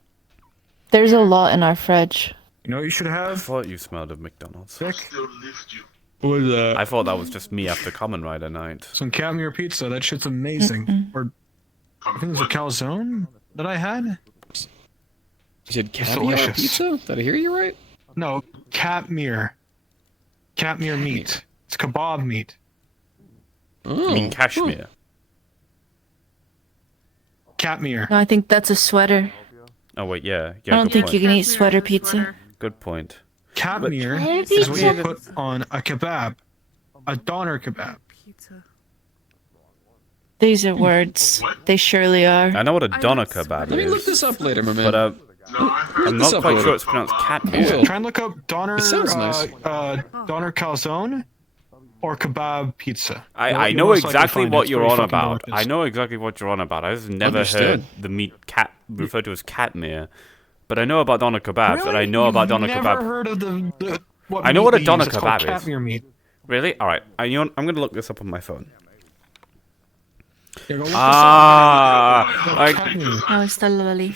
There's a lot in our fridge. You know what you should I have? thought you smelled of McDonald's. Vic? still lift you. Was I thought that was just me after Common Rider night. some Catmere pizza. That shit's amazing. Or I think it was a calzone that I had. You said It's caviar delicious. pizza? Did I hear you right? No, Catmere. Catmere meat. It's kebab meat. Oh, I mean cashmere. Catmere. No, I think that's a sweater. Oh wait, yeah. I don't good think point. you can eat sweater pizza. Good point. Catmere But- is what you Pizza. put on a kebab. A doner kebab. Pizza. These are words. They surely are. I know what a doner kebab Let me look is, this up later, my man. but No, I heard I'm this not up quite later. sure it's pronounced I catmere. will. Try and look up doner, It sounds nice. doner calzone or kebab pizza. I You'll know most likely exactly find what it's you're pretty on fucking about. delicious. I know exactly what you're on about. I've never Understood. heard the meat cat referred to as catmere, but I know about doner kebabs, and I know about doner You've kebab. never heard of the what I know meat what a they doner use. It's called kebab is. Catmere meat. Really? All right. I'm going to look this up on my phone. Yeah, go look this Ah, How is the lolly?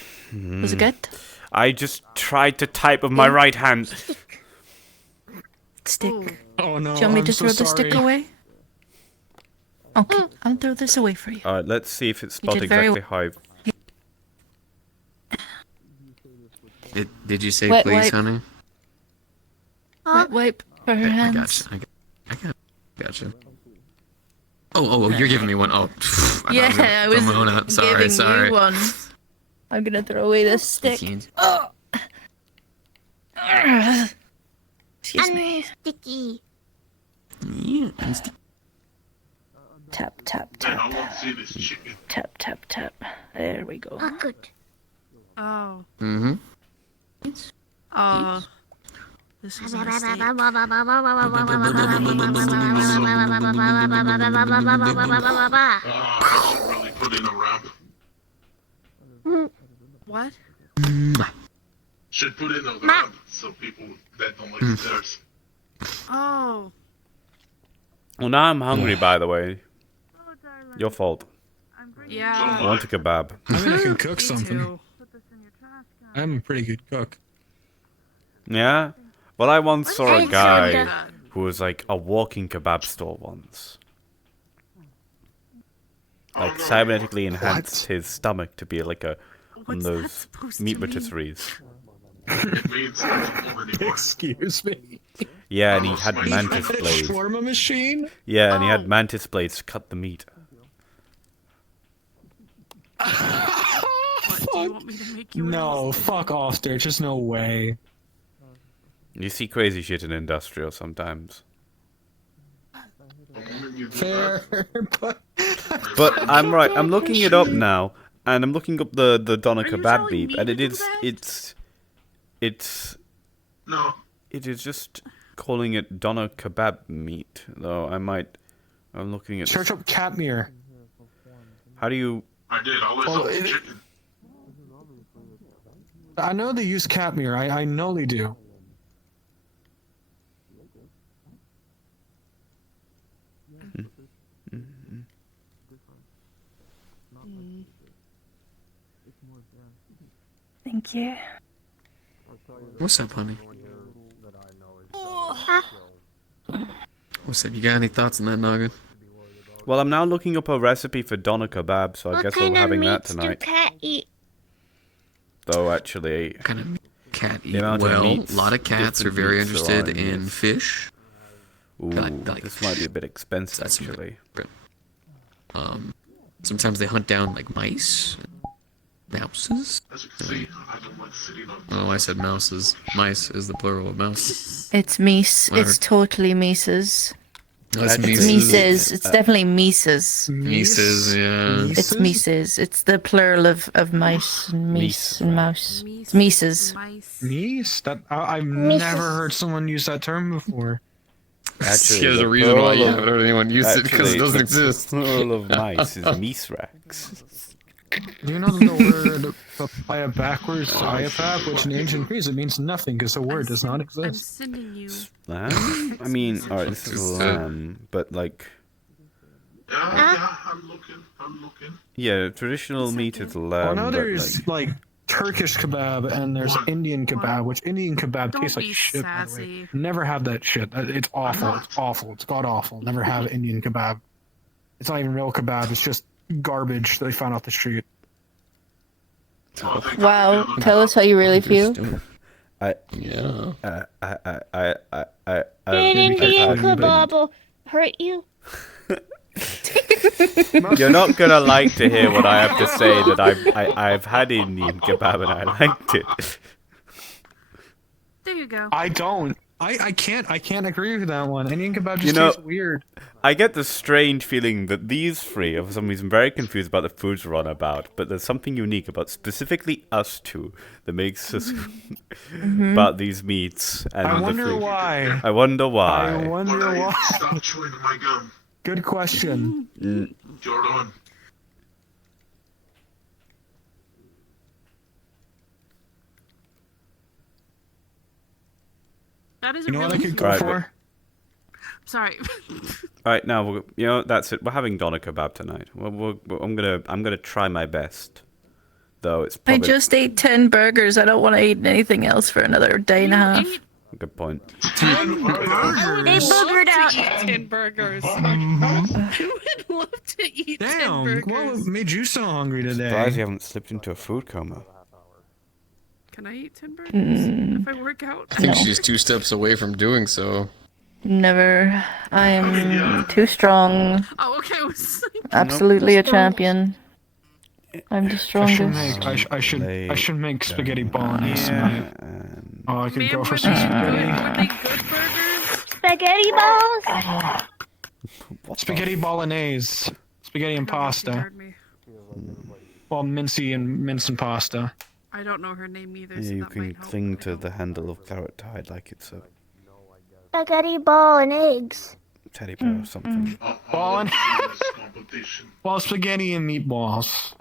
Was it good? I just tried to type with my right hand. Stick. up. Oh no! Do you want me I'm to so throw the stick sorry. away? Okay, I'll throw this away for you. All right. Let's see if it's You spelled did very exactly how. Did you say Wet please, wipe. honey? Wet wipe for her I hands. gotcha. I gotcha. Oh, you're giving me one. Oh, Yeah, I was throw my own out. Sorry, giving sorry. you one. I'm gonna throw away this stick. Oh. Excuse me. Sticky. Tap, tap, tap. Tap, tap, tap. There we go. Oh, good. Oh. Mm-hmm. This is a mistake. Really put in a ramp. What? Should put in a ramp so people that don't like stairs. Oh. Well, now I'm hungry, by the way. Your fault. Yeah. I want a kebab. I mean, I can cook Me something. too. I'm a pretty good cook. Yeah? Well, I once saw a Thanks, guy Rhonda. who was like a walking kebab store once. Like, cybernetically enhanced his stomach to be like one of those meat rotisseries. It means Excuse me. Yeah, and he had mantis He had a blades. shawarma machine? Yeah, and he had mantis blades to cut the meat. No, fuck off, there's just no way. You see crazy shit in industrial sometimes. Fair, but I'm right. I'm looking it up now, and I'm looking up the doner kebab beep, and it's no. It is just calling it doner kebab meat, though. I'm looking at. Search up Katmere. How do you? I did. I always have chicken. I know they use Katmere. I know they do. Thank you. What's up, honey? What's up? You got any thoughts on that, Noggin? Well, I'm now looking up a recipe for doner kebab, so I What guess kind I'm of having that meats do tonight. cat eat? Though actually, Kind of cat the eat amount of well. A meats, lot of cats are different very meats interested on in this. fish. Ooh, Like this might be a bit expensive, That's actually. Sometimes they hunt down like mice, mouses. As you can see, I don't like sitting on. Oh, I said mouses. Mice is the plural of mouse. It's meese. Whatever. It's totally Mises. That's It's Mises. Mises. It's definitely Mises. Mises, yeah. It's Mises. It's the plural of mice and meese and mouse. It's Mises. Meese? I've never heard someone use that term before. Actually, Yeah, there's a reason why you haven't heard anyone use it, because it doesn't exist. The plural of mice is misrax. Do you know the word papaya backwards, iapap, which in ancient Greece it means nothing because the word does not exist. Sending you. Lamb? I mean, alright, this is lamb, but like... Yeah, I'm looking. Yeah, traditional meat is lamb, I know but there's like Turkish kebab and there's Indian kebab, which Indian kebab tastes like shit, by the way. Never have that shit. It's awful. It's awful. It's god awful. Never have Indian kebab. It's not even real kebab. It's just garbage they found off the street. Wow. Tell us how you really feel. Did Indian kebab hurt you? You're not gonna like to hear what I have to say that I've had Indian kebab and I liked it. There you go. I don't. I can't agree with that one. Indian kebab just tastes weird. I get the strange feeling that these three are for some reason very confused about the foods we're on about, but there's something unique about specifically us two that makes us about these meats and I the wonder food. why. I wonder why. I wonder why. Stop chewing my gum. Good question. Jordan. That is You know what I really could go Right, for? Sorry. Alright, now that's it. We're having doner kebab tonight. I'm gonna try my best, though it's I probably just ate 10 burgers. I don't want to eat anything else for another day and a half. good point. 10 burgers? They boogered out. 10 burgers. Who would love to eat 10 Damn, burgers? what made you so hungry today? Surprised you haven't slipped into a food coma. Can I eat 10 burgers if I work out? I think she's 2 steps away from doing so. Never. I am too strong. Oh, okay. I was like, Absolutely a champion. I'm the I should strongest. make I should make spaghetti bolognese tonight. Oh, I could go for some spaghetti. Spaghetti balls? Spaghetti bolognese. Spaghetti and pasta. Well, mince and pasta. I don't know her name either. Yeah, So you that can might help. cling to the handle of Carrot Tide like it's a Spaghetti ball and eggs. teddy bear or something. Ball and well, spaghetti and meatballs.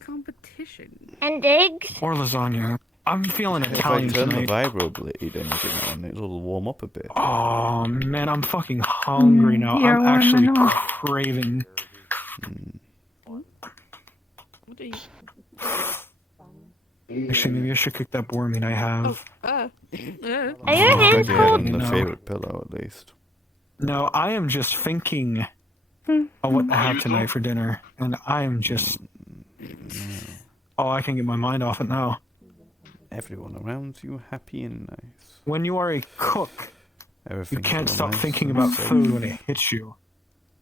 Competition. And eggs? Or lasagna. I'm feeling If I Italian turn the tonight. vibro blade engine on, it'll warm up a bit. Oh man, I'm fucking hungry now. you're I'm actually warming up. craving. What are you? Actually, maybe I should cook that boar meat I have. Are your I hands did cold? on the No. favorite pillow at least. No, I am just thinking of what to have tonight for dinner, and I am just. Oh, I can get my mind off it now. Everyone around you happy and nice. When you are a cook, you Everything's can't all stop nice thinking and about safe. food when it hits you,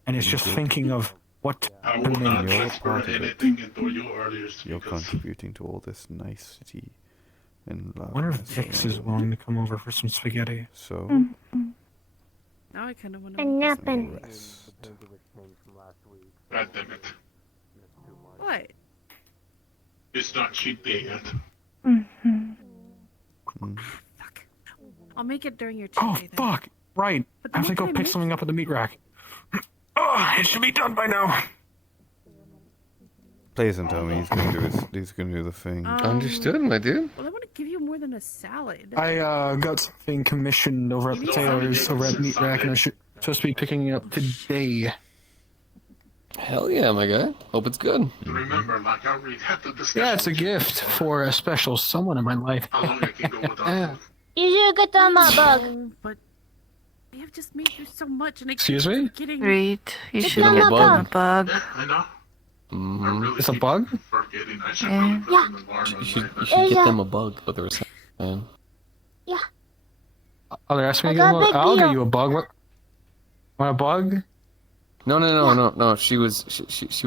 and it's just Mhm. thinking of what I to will not make. You're transfer part of it. anything into your earliest You're because contributing to all this nicety and love. I wonder if Vix is willing to come over for some spaghetti. So Now I kind of want to. I'm napping. rest. God damn it. What? It's not cheat day yet. Fuck. I'll make it during your cheat Oh day then. fuck! Right. But I have to then go what can I pick make? something up at the meat rack. Oh, it should be done by now. Please don't tell me he's gonna do the thing. Understood, my dude. Well, I want to give you more than a salad. I got something commissioned over at the tailor's over at the meat rack, and I should supposed to be picking it up today. Hell yeah, my guy. Hope it's good. Remember, like I already had the discussion. Yeah, it's a gift for a special someone in my life. How long I can go without food. You should get them a bug. No, but we have just made you so much, and I Excuse keep me? forgetting. Great. You Get should them get a them a bug. Yeah, I know. I really It's a keep bug? forgetting. I should Yeah. really put an alarm You on should my get them a bug. What they were saying, man. Yeah. Oh, they're asking me I to got get a one? big I'll deal. get you a bug. What? Want a bug? No. She was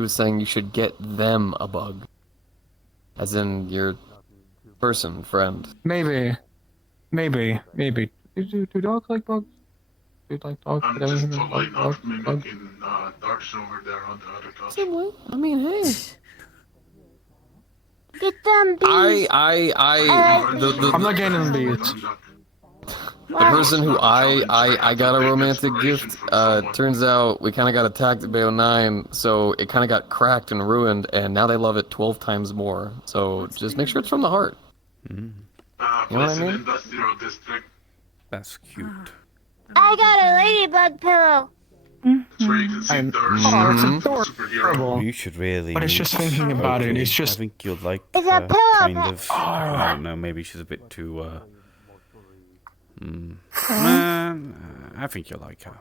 saying you should get them a bug, as in your person friend. Maybe. Do dogs like bugs? Do you like dogs? I'm Did just anything totally like not bugs? mimicking Darks over there on the other couch. I mean, hey. Get them bees. I'm not getting these. The person who I got a romantic gift, turns out we kind of got attacked at Bay 09, so it kind of got cracked and ruined, and now they love it 12 times more. So just make sure it's from the heart. You know what I Pleasant mean? Industrial District. That's cute. I got a ladybug pillow. That's where you can see Darks. Oh, it's adorable. You should really. But it's just thinking about it. It's just. I think you'll like. It's a pillow kind that- of. I don't know. Maybe she's a bit too. I think you'll like her.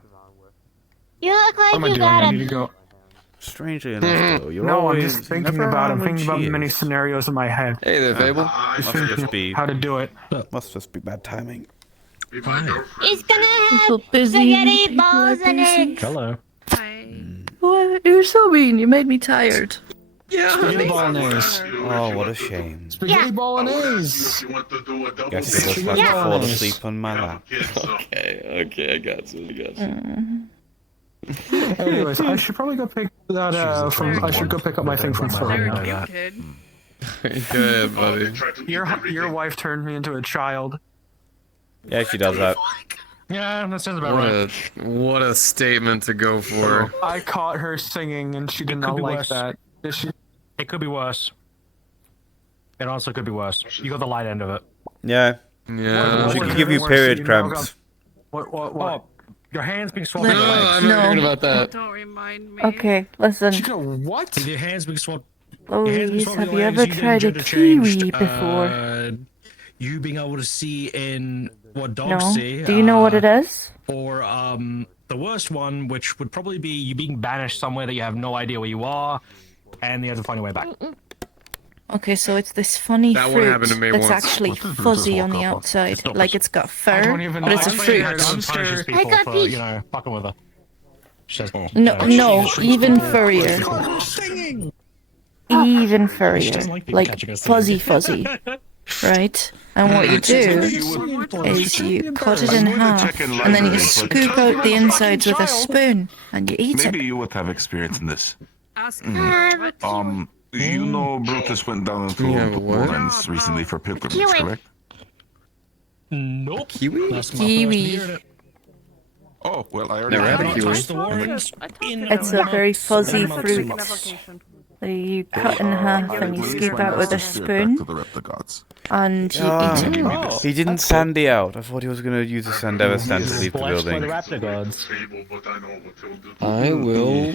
You look What am like I you doing? got I a need to go. Strangely enough, though, you're No, I'm always just thinking never about it. around I'm when thinking she about many is. scenarios in my head. Hey there, Fable. Must just be. How to do it. Must just be bad timing. He's gonna have So busy. spaghetti People are balls and busy. eggs. Hello. What? You're so mean. You made me tired. Spaghetti bolognese. Oh, what a shame. Spaghetti bolognese. Guess you'll just have to fall asleep on my lap. Okay, I got you. Anyways, I should probably go pick that from. I should go pick up my thing from Very Florida. cute kid. Good, buddy. Your wife turned me into a child. Yeah, she does that. Yeah, that sounds about right. What a statement to go for. I caught her singing, and she did It not could be like worse. that. Did she? It could be worse. It also could be worse. You got the light end of it. Yeah. Yeah. She What could could give be you worse? period You know, cramps. What? Oh, your hands being swapped. No, with your legs. I've never heard about that. Don't remind me. Okay, listen. She go what? With your hands being swapped. Your hands being Louise, swapped have with you your ever legs, you getting tried a gender kiwi changed, before? You being able to see in what dogs No. see. Do you know what it is? Or the worst one, which would probably be you being banished somewhere that you have no idea where you are, and you have to find your way back. Okay, so it's this funny That one fruit happened to me that's once. actually What the fruit is fuzzy this on the walk up? outside. Stop Like it. it's got I fur, don't even know. but it's a I fruit. punishes people for, you know, fucking with her. She says, No, no, even furrier. Even She furrier. doesn't like people Like catching her singing. fuzzy fuzzy. Right? And what you do is you cut it in half, and then you scoop out the insides with a spoon, and you eat it. Maybe you would have experience in this. Ask You know Brutus went down into the lines recently for pilgrimage, correct? Nope. Kiwi? Kiwi. Oh, well, I already Never had a kiwi. It's a very fuzzy fruit that you cut in half and you scoop out with a spoon, and you eat it. He didn't sand it out. I thought he was going to use the Sandever stand to leave the building. I will.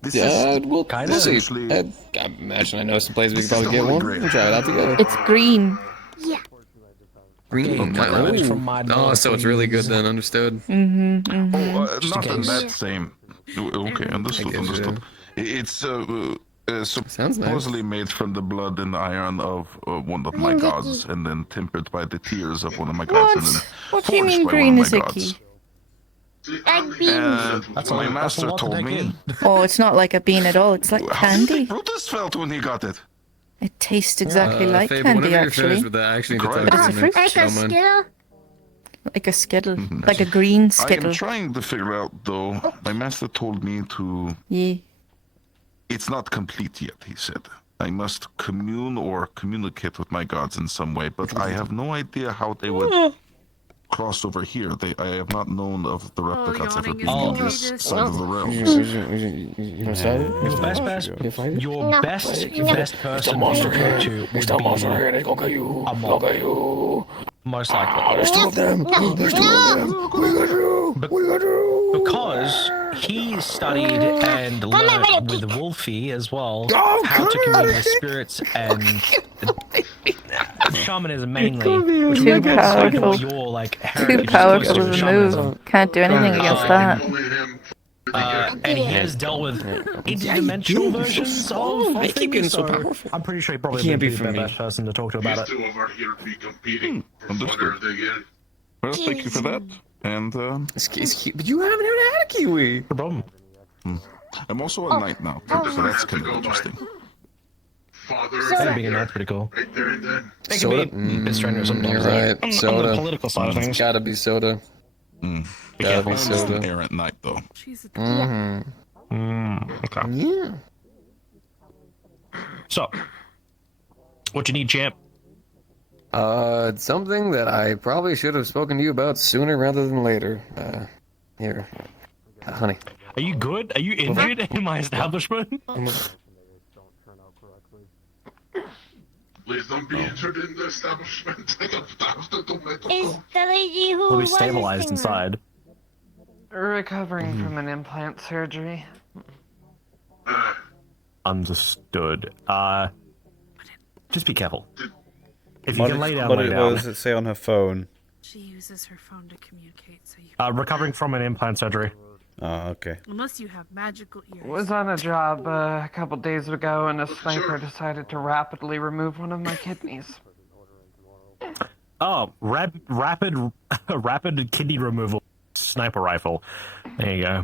This Yeah, we'll see. essentially- I imagine I know some places we can probably get one. We'll try it out together. It's green. Green. Oh, so it's really good then. Understood. Not in that same. Okay, understood. It's supposedly made from the blood and iron of one of my gods, and then tempered by the tears of one of my gods, and then What do you forged mean by green one of is my icky? gods. And my master told me Oh, it's not like a bean at all. It's like candy. Brutus felt when he got it. It tastes exactly like Fable, candy, whenever you're actually. finished with that, I actually need to Correct. talk But it's to a you. fruit. If you don't mind. Like a skittle. Like a green I am skittle. trying to figure out, though. My master told me to. Yeah. It's not complete yet, he said. I must commune or communicate with my gods in some way, but I have no idea how they would cross over here. I have not known of the replicants ever being on this side of the realm. Your best person to go to would be a mob. Most likely. There's two of them. There's two of them. What are you gonna do? What are you gonna do? Because he studied and learned with Wolfie as well how to commune with spirits and shamanism mainly. Which Too really goes back to powerful. what your, like, Too heritage is powerful close to of a shamanism. move. Can't do anything against that. And he has dealt with interdimensional versions of I keep getting things, so powerful. I'm pretty sure he probably It can't would be be from the me. best person to talk to about These it. two of are here to be competing. Understood. Well, thank you for that. And But you haven't even had a kiwi. No problem. I'm also a knight now, too, so that's kind of interesting. That being a knight's pretty cool. Right there and then. It can be a bit strenuous sometimes. You're like, right. on Soda. the political side of things. It's gotta be soda. Gotta be I'm just an soda. errant knight, though. Okay. Yeah. So, what you need, champ? It's something that I probably should have spoken to you about sooner rather than later. Here, honey. Are you good? Are you injured in my establishment? Please don't be injured in the establishment. I have to do medical. Is the lady who We'll be was a stabilized singer. inside. Recovering from an implant surgery. Understood. Just be careful. If you What can lay down, what lay what down. does it say on her phone? She uses her phone to communicate, so you Recovering from an implant surgery. Oh, okay. unless you have magical ears. Was on a job a couple days ago, and a sniper decided to rapidly remove one of my kidneys. Oh, rapid kidney removal sniper rifle. There you go.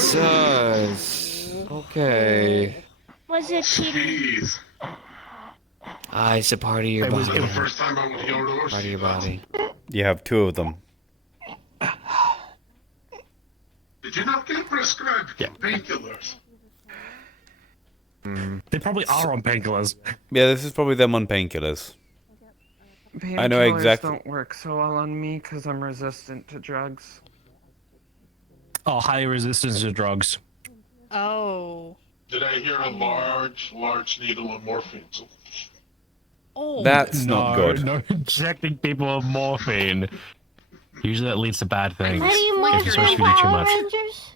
Jesus. Okay. Was it cheating? It's a part of your It was body. the first time I would hear those. Part of your body. You have two of them. Did you not get prescribed painkillers? They probably are on painkillers. Yeah, this is probably them on painkillers. I know Painkillers exactly. don't work so well on me because I'm resistant to drugs. Oh, high resistance to drugs. Oh. Did I hear a large needle of morphine? Oh. That's not good. No injecting people with morphine. Usually that leads to bad things. Are you more If you're from supposed to be too Power much. Rangers?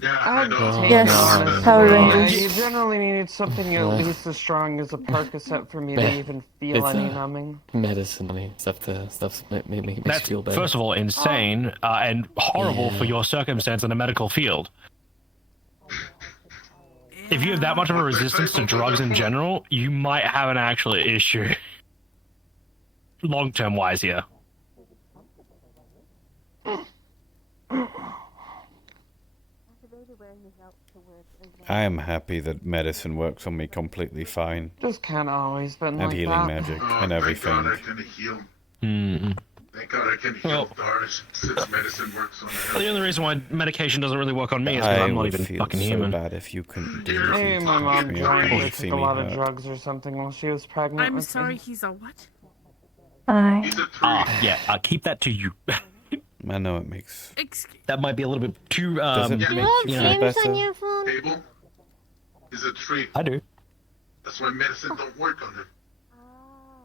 Yeah, I know. Yes, Power Rangers. You generally needed something at least as strong as a Percocet for me to even feel any numbing. Medicine, honey. Stuff makes you That's, feel better. first of all, insane and horrible for your circumstance in the medical field. if you have that much of a resistance to drugs in general, you might have an actual issue. Long-term wise here. I am happy that medicine works on me completely fine. Just can't always been And like healing that. magic and everything. Thank God I can heal Darius since medicine works on him. The only reason why medication doesn't really work on me is because I I'm not would even feel fucking so human. bad if you couldn't do Maybe anything my to mom touch me or joined to to see take a me lot of hurt. drugs or something while she was pregnant I'm with sorry, me. he's a what? Yeah, keep that to you. I know it makes... That might be a little bit too, Does it make Do you you have feel games on better? your phone? Abel is a tree. I do. That's why medicine don't work on him.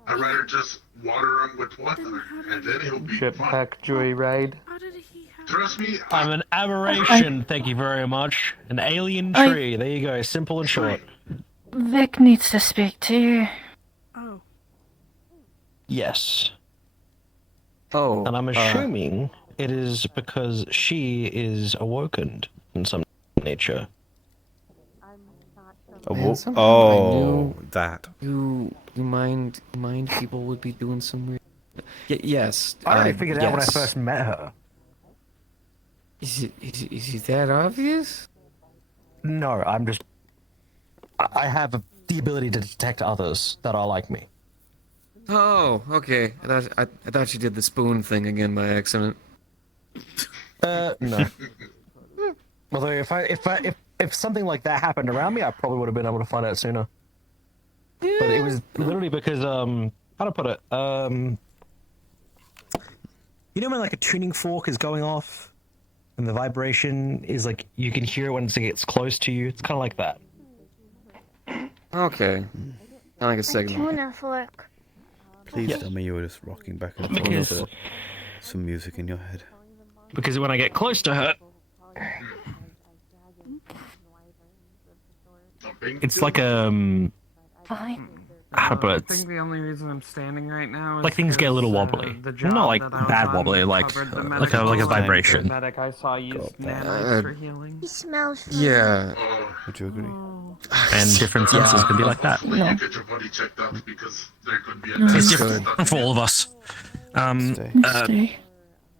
I'd rather just water him with water, and then he'll be fine. Jetpack joyride. Trust me, I'm an aberration, thank you very much. An alien tree, there you go, simple and short. Vic needs to speak to you. Oh. Yes. Oh. And I'm assuming it is because she is awoken in some nature. Man, somehow I knew that. You mind people would be doing some weird... yes. I already figured it out when I first met her. Is it that obvious? No, I'm just... I have the ability to detect others that are like me. Oh, okay. I thought you did the spoon thing again by accident. No. Although if something like that happened around me, I probably would have been able to find out sooner. Yeah. But it was literally because how to put it? You know when like a tuning fork is going off, and the vibration is like you can hear it when it gets close to you. It's kind of like that. Okay. Kind of like a signal. Tuna fork. Please tell me you were just rocking back and forth with some music in your head. Because when I get close to her, it's like Fine. how to put I it? think the only reason I'm standing right now is Like things get a little because, wobbly. the job Not like that I was bad on wobbly, like covered the like a medical vibration. medic I saw use nanites for healing. He smells. Yeah. Would you agree? And different senses can be like that. Hopefully you get your body checked out because there could be a It's test different stuff. for all of us.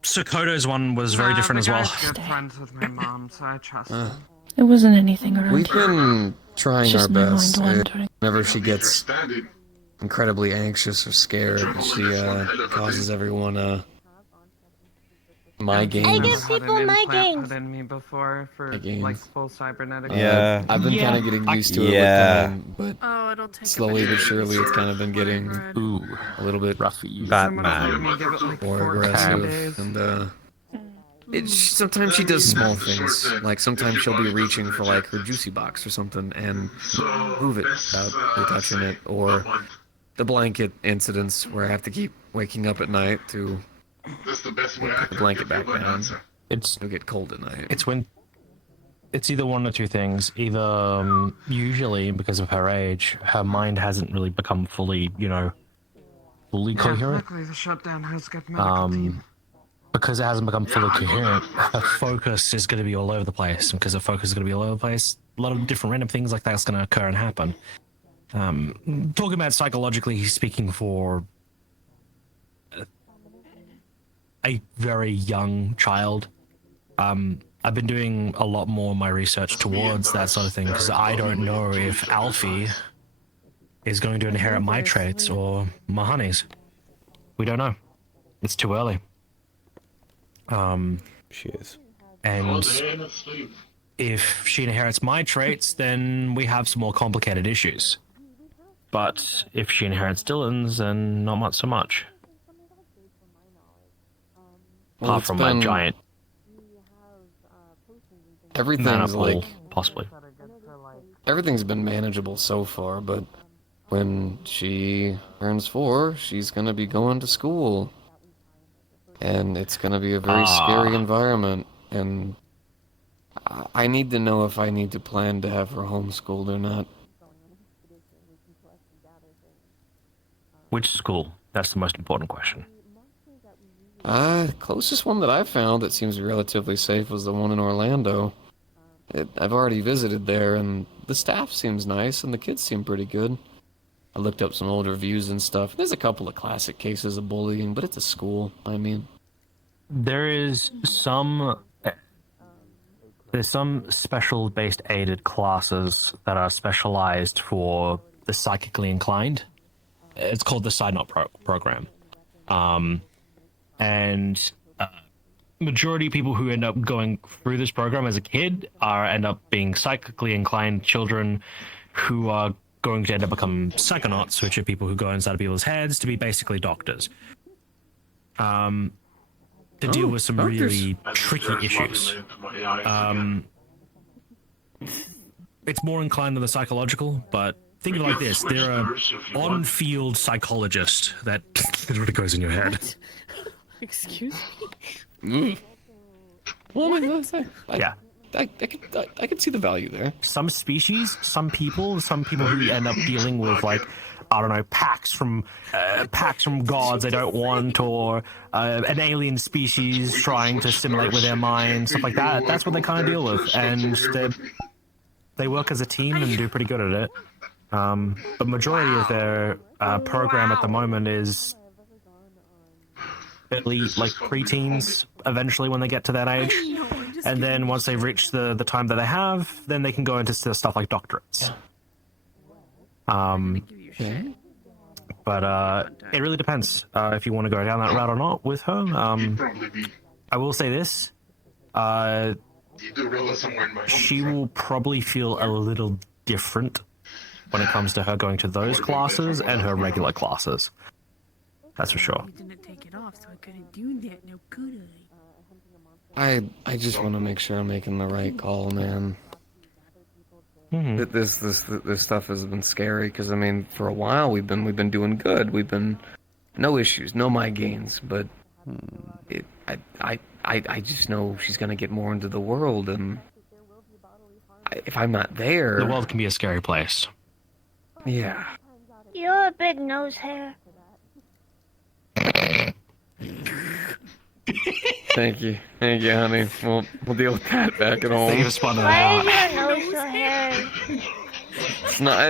Sokoto's one was very different as well. The guy's good friends with my mom, so I trust him. It wasn't anything around We've here. been trying It's our just my mind best. wandering. Whenever she gets incredibly anxious or scared, she causes everyone migraines. I give people migraines. Put in me before for Migraines. like full cybernetic. Yeah. I've been kind of getting used to it Yeah. with time, but Oh, it'll take slowly but surely it's kind of been getting a little bit Batman. more aggressive, and sometimes she does small things, like sometimes she'll be reaching for like her juicy box or something and move it without her touching it, or the blanket incidents where I have to keep waking up at night to That's the best way I put the can blanket give you back an down. answer. It'll get cold at night. It's when it's either one or two things. Either usually because of her age, her mind hasn't really become fully, fully Yeah, coherent. luckily the shutdown has got medical team. Because it hasn't become fully coherent, her focus is going to be all over the place. And because her focus is going to be all over the place, a lot of different random things like that's going to occur and happen. Talking about psychologically speaking for a very young child, I've been doing a lot more of my research towards that sort of thing because I don't know if Alfie is going to inherit my traits or my honey's. We don't know. It's too early. She is. And if she inherits my traits, then we have some more complicated issues. But if she inherits Dylan's, then not much so much. Well, Apart it's from been- my giant Everything's maniple, like possibly. everything's been manageable so far, but when she turns 4, she's gonna be going to school. And it's gonna be a very scary environment, and I need to know if I need to plan to have her homeschooled or not. Which school? That's the most important question. Closest one that I found that seems relatively safe was the one in Orlando. I've already visited there, and the staff seems nice, and the kids seem pretty good. I looked up some old reviews and stuff. There's a couple of classic cases of bullying, but it's a school. I mean, There's some special-based aided classes that are specialized for the psychically inclined. It's called the Side Knot program. And majority of people who end up going through this program as a kid end up being psychically inclined children who are going to end up become psychonauts, which are people who go inside of people's heads to be basically doctors. To deal with some really tricky issues. It's more inclined to the psychological, but think of it like this. There are on-field psychologists that literally goes in your head. Excuse me? Yeah. I can see the value there. Some species, some people who end up dealing with, like, I don't know, packs from gods they don't want, or an alien species trying to assimilate with their mind, stuff like that. That's what they kind of deal with, and they work as a team and do pretty good at it. But majority of their program at the moment is early, like preteens, eventually when they get to that age, and then once they've reached the time that they have, then they can go into stuff like doctorates. But it really depends if you want to go down that route or not with her. I will say this. She will probably feel a little different when it comes to her going to those classes and her regular classes. That's for sure. Didn't take it off, so I couldn't do that. No good. I just want to make sure I'm making the right call, man. Mm-hmm. This stuff has been scary because I mean, for a while we've been doing good. We've been no issues, no migraines, but I just know she's gonna get more into the world, and if I'm not there, the world can be a scary place. Yeah. You're a big nose hair. Thank you, honey. We'll deal with that back at home. Thank you for spawning Why that is your nose so hairy? It's not.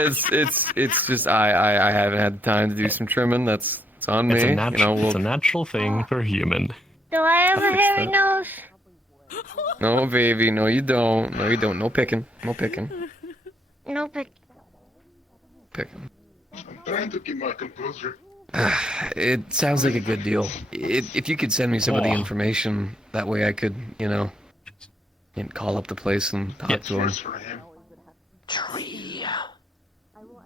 It's just I haven't had time to do some trimming. It's on me. It's a natural thing for a human. Do I have a hairy nose? No, baby. No, you don't. No, you don't. No picking. No picking. No pick. Picking. I'm trying to keep my composure. It sounds like a good deal. If you could send me some of the information, that way I could, call up the place and talk to him.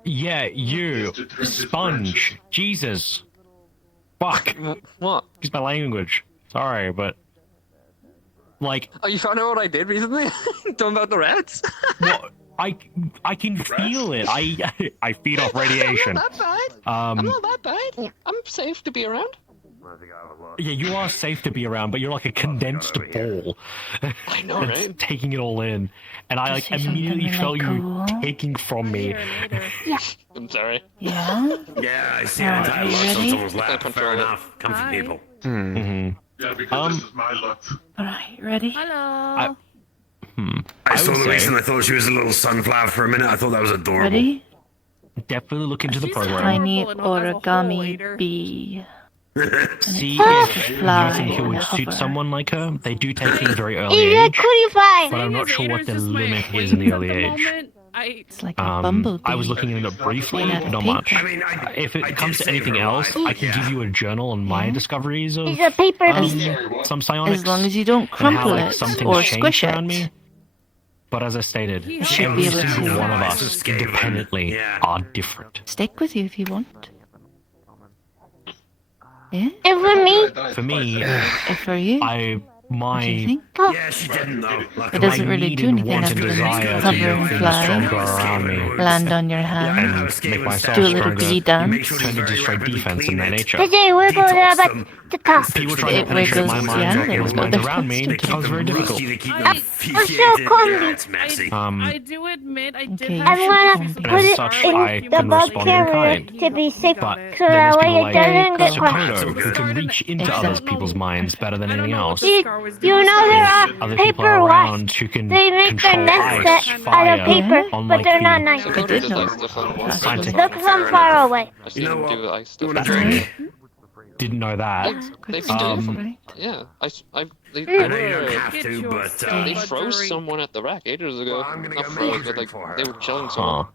Yeah, you, Sponge. Jesus. Fuck. What? Excuse my language. Sorry, but... Like... Oh, you found out what I did recently? Talking about the rats? Well, I can feel it. I feed off radiation. I'm not that bad. I'm not that bad. I'm safe to be around. Yeah, you are safe to be around, but you're like a condensed ball. I know, right? Taking it all in. And I immediately felt you taking from me. Yeah. I'm sorry. Yeah? Yeah, I see an entire lot on someone's lap. Fair enough. Comfy people. Mm-hmm. Yeah, because this is my luck. Alright, ready? Hello. I saw Louise and I thought she was a little sunflower for a minute. I thought that was adorable. Ready? Definitely look into the program. Tiny origami bee. See if you think it would suit someone like her. They do take things very early age, but I'm not sure what the limit is in the early age. It's like a bumblebee. I was looking into it briefly, but not much. I mean, if it comes to anything else, I can give you a journal on my discoveries of It's a paper some psionics. As long as you don't crumple and how, it something's or changed squish around it. me. But as I stated, should be every able to single do one of that. us independently are different. Stick with you if you want. Yeah? And For me, for you? my Yeah, she didn't though. It doesn't really need do and anything want after and this. desire Cover to and make things fly. stronger around me. Land on your hand. And make myself Do a little stronger. bee dance. Tend to destroy defense in their nature. Today we're going about the cost. People trying to penetrate my mind or people's minds around me becomes very difficult. It's messy. I do admit I did have I'm gonna And put as it such, in I the can bug respond in carrier kind. to be safe, But so then that there's way people it like doesn't get Sakoto crushed. who can reach into other people's minds better than anything else. See, powers. You know there are other people paper around wasps. who can They make their control nests ice, out of fire, paper, on but like they're the not nice. Dakota does like stuff on walls. scientific. Look from far away. I see them do ice stuff. That's right. Didn't know that. They Um, yeah, they I know you don't have to, but they froze someone at the rack ages ago. Well, I'm gonna Not go froze, make a but drink like for her. they were chilling someone.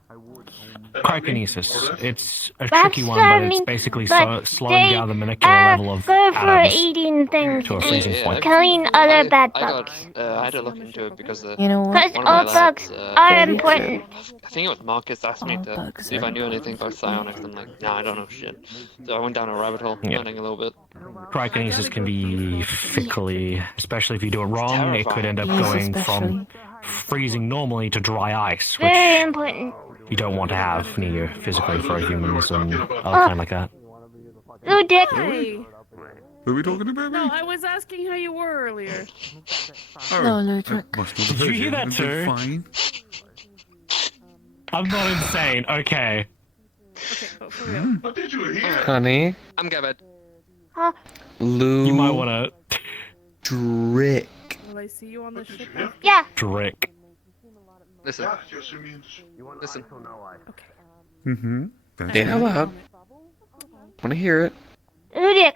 Cryokinesis. It's a That's tricky one, but it's farming, basically but slowing they down the molecular are level of good for atoms eating things to a freezing point. and killing other bad I bugs. had to look into it because You know what? Because one of my all bugs lads, are important. I think it was Marcus asked me to see if I knew anything about psionics. I'm like, nah, I don't know shit. So I went down a rabbit hole, learning a little bit. Cryokinesis can be fickly, especially if you do it wrong. It could end up Yes, going from especially. freezing normally to dry ice, which Very important. you don't want to have near you physically for humans and other kind like that. Ooh, Dick. Hey. What are we talking about? No, I was asking how you were earlier. No, Ludwig. Did you hear that too? Fine. I'm not insane. Okay. Okay, but for real. What did you hear? Honey, I'm Gavin. Huh? Lou. You might want to Drick. Will I see you on the ship? Yeah. Drick. Listen. Listen. Okay. Mm-hmm. Say it out loud. Want to hear it? Ludic.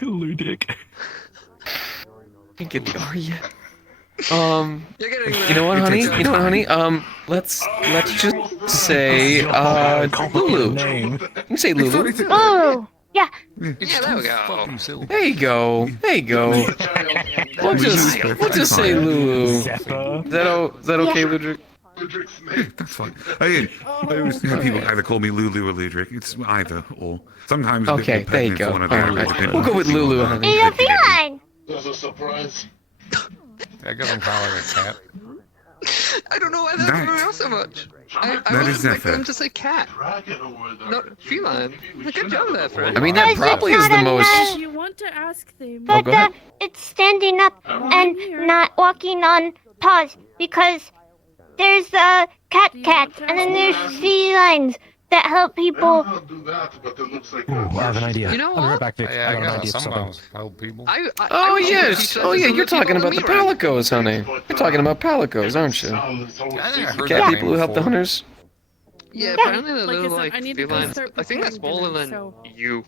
Ludic. Can't get the R yet. You're getting You know what, honey? You know what, honey? Let's just say Lulu. You can say Lulu. Ooh. Yeah. Yeah, there we go. There you go. There you go. We'll just say Lulu. Is that okay, Ludwig? That's fine. I always have people either call me Lulu or Ludwig. It's either or. Sometimes Okay, there you go. All right. We'll go with Lulu, honey. He's a feline. That's a surprise. That doesn't sound like a cat. I don't know why that threw me off so much. I That was is expecting Zephyr. him to say cat, not feline. Good job there, Fred. I mean, that probably is the most. You want to ask them? Oh, go ahead. It's standing up and not walking on paws because there's cat, and then there's felines that help people. Ooh, I have an idea. You know I'll be right what? back, Vic. Yeah, I got an I idea for something. sometimes help people. Oh yes. Oh yeah, you're talking about the palicos, honey. You're talking about palicos, aren't you? The cat people who help the hunters. Yeah, apparently they're Like I little said, like I need to go felines. start I think they're preparing smaller dinner, than so- you.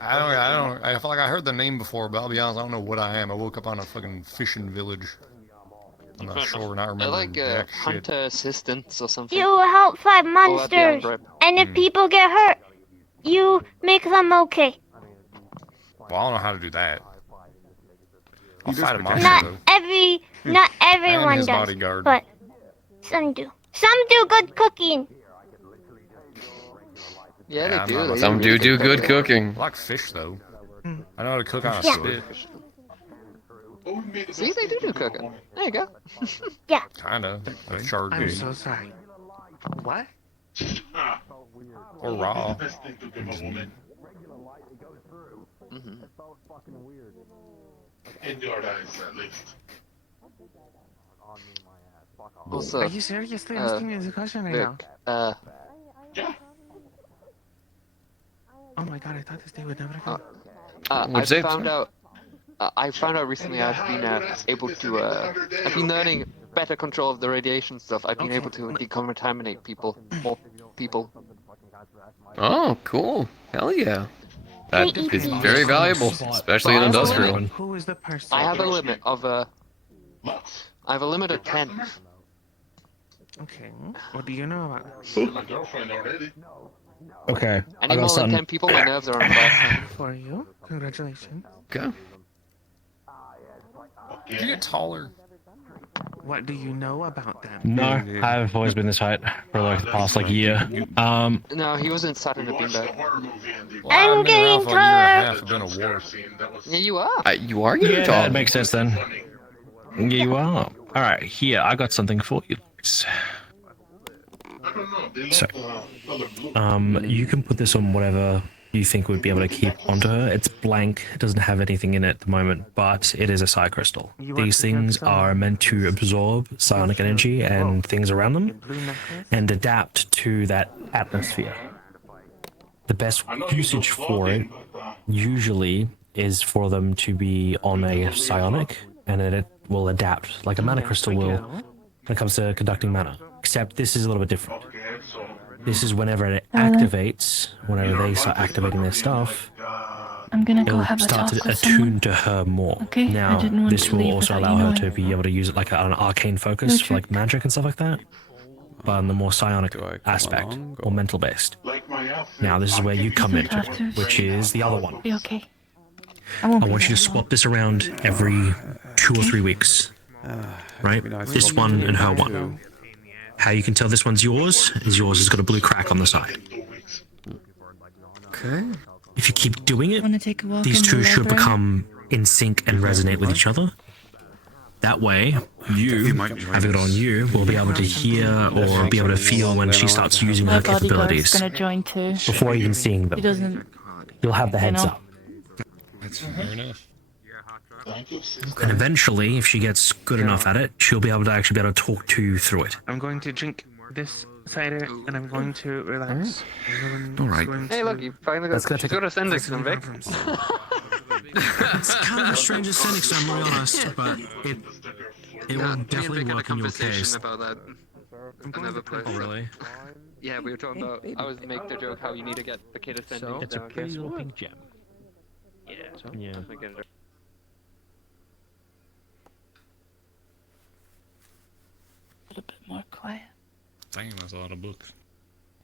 I feel like I heard the name before, but I'll be honest, I don't know what I am. I woke up on a fucking fishing village. I'm not sure, not They're remembering like jack shit. hunter assistants or something. You help fight Oh, monsters, that'd be and if people get hurt, you make them okay. Well, I don't know how to do that. I'll fight a monster, Not though. not I am everyone his does, bodyguard. but some do. Some do good cooking. Yeah, Yeah, they do. They Some really do good cooking. I like fish, though. I know how to cook on a Yeah. spit. See, they do cooking. There you go. Yeah. Kinda. That's charred I'm good. so sorry. What? Or raw. In your eyes, at least. Also, Are you seriously asking me this question right now? Vic, Oh my god, I thought this day would never come. What'd you say? I found out recently I've been able to I've been learning better control of the radiation stuff. I've been able to decontaminate more people. Oh, cool. Hell yeah. That is very valuable, especially in industrial. Who is the person? I have a limit of I have a limit of 10. Okay. What do you know about My girlfriend already. Okay, I Any got more than something. 10 people, my nerves are on fire. for you? Congratulations. Okay. Did you get taller? What do you know about them? No, I've always been this height for like the past like year. No, he was inside in a beanbag. Well, I've been around for a year and a half. I've been a war. Yeah, you are. You are getting Yeah, tall. that makes sense then. Yeah, you are. All right, here I got something for you. So, you can put this on whatever you think would be able to keep onto her. It's blank. It doesn't have anything in it at the moment, but it is a psi crystal. These things are meant to absorb psionic energy and things around them and adapt to that atmosphere. The best usage for it usually is for them to be on a psionic, and then it will adapt like a mana crystal will when it comes to conducting mana. Except this is a little bit different. This is whenever it activates, whenever they start activating their stuff, I'm gonna go it'll have a start talk to with someone. attune to her more. Okay, I Now, didn't want this to will leave also without allow you her knowing. to be able to use it like an arcane focus for like magic and stuff like that, but on the more psionic aspect or mental based. Now, this is where you come in, which is the other one. Be okay. I want you to swap this around every 2 or 3 weeks. Right? This one and her one. How you can tell this one's yours is yours has got a blue crack on the side. Okay. If you keep doing it, Wanna take a walk these in the two should library? become in sync and resonate with each other. That way, you, having it on you, will be able to hear or be able to feel when she starts using My her bodyguard's capabilities. gonna join too. Before even seeing them. He doesn't. You'll have the heads know. up. That's fair enough. And eventually, if she gets good enough at it, she'll be able to actually be able to talk to you through it. I'm going to drink this cider and I'm going to relax. All right. Hey, look, you finally got. She's got a sentence, Vic. It's kind of a strange sentence, I'm really honest, but it will definitely work in your case. About that. Another place. Oh, really? Yeah, we were talking about. I was making the joke how you need to get the kid ascending. So, it's a pretty little pink gem. Yeah. So, yeah. A little bit more quiet. Damn, that's a lot of books.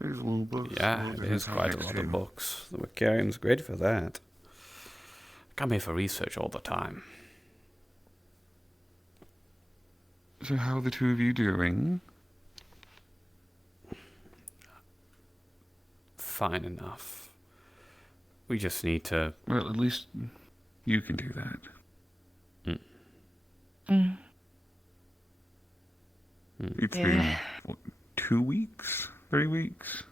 There's a little book. Yeah, it is quite a lot of books. The Wicarian's great for that. Come here for research all the time. So how are the two of you doing? Fine enough. We just need to... Well, at least you can do that. It's been, what, 2 weeks? 3 weeks?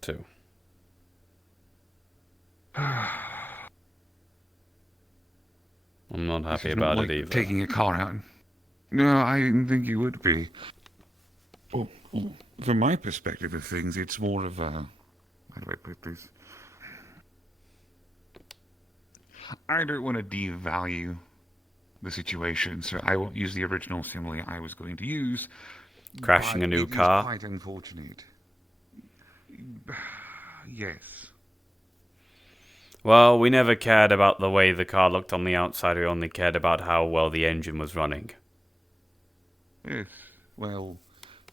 2. I'm not happy This is about not it like either. taking a car out. No, I didn't think you would be. Well, from my perspective of things, it's more of a... How do I put this? I don't want to devalue the situation, so I won't use the original simile I was going to use. Crashing a new it is car? quite unfortunate. Yes. Well, we never cared about the way the car looked on the outside. We only cared about how well the engine was running. Yes. Well,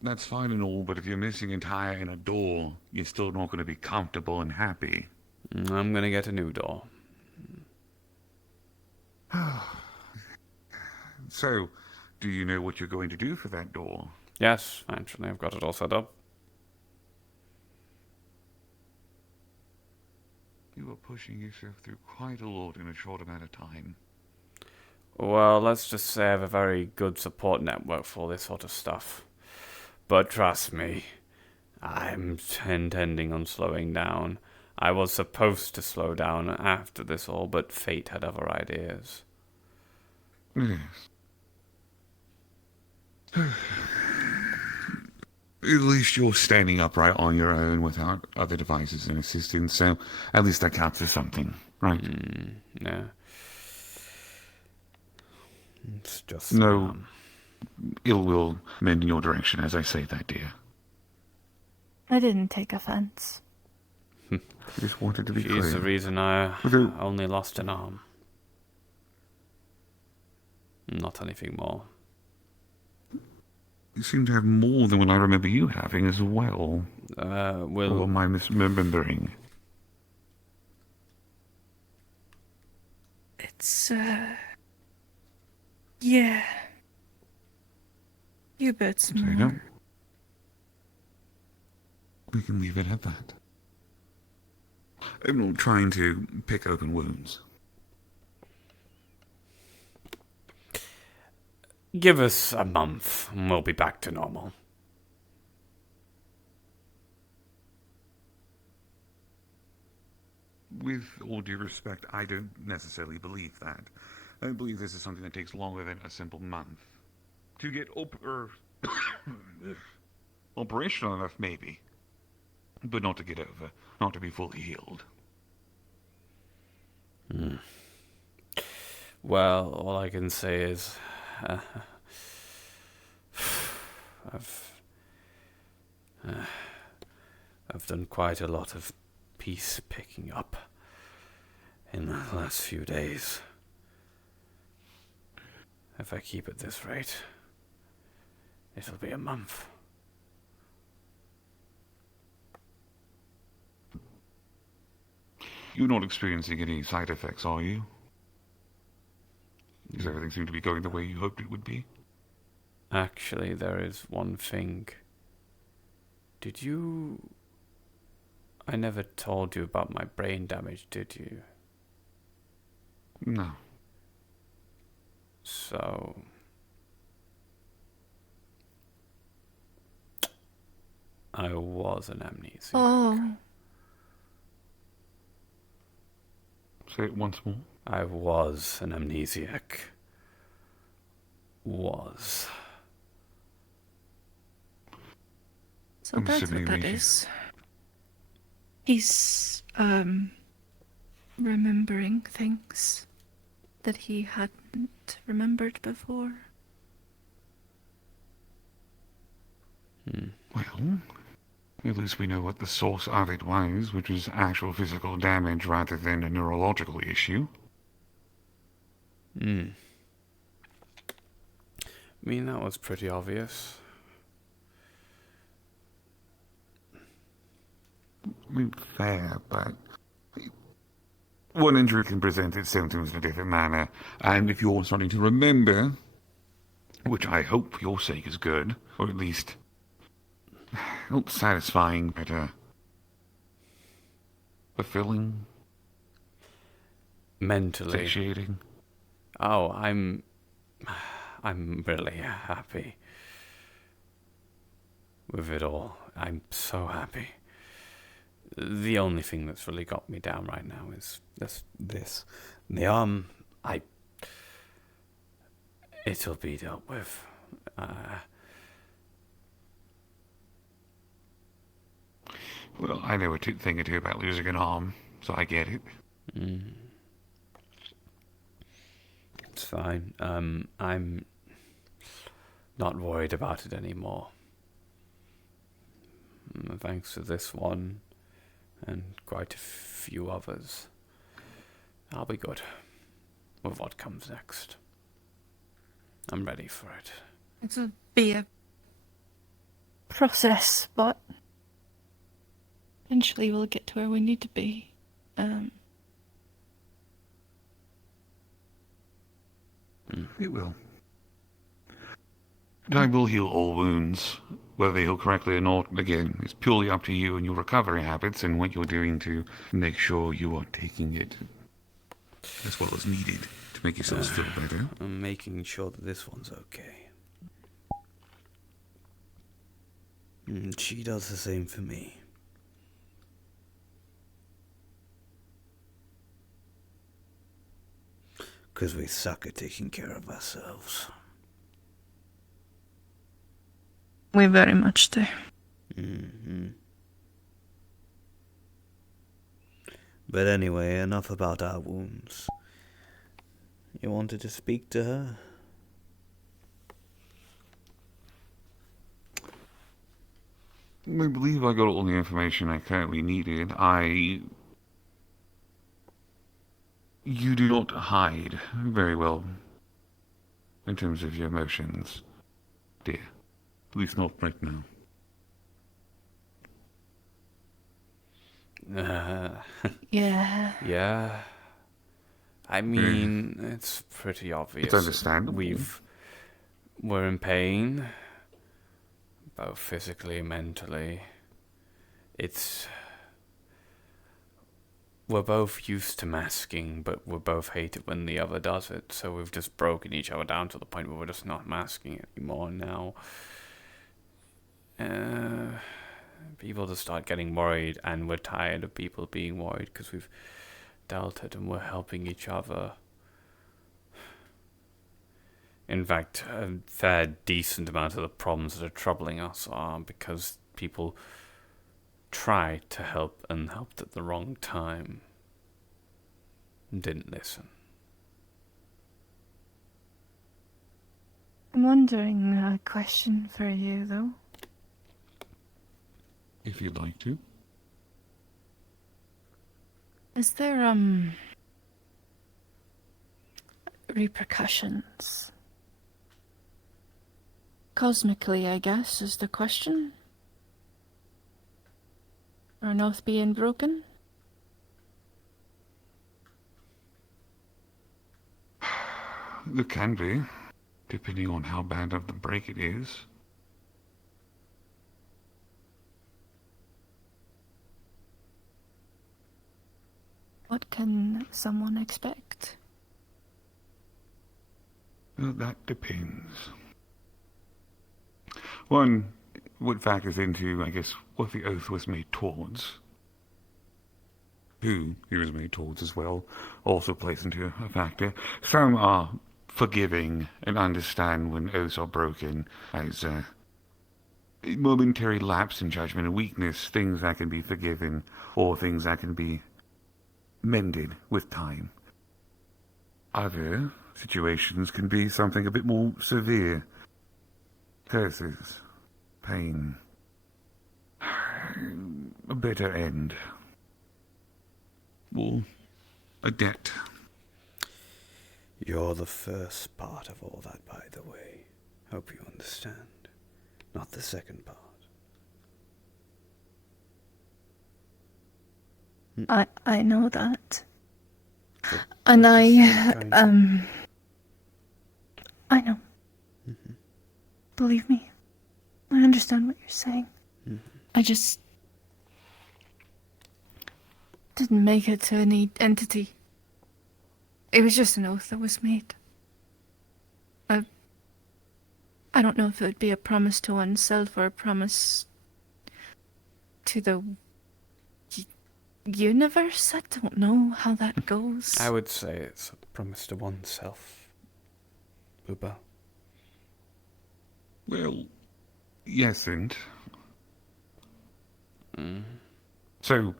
that's fine and all, but if you're missing a tire and a door, you're still not going to be comfortable and happy. I'm going to get a new door. So, do you know what you're going to do for that door? Yes, actually, I've got it all set up. You are pushing yourself through quite a lot in a short amount of time. Well, let's just say I have a very good support network for this sort of stuff. But trust me, I'm intending on slowing down. I was supposed to slow down after this all, but fate had other ideas. Yes. At least you're standing upright on your own without other devices and assistance, so at least that counts as something, right? Yeah. It's just... No ill will mend in your direction as I say that, dear. I didn't take offense. I just wanted to be clear. She's the reason I only lost an arm. Not anything more. You seem to have more than what I remember you having as well. Or am I misremembering? It's, yeah. You bet So, more. no. We can leave it at that. I'm not trying to pick open wounds. Give us a month, and we'll be back to normal. With all due respect, I don't necessarily believe that. I believe this is something that takes longer than a simple month. To get operational enough, maybe. But not to get over. Not to be fully healed. Hmm. Well, all I can say is I've done quite a lot of piece picking up in the last few days. If I keep at this rate, it'll be a month. You're not experiencing any side effects, are you? Does everything seem to be going the way you hoped it would be? Actually, there is one thing. Did you... I never told you about my brain damage, did you? No. So... I was an amnesiac. Oh. Say it once more. I was an amnesiac. Was. So that's what that is. He's, remembering things that he hadn't remembered before. Well, at least we know what the source of it was, which was actual physical damage rather than a neurological issue. I mean, that was pretty obvious. I mean, fair, but one injury can present its symptoms in a different manner, and if you're starting to remember, which I hope for your sake is good, or at least not satisfying, but fulfilling, mentally satiating. Oh, I'm really happy with it all. I'm so happy. The only thing that's really got me down right now is this. The arm, it'll be dealt with. Well, I know a thing or two about losing an arm, so I get it. It's fine. I'm not worried about it anymore. Thanks to this one and quite a few others, I'll be good with what comes next. I'm ready for it. It'll be a process, but eventually we'll get to where we need to be. It will. Time will heal all wounds. Whether they heal correctly or not, again, it's purely up to you and your recovery habits and what you're doing to make sure you are taking it as well as needed to make yourselves feel better. I'm making sure that this one's okay. And she does the same for me. Because we suck at taking care of ourselves. We very much do. But anyway, enough about our wounds. You wanted to speak to her? I believe I got all the information I currently needed. You do not hide very well in terms of your emotions, dear. At least not right now. Yeah. Yeah. I mean, it's pretty obvious. It's understandable. We're in pain, both physically and mentally. We're both used to masking, but we both hate it when the other does it, so we've just broken each other down to the point where we're just not masking anymore now. People just start getting worried, and we're tired of people being worried because we've dealt it and we're helping each other. In fact, a fair decent amount of the problems that are troubling us are because people tried to help and helped at the wrong time. and didn't listen. I'm wondering a question for you, though. If you'd like to. Is there, repercussions? Cosmically, I guess, is the question? For an oath being broken? There can be, depending on how bad of the break it is. What can someone expect? Well, that depends. One, what factors into, I guess, what the oath was made towards. Who it was made towards as well also plays into a factor. Some are forgiving and understand when oaths are broken as a momentary lapse in judgment and weakness, things that can be forgiven or things that can be mended with time. Other situations can be something a bit more severe. Curses, pain, a bitter end, or a debt. You're the first part of all that, by the way. Hope you understand. Not the second part. I know that. And I know. Believe me. I understand what you're saying. I just didn't make it to any entity. It was just an oath that was made. I don't know if it would be a promise to oneself or a promise to the universe. I don't know how that goes. I would say it's a promise to oneself. Bluebell. Well, yes and. So,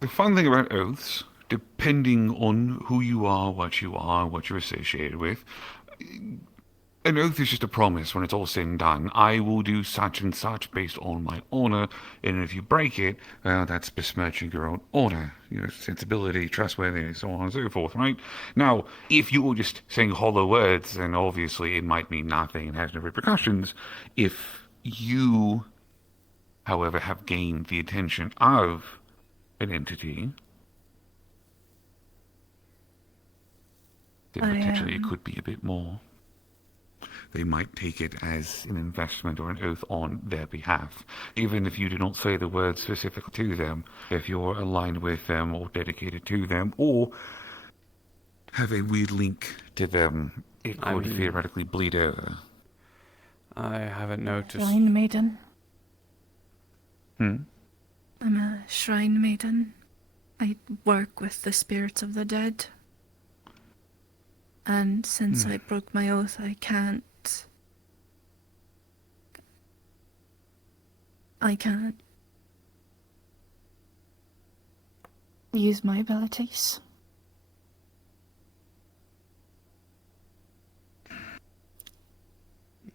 the fun thing about oaths, depending on who you are, what you're associated with, an oath is just a promise when it's all said and done. I will do such and such based on my honor, and if you break it, well, that's besmirching your own honor, your sensibility, trustworthiness, so on and so forth, right? Now, if you were just saying hollow words, then obviously it might mean nothing and has no repercussions. If you, however, have gained the attention of an entity, then potentially it could be a bit more. They might take it as an investment or an oath on their behalf, even if you do not say the words specific to them, if you're aligned with them or dedicated to them, or have a weird link to them, it could theoretically bleed over. I haven't noticed. Shrine maiden. I'm a shrine maiden. I work with the spirits of the dead. And since I broke my oath, I can't use my abilities.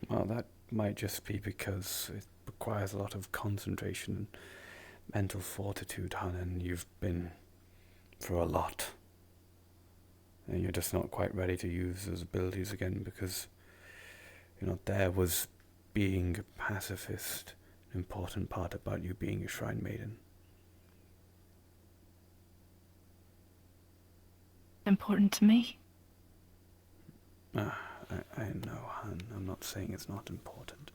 Well, that might just be because it requires a lot of concentration and mental fortitude, hon, and you've been through a lot. And you're just not quite ready to use those abilities again because you're not there. Was being a pacifist an important part about you being a shrine maiden? Important to me. I know, hon. I'm not saying it's not important.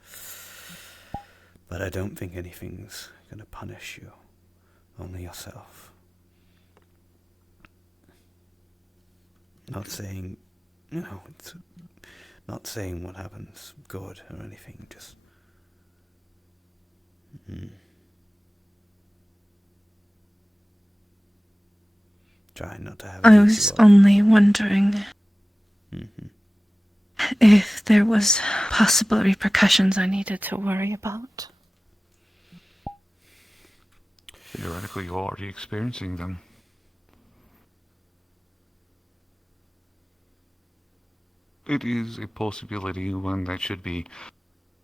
But I don't think anything's gonna punish you. Only yourself. Not saying, it's not saying what happens good or anything, just... Try not to have... I was only wondering if there was possible repercussions I needed to worry about. Theoretically, you're already experiencing them. it is a possibility, one that should be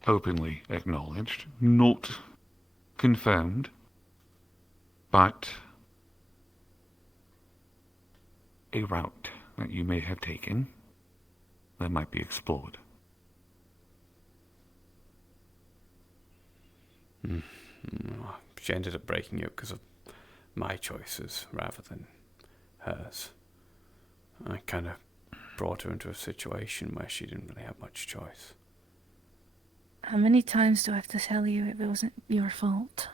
openly acknowledged, not confirmed, but a route that you may have taken that might be explored. She ended up breaking you because of my choices rather than hers. I kind of brought her into a situation where she didn't really have much choice. How many times do I have to tell you it wasn't your fault?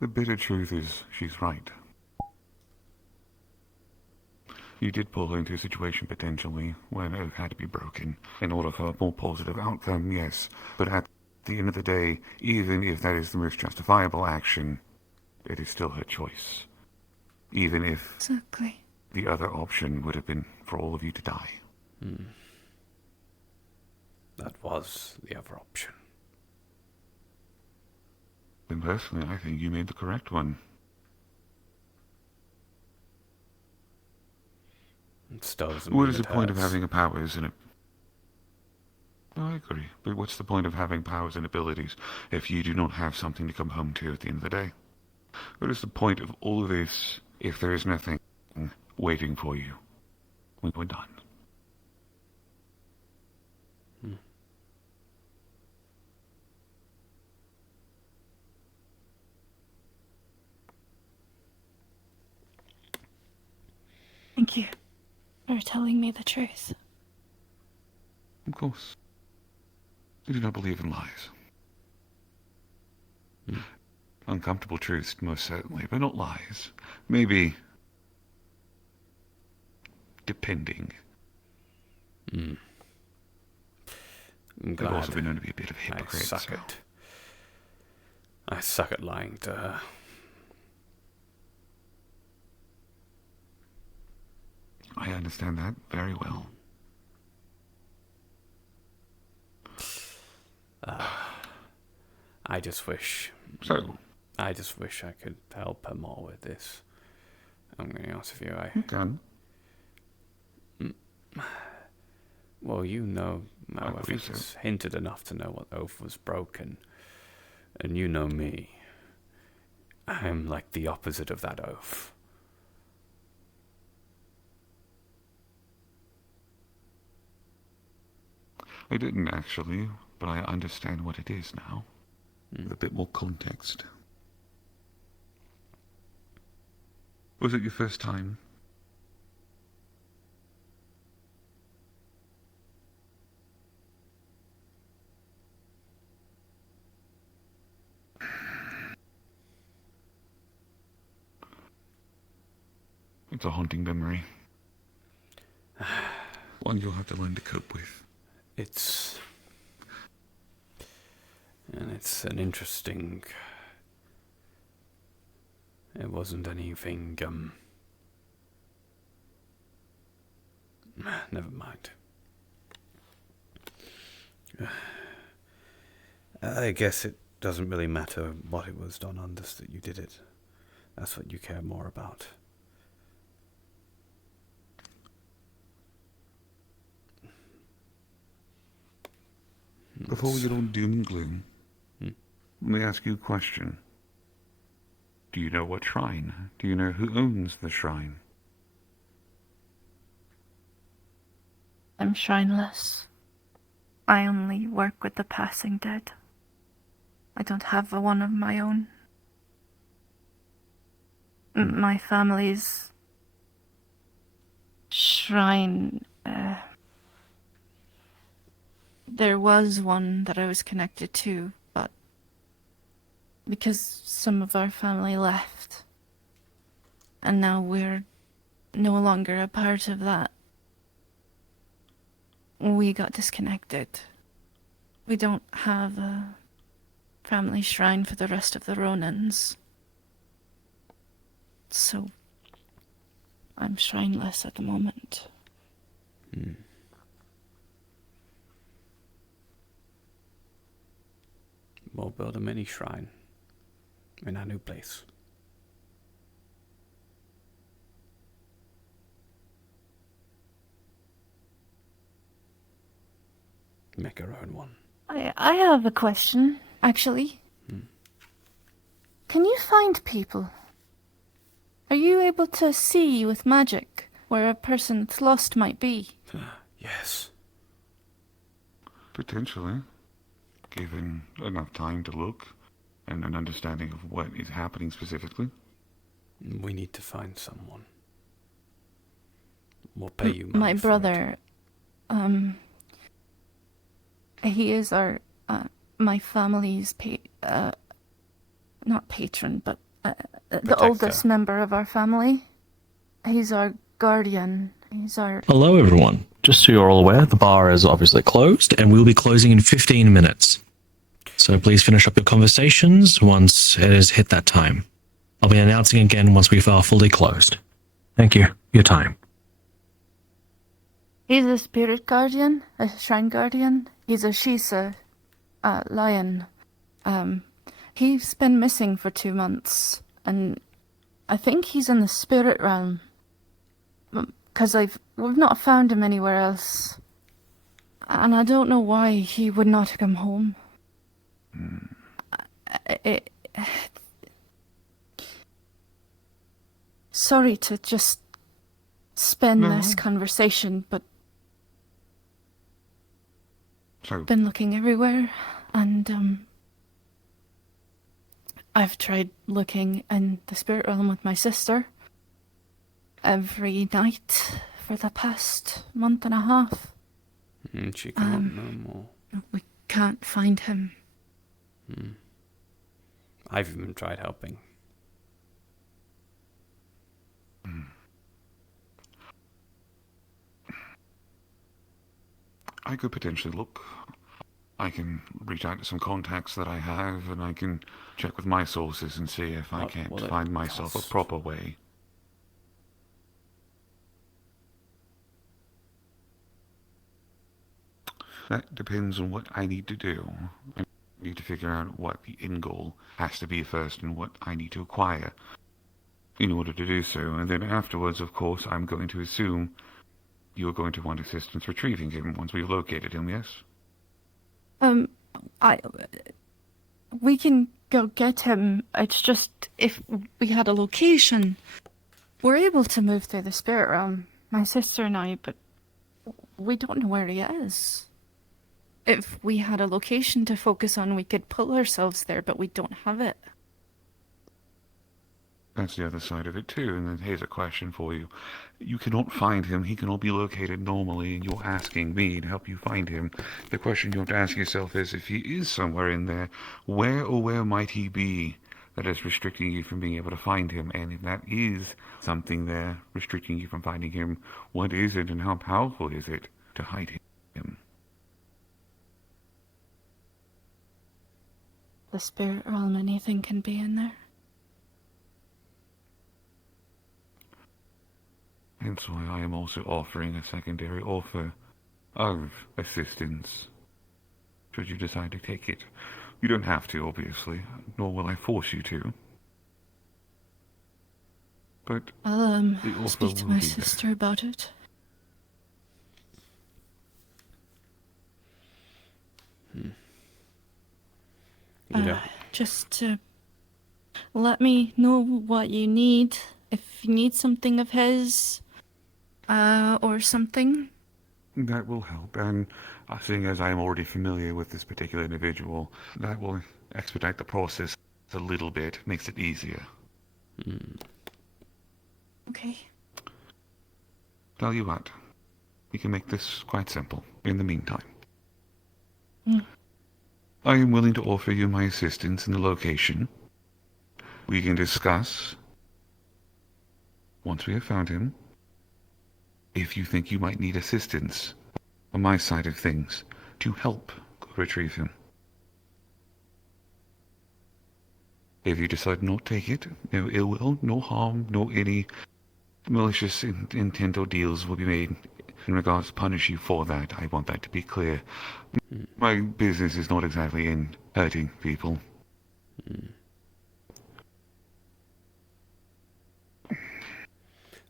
The bitter truth is, she's right. You did pull her into a situation potentially where an oath had to be broken in order for a more positive outcome, yes. But at the end of the day, even if that is the most justifiable action, it is still her choice. Even if Exactly. the other option would have been for all of you to die. That was the other option. Then personally, I think you made the correct one. It still doesn't What mean is it the point of hurts. having a powers and I agree, but what's the point of having powers and abilities if you do not have something to come home to at the end of the day? What is the point of all of this if there is nothing waiting for you when we're done? Thank you for telling me the truth. Of course. I do not believe in lies. Uncomfortable truths, most certainly, but not lies. Maybe... depending. I'm I've glad also been known to be a bit of a hypocrite. I suck at lying to her. I understand that very well. I just wish I could help her more with this. I'm going to be honest with you. You can. Well, you know, I I think believe so. it's hinted enough to know what oath was broken. And you know me. I'm like the opposite of that oath. I didn't actually, but I understand what it is now. With a bit more context. Was it your first time? It's a haunting memory. One you'll have to learn to cope with. It's an interesting... It wasn't anything, never mind. I guess it doesn't really matter what it was done on, just that you did it. That's what you care more about. Before we get all doom and gloom, let me ask you a question. Do you know what shrine? Do you know who owns the shrine? I'm shrineless. I only work with the passing dead. I don't have one of my own. My family's shrine, there was one that I was connected to, but because some of our family left, and now we're no longer a part of that, we got disconnected. We don't have a family shrine for the rest of the Ronins. So, I'm shrineless at the moment. We'll build a mini shrine in our new place. Make her own one. I have a question, actually. Can you find people? Are you able to see with magic where a person that's lost might be? Yes. Potentially. Given enough time to look and an understanding of what is happening specifically. We need to find someone. We'll pay you money. My brother, he is our, my family's not patron, but the oldest member of our family. He's our guardian. He's our... Hello, everyone. Just so you're all aware, the bar is obviously closed, and we'll be closing in 15 minutes. So please finish up your conversations once it has hit that time. I'll be announcing again once we are fully closed. Thank you for your time. He's a spirit guardian, a shrine guardian. He's a Shisa lion. He's been missing for 2 months, and I think he's in the spirit realm. Because we've not found him anywhere else. And I don't know why he would not come home. Sorry to just spin this conversation, but I've been looking everywhere, and I've tried looking in the spirit realm with my sister every night for the past month and a half. She can't no more. We can't find him. I've even tried helping. I could potentially look. I can reach out to some contacts that I have, and I can check with my sources and see if I can't find myself a proper way. That depends on what I need to do. I need to figure out what the end goal has to be first and what I need to acquire in order to do so. And then afterwards, of course, I'm going to assume you're going to want assistance retrieving him once we've located him, yes? We can go get him. It's just if we had a location, we're able to move through the spirit realm, my sister and I, but we don't know where he is. If we had a location to focus on, we could pull ourselves there, but we don't have it. That's the other side of it too, and then here's a question for you. You cannot find him, he cannot be located normally, and you're asking me to help you find him. The question you have to ask yourself is, if he is somewhere in there, where might he be that is restricting you from being able to find him? And if that is something there restricting you from finding him, what is it and how powerful is it to hide him? The spirit realm, anything can be in there. Hence why I am also offering a secondary offer of assistance, should you decide to take it. You don't have to, obviously, nor will I force you to. But I'll speak to my sister about it. Just to let me know what you need. If you need something of his, or something. That will help, and seeing as I am already familiar with this particular individual, that will expedite the process a little bit, makes it easier. Okay. Tell you what, we can make this quite simple in the meantime. I am willing to offer you my assistance in the location. We can discuss, once we have found him, if you think you might need assistance on my side of things to help retrieve him. If you decide not to take it, no ill will, no harm, no any malicious intent or deals will be made in regards to punish you for that. I want that to be clear. My business is not exactly in hurting people.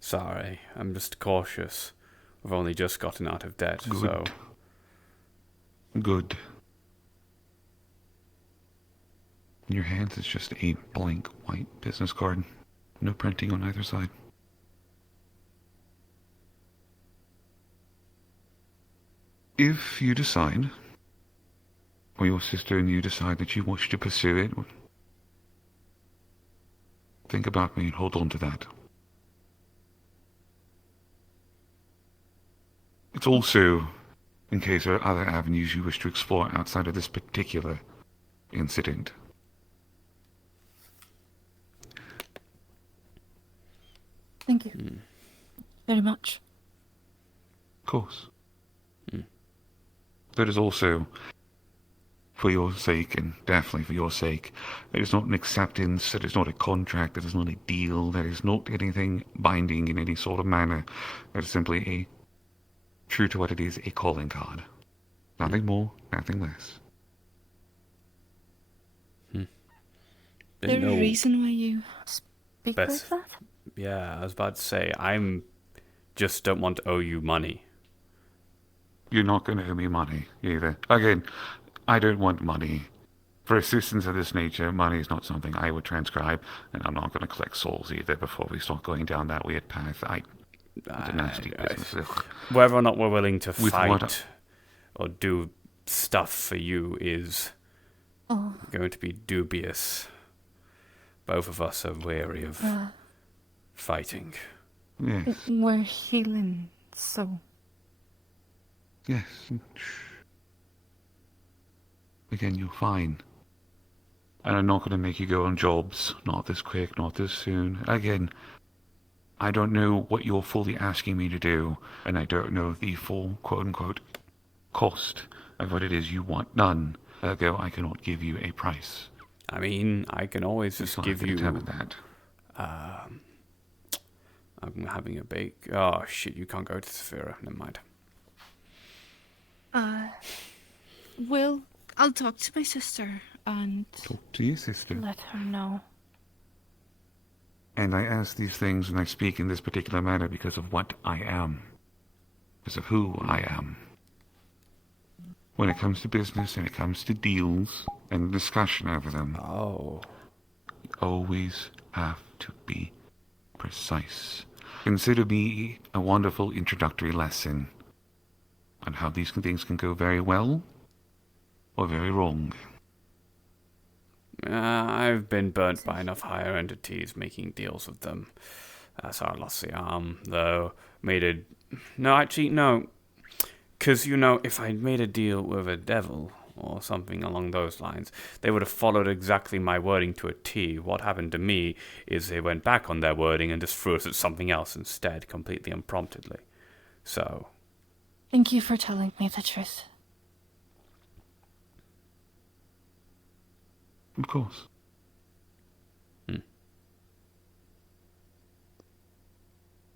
Sorry, I'm just cautious. We've only just gotten out of debt, so... Good. In your hands is just a blank white business card. No printing on either side. If you decide, or your sister and you decide that you wish to pursue it, think about me and hold on to that. It's also in case there are other avenues you wish to explore outside of this particular incident. Thank you very much. Of course. That is also for your sake, and definitely for your sake. It is not an acceptance, it is not a contract, it is not a deal, that is not anything binding in any sort of manner. It is simply a, true to what it is, a calling card. Nothing more, nothing less. Is there a reason why you speak like Best. that? Yeah, I was about to say, just don't want to owe you money. You're not going to owe me money, either. Again, I don't want money. For assistance of this nature, money is not something I would transcribe, and I'm not going to collect souls either before we start going down that weird path. It's a nasty business. Ugh. Whether or not we're willing to With fight what or do stuff for you is Oh. going to be dubious. Both of us are weary of fighting. Yes. We're healing, so. Yes. Again, you're fine. And I'm not going to make you go on jobs. Not this quick, not this soon. Again, I don't know what you're fully asking me to do, and I don't know the full, quote-unquote, cost of what it is you want done. Ergo, I cannot give you a price. I mean, I can always just give you... determine that. I'm having a bake. Oh, shit, you can't go to Saphira. Never mind. Well, I'll talk to my sister and Talk to your sister. let her know. And I ask these things and I speak in this particular manner because of what I am. Because of who I am. When it comes to business and it comes to deals and discussion over them. Oh. You always have to be precise. Consider me a wonderful introductory lesson on how these things can go very well or very wrong. I've been burnt by enough higher entities making deals with them. So I lost the arm, though. No. Because, if I'd made a deal with a devil or something along those lines, they would have followed exactly my wording to a T. What happened to me is they went back on their wording and just threw us at something else instead, completely unpromptedly. So... Thank you for telling me the truth. Of course.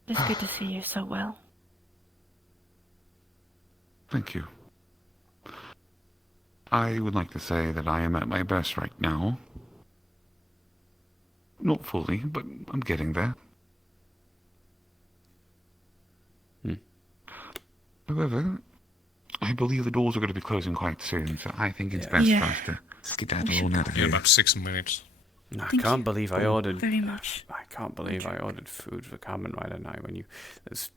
It's good to see you so well. Thank you. I would like to say that I am at my best right now. Not fully, but I'm getting there. However, I believe the doors are going to be closing quite soon, so I think it's best for us to skedaddle on out of here. Yeah, about 6 minutes. I can't believe I ordered... very much. I can't believe I ordered food for Kamen Rider night when there's,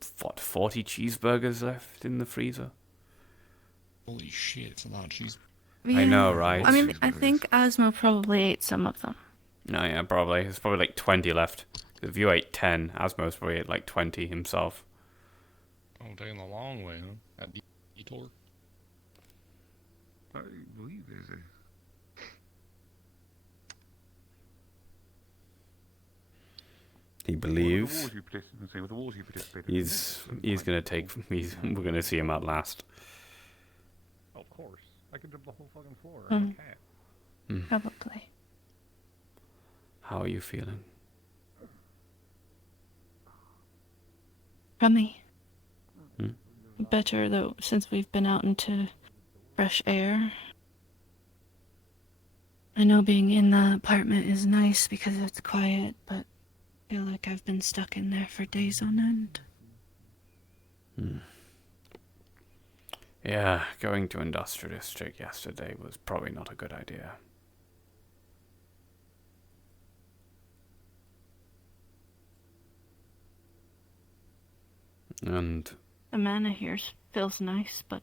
40 cheeseburgers left in the freezer? Holy shit, it's a lot of cheese. I know, right? I mean, I think Asmo probably ate some of them. No, yeah, probably. There's probably like 20 left. If you ate 10, Asmo's probably ate like 20 himself. I'm taking the long way, huh? That detour. I believe there's a... He believes he's gonna take. We're gonna see him out last. Of course, I can jump the whole fucking floor. Mm. I can't. Probably. How are you feeling? Crummy. Better though, since we've been out into fresh air. I know being in the apartment is nice because it's quiet, but I feel like I've been stuck in there for days on end. Yeah, going to Industrial District yesterday was probably not a good idea. And The manna here feels nice, but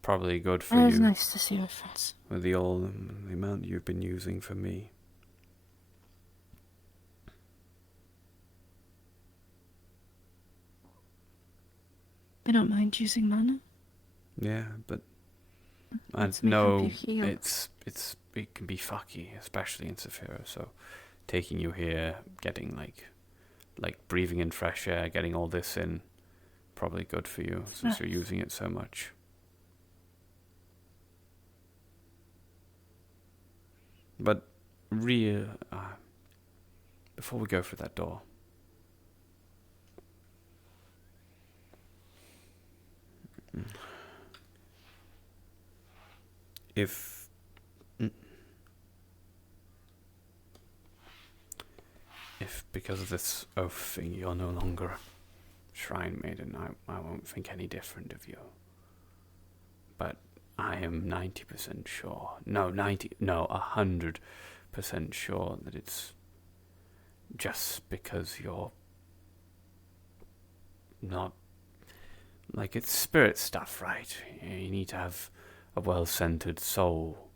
probably good for it you. is nice to see our friends. With the amount you've been using for me. I don't mind using mana. Yeah, but I Lets me know help you heal. it can be fucky, especially in Saphira. So taking you here, getting like breathing in fresh air, getting all this in, probably good for you since you're using it so much. But before we go through that door, if because of this oath thing you're no longer a Shrine Maiden, I won't think any different of you. But I am 90% sure, 100% sure that it's just because you're not, like, it's spirit stuff, right? You need to have a well-centered soul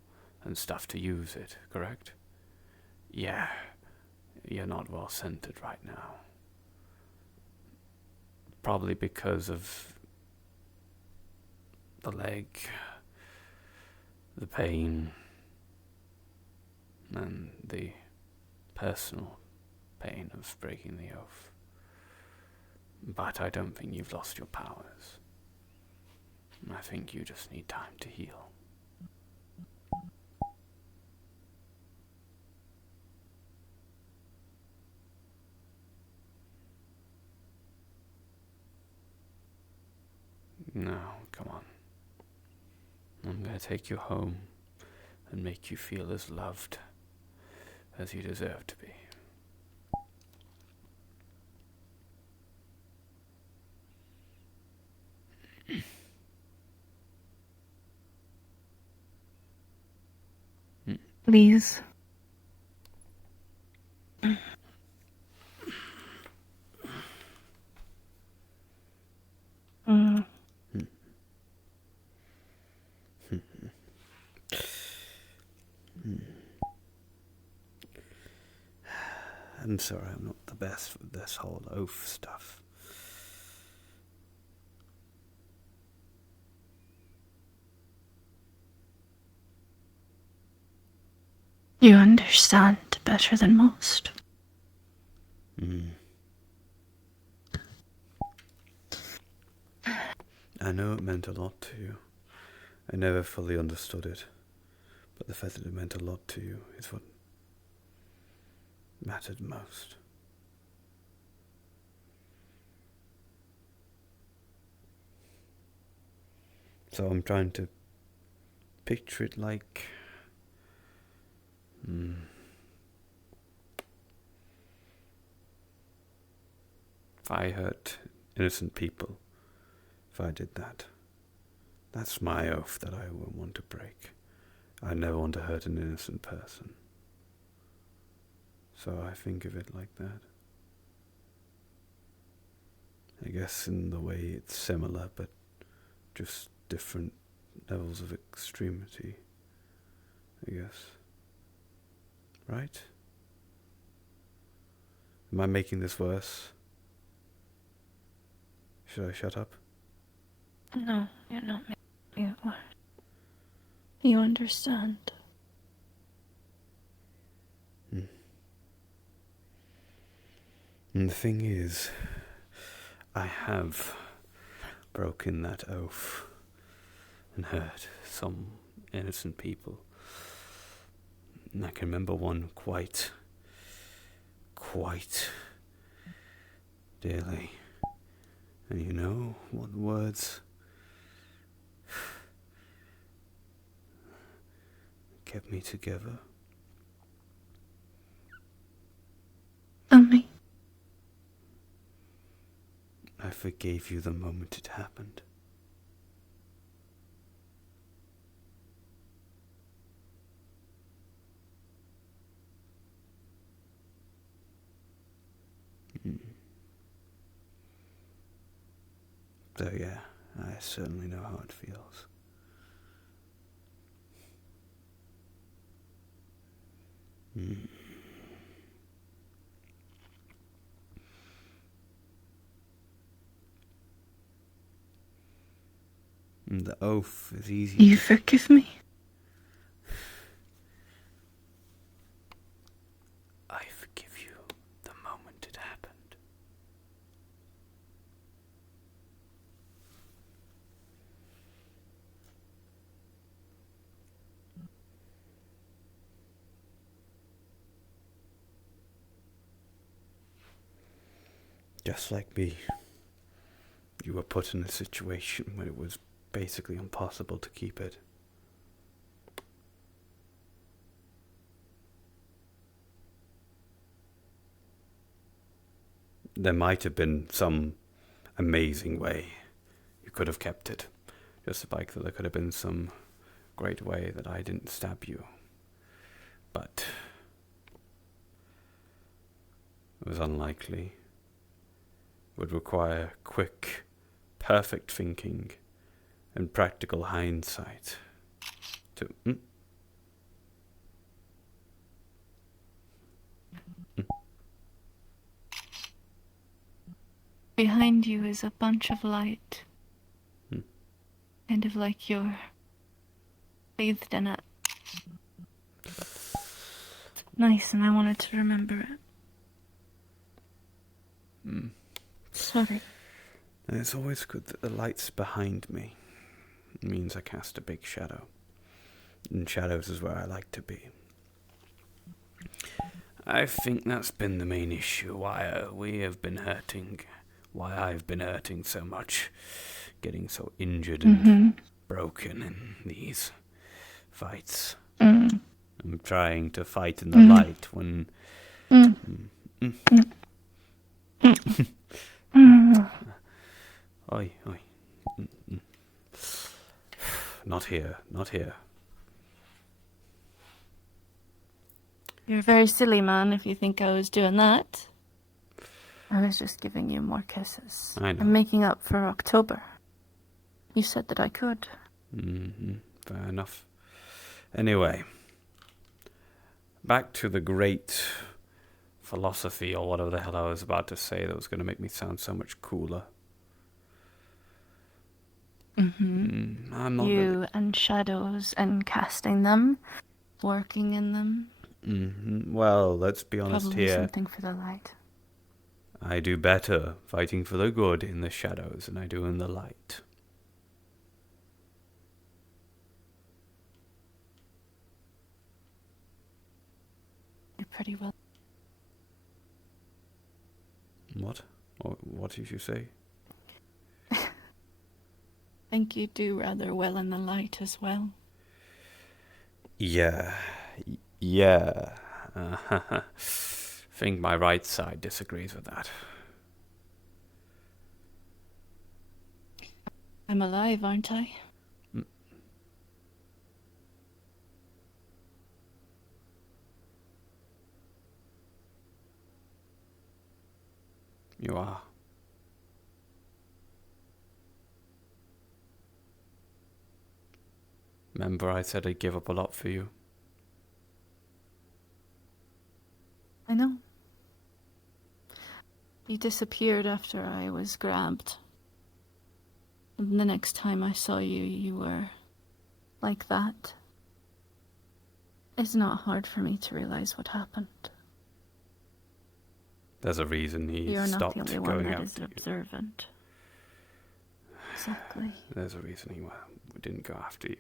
and stuff to use it, correct? Yeah, you're not well-centered right now. Probably because of the leg, the pain, and the personal pain of breaking the oath. But I don't think you've lost your powers. I think you just need time to heal. No, come on. I'm gonna take you home and make you feel as loved as you deserve to be. Please. I'm sorry, I'm not the best with this whole oath stuff. You understand better than most. I know it meant a lot to you. I never fully understood it, but the fact that it meant a lot to you is what mattered most. So I'm trying to picture it like if I hurt innocent people, if I did that, that's my oath that I won't want to break. I never want to hurt an innocent person. So I think of it like that. I guess in the way it's similar, but just different levels of extremity, I guess. Right? Am I making this worse? Should I shut up? No, you're not making it worse. You understand. And the thing is, I have broken that oath and hurt some innocent people. And I can remember one quite dearly. And you know what words kept me together? Tell me. I forgave you the moment it happened. So yeah, I certainly know how it feels. The oath is easy. You forgive me? I forgive you the moment it happened. Just like me, you were put in a situation where it was basically impossible to keep it. There might have been some amazing way you could have kept it, just like there could have been some great way that I didn't stab you. But it was unlikely. Would require quick, perfect thinking and practical hindsight to... Behind you is a bunch of light. Kind of like you're bathed in it. Nice, and I wanted to remember it. Sorry. And it's always good that the light's behind me. It means I cast a big shadow. And shadows is where I like to be. I think that's been the main issue, why we have been hurting. Why I've been hurting so much. Getting so injured and broken in these fights. I'm trying to fight in the light when... Oi, oi. Not here, not here. You're very silly, man, if you think I was doing that. I was just giving you more kisses. I know. I'm making up for October. You said that I could. Fair enough. Anyway, back to the great philosophy, or whatever the hell I was about to say that was going to make me sound so much cooler. I'm not You really... and shadows and casting them, working in them. Well, let's be honest Probably here. something for the light. I do better fighting for the good in the shadows than I do in the light. You're pretty well. What? What did you say? I think you do rather well in the light as well. Yeah. Yeah. Think my right side disagrees with that. I'm alive, aren't I? You are. Remember I said I'd give up a lot for you? I know. You disappeared after I was grabbed. And the next time I saw you, you were like that. It's not hard for me to realize what happened. There's a reason he You're not stopped the only one going that is after you. observant. Exactly. There's a reason he didn't go after you.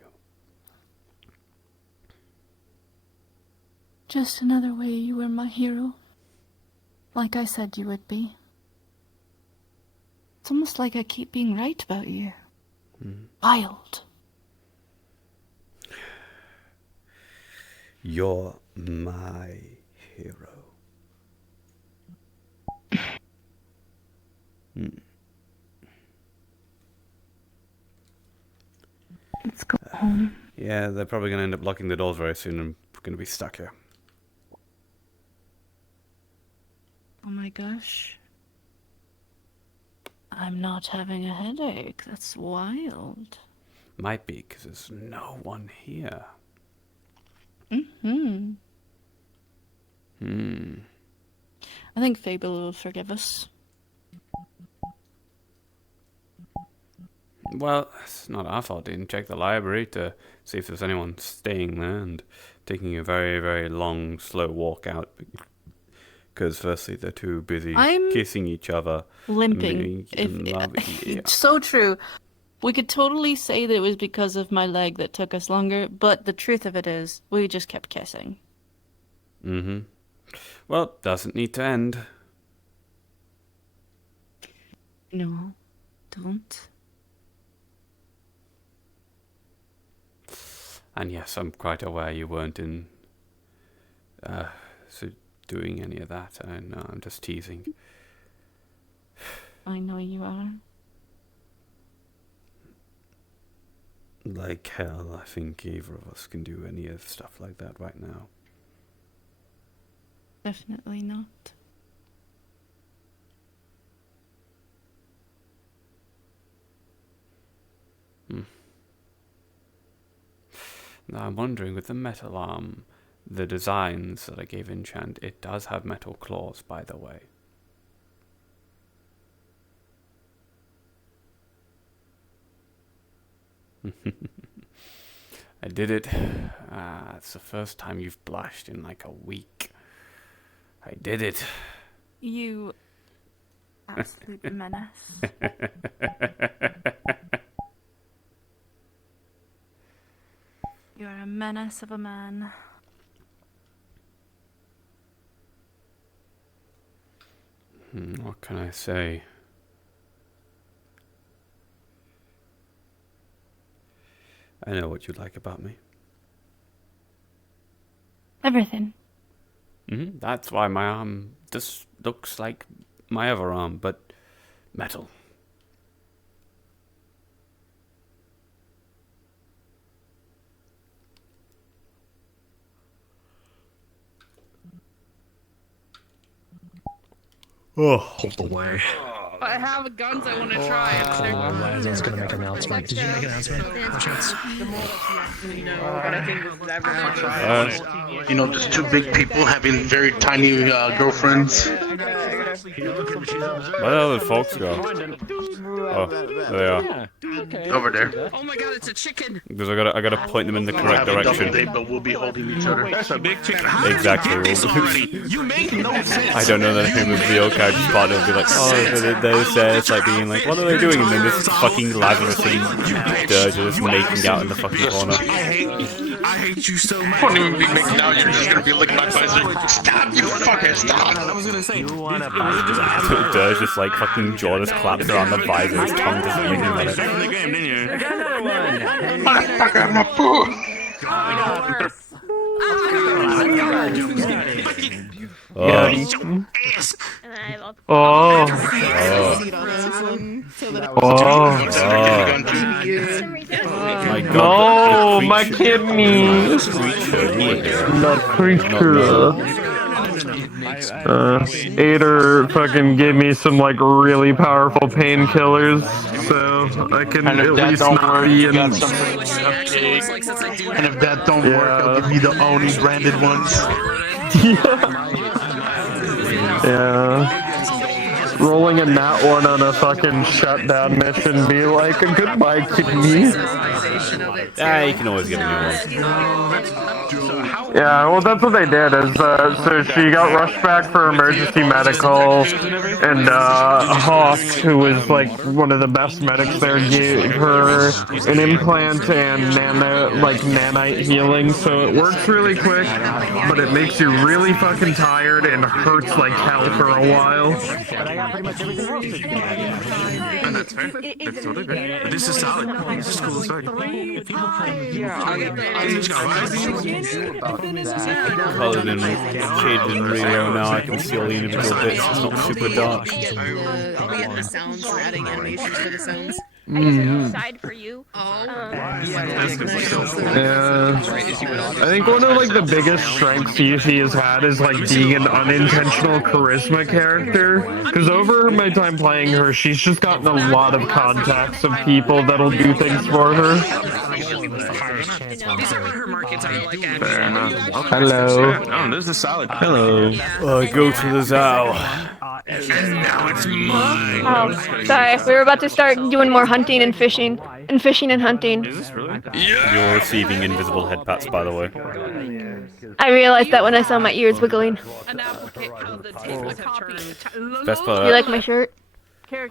Just another way you were my hero. Like I said you would be. It's almost like I keep being right about you. Wild. You're my hero. home. Yeah, they're probably going to end up locking the doors very soon and we're going to be stuck here. Oh my gosh. I'm not having a headache. That's wild. Might be, because there's no one here. Mm-hmm. I think Fable will forgive us. Well, it's not our fault. Didn't check the library to see if there's anyone staying there and taking a very, very long, slow walk out. Because firstly, they're too busy I'm kissing each other. Limping. It's so true. We could totally say that it was because of my leg that took us longer, but the truth of it is, we just kept kissing. Mm-hmm. Well, doesn't need to end. No, don't. And yes, I'm quite aware you weren't in so doing any of that. I know, I'm just teasing. I know you are. Like hell, I think either of us can do any of stuff like that right now. Definitely not. Now I'm wondering, with the metal arm, the designs that I gave Enchant, it does have metal claws, by the way. I did it. It's the first time you've blushed in like a week. I did it. You absolute menace. You're a menace of a man. What can I say? I know what you like about me. Everything. That's why my arm just looks like my other arm, but metal. Oh, hold away. I have guns I want to try. Liza's gonna make an announcement. Did you make an announcement? You know, just two big people having very tiny girlfriends. Where the folks go? Oh, there they are. Over there. Oh my god, it's a chicken! Because I gotta point them in the We'll correct have a double direction. date, but we'll be holding each other. That's a big chicken. Exactly. You make no sense. I don't know the name of the okay, just part of it, be like, oh, there's it's like being like, what are they doing? And then this fucking Lazarus and Dirge are just making out in the fucking corner. I hate you so much. You won't even be making out, you're just gonna be licking my visor. Stop, you fucking stop! I was gonna say, you wanna Dirge just like fucking jaw just claps around the visor, his tongue just eating at it. the game, didn't you? I got another one. Motherfucker, my food! My God, Oh, my kidney. The creature. Ader fucking gave me some like really powerful painkillers, so I can at least not be in. And if that don't work, I'll give you the Oni branded ones. Yeah. Rolling a nat one on a fucking shutdown mission be like a goodbye kidney. You can always get a new one. Yeah, well that's what they did is, so she got rushed back for emergency medical, and Hawk, who was like one of the best medics there, gave her an implant and nanite healing, so it works really quick, but it makes you really fucking tired and hurts like hell for a while. And that's fair. That's totally fair. But this is solid. This is cool as fuck. Colored in shaded in Rio now, I can see all the individual bits, it's not super dark. Are we getting the sounds? We're adding animations for the sounds. I guess I decide for you. Yeah. I think one of like the biggest strengths Yuffie has had is like being an unintentional charisma character. Because over my time playing her, she's just gotten a lot of contacts of people that'll do things for her. Fair enough. Okay. Hello. Oh, there's the salad. Hello. Go to the Zao. And now it's mine. Oh, sorry. We were about to start doing more hunting and fishing. And fishing and hunting. Is this really? You're receiving invisible head pats, by the way. I realized that when I saw my ears wiggling. Best part. You like my shirt? For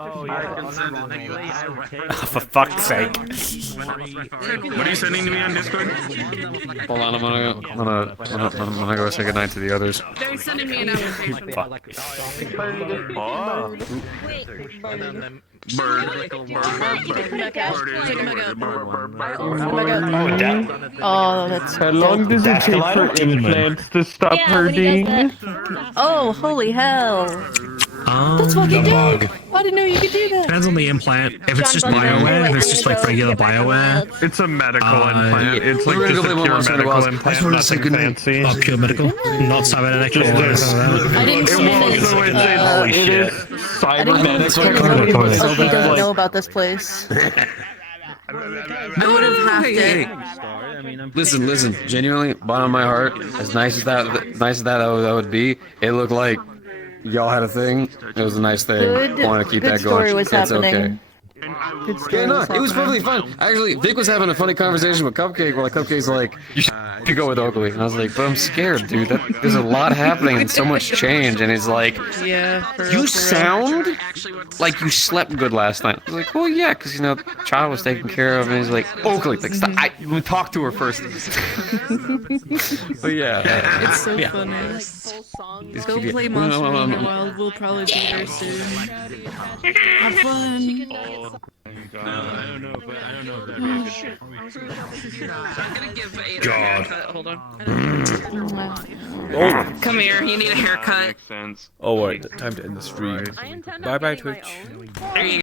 fuck's sake. What are you sending to me on Discord? Hold on, I'm gonna go say goodnight to the others. They're sending me an application. Oh, that's. How long does it take for implants to stop hurting? Oh, holy hell! That's what you do. I didn't know you could do that. Depends on the implant. If it's just BioWare, if it's just like regular BioWare. It's a medical implant. It's like just a pure medical implant, nothing fancy. Oh, pure medical? Not cybernetic or I didn't see it. Holy shit. Cybernetics. Sophie doesn't know about this place. I would have hacked it. Listen. Genuinely, bottom of my heart, as nice as that would be, it looked like y'all had a thing. It was a nice thing. I want to keep that going. Was it's happening. okay. Yeah, no, it was perfectly fun. Actually, Vic was having a funny conversation with Cupcake. Well, Cupcake's like, you should go with Oakley. And I was like, but I'm scared, dude. There's a lot happening and so much change. And he's like, you sound like you slept good last night. I was like, well, yeah, because, the child was taken care of. And he's like, Oakley, like, stop. We talked to her first. But yeah. It's so funny. Go play Monster Hunter Wild. We'll probably be there soon. Have fun. I don't know if that God. Hold on. Oh. Come here, you need a haircut. Oh, wait. Time to end the stream. Bye bye, Twitch. There you go.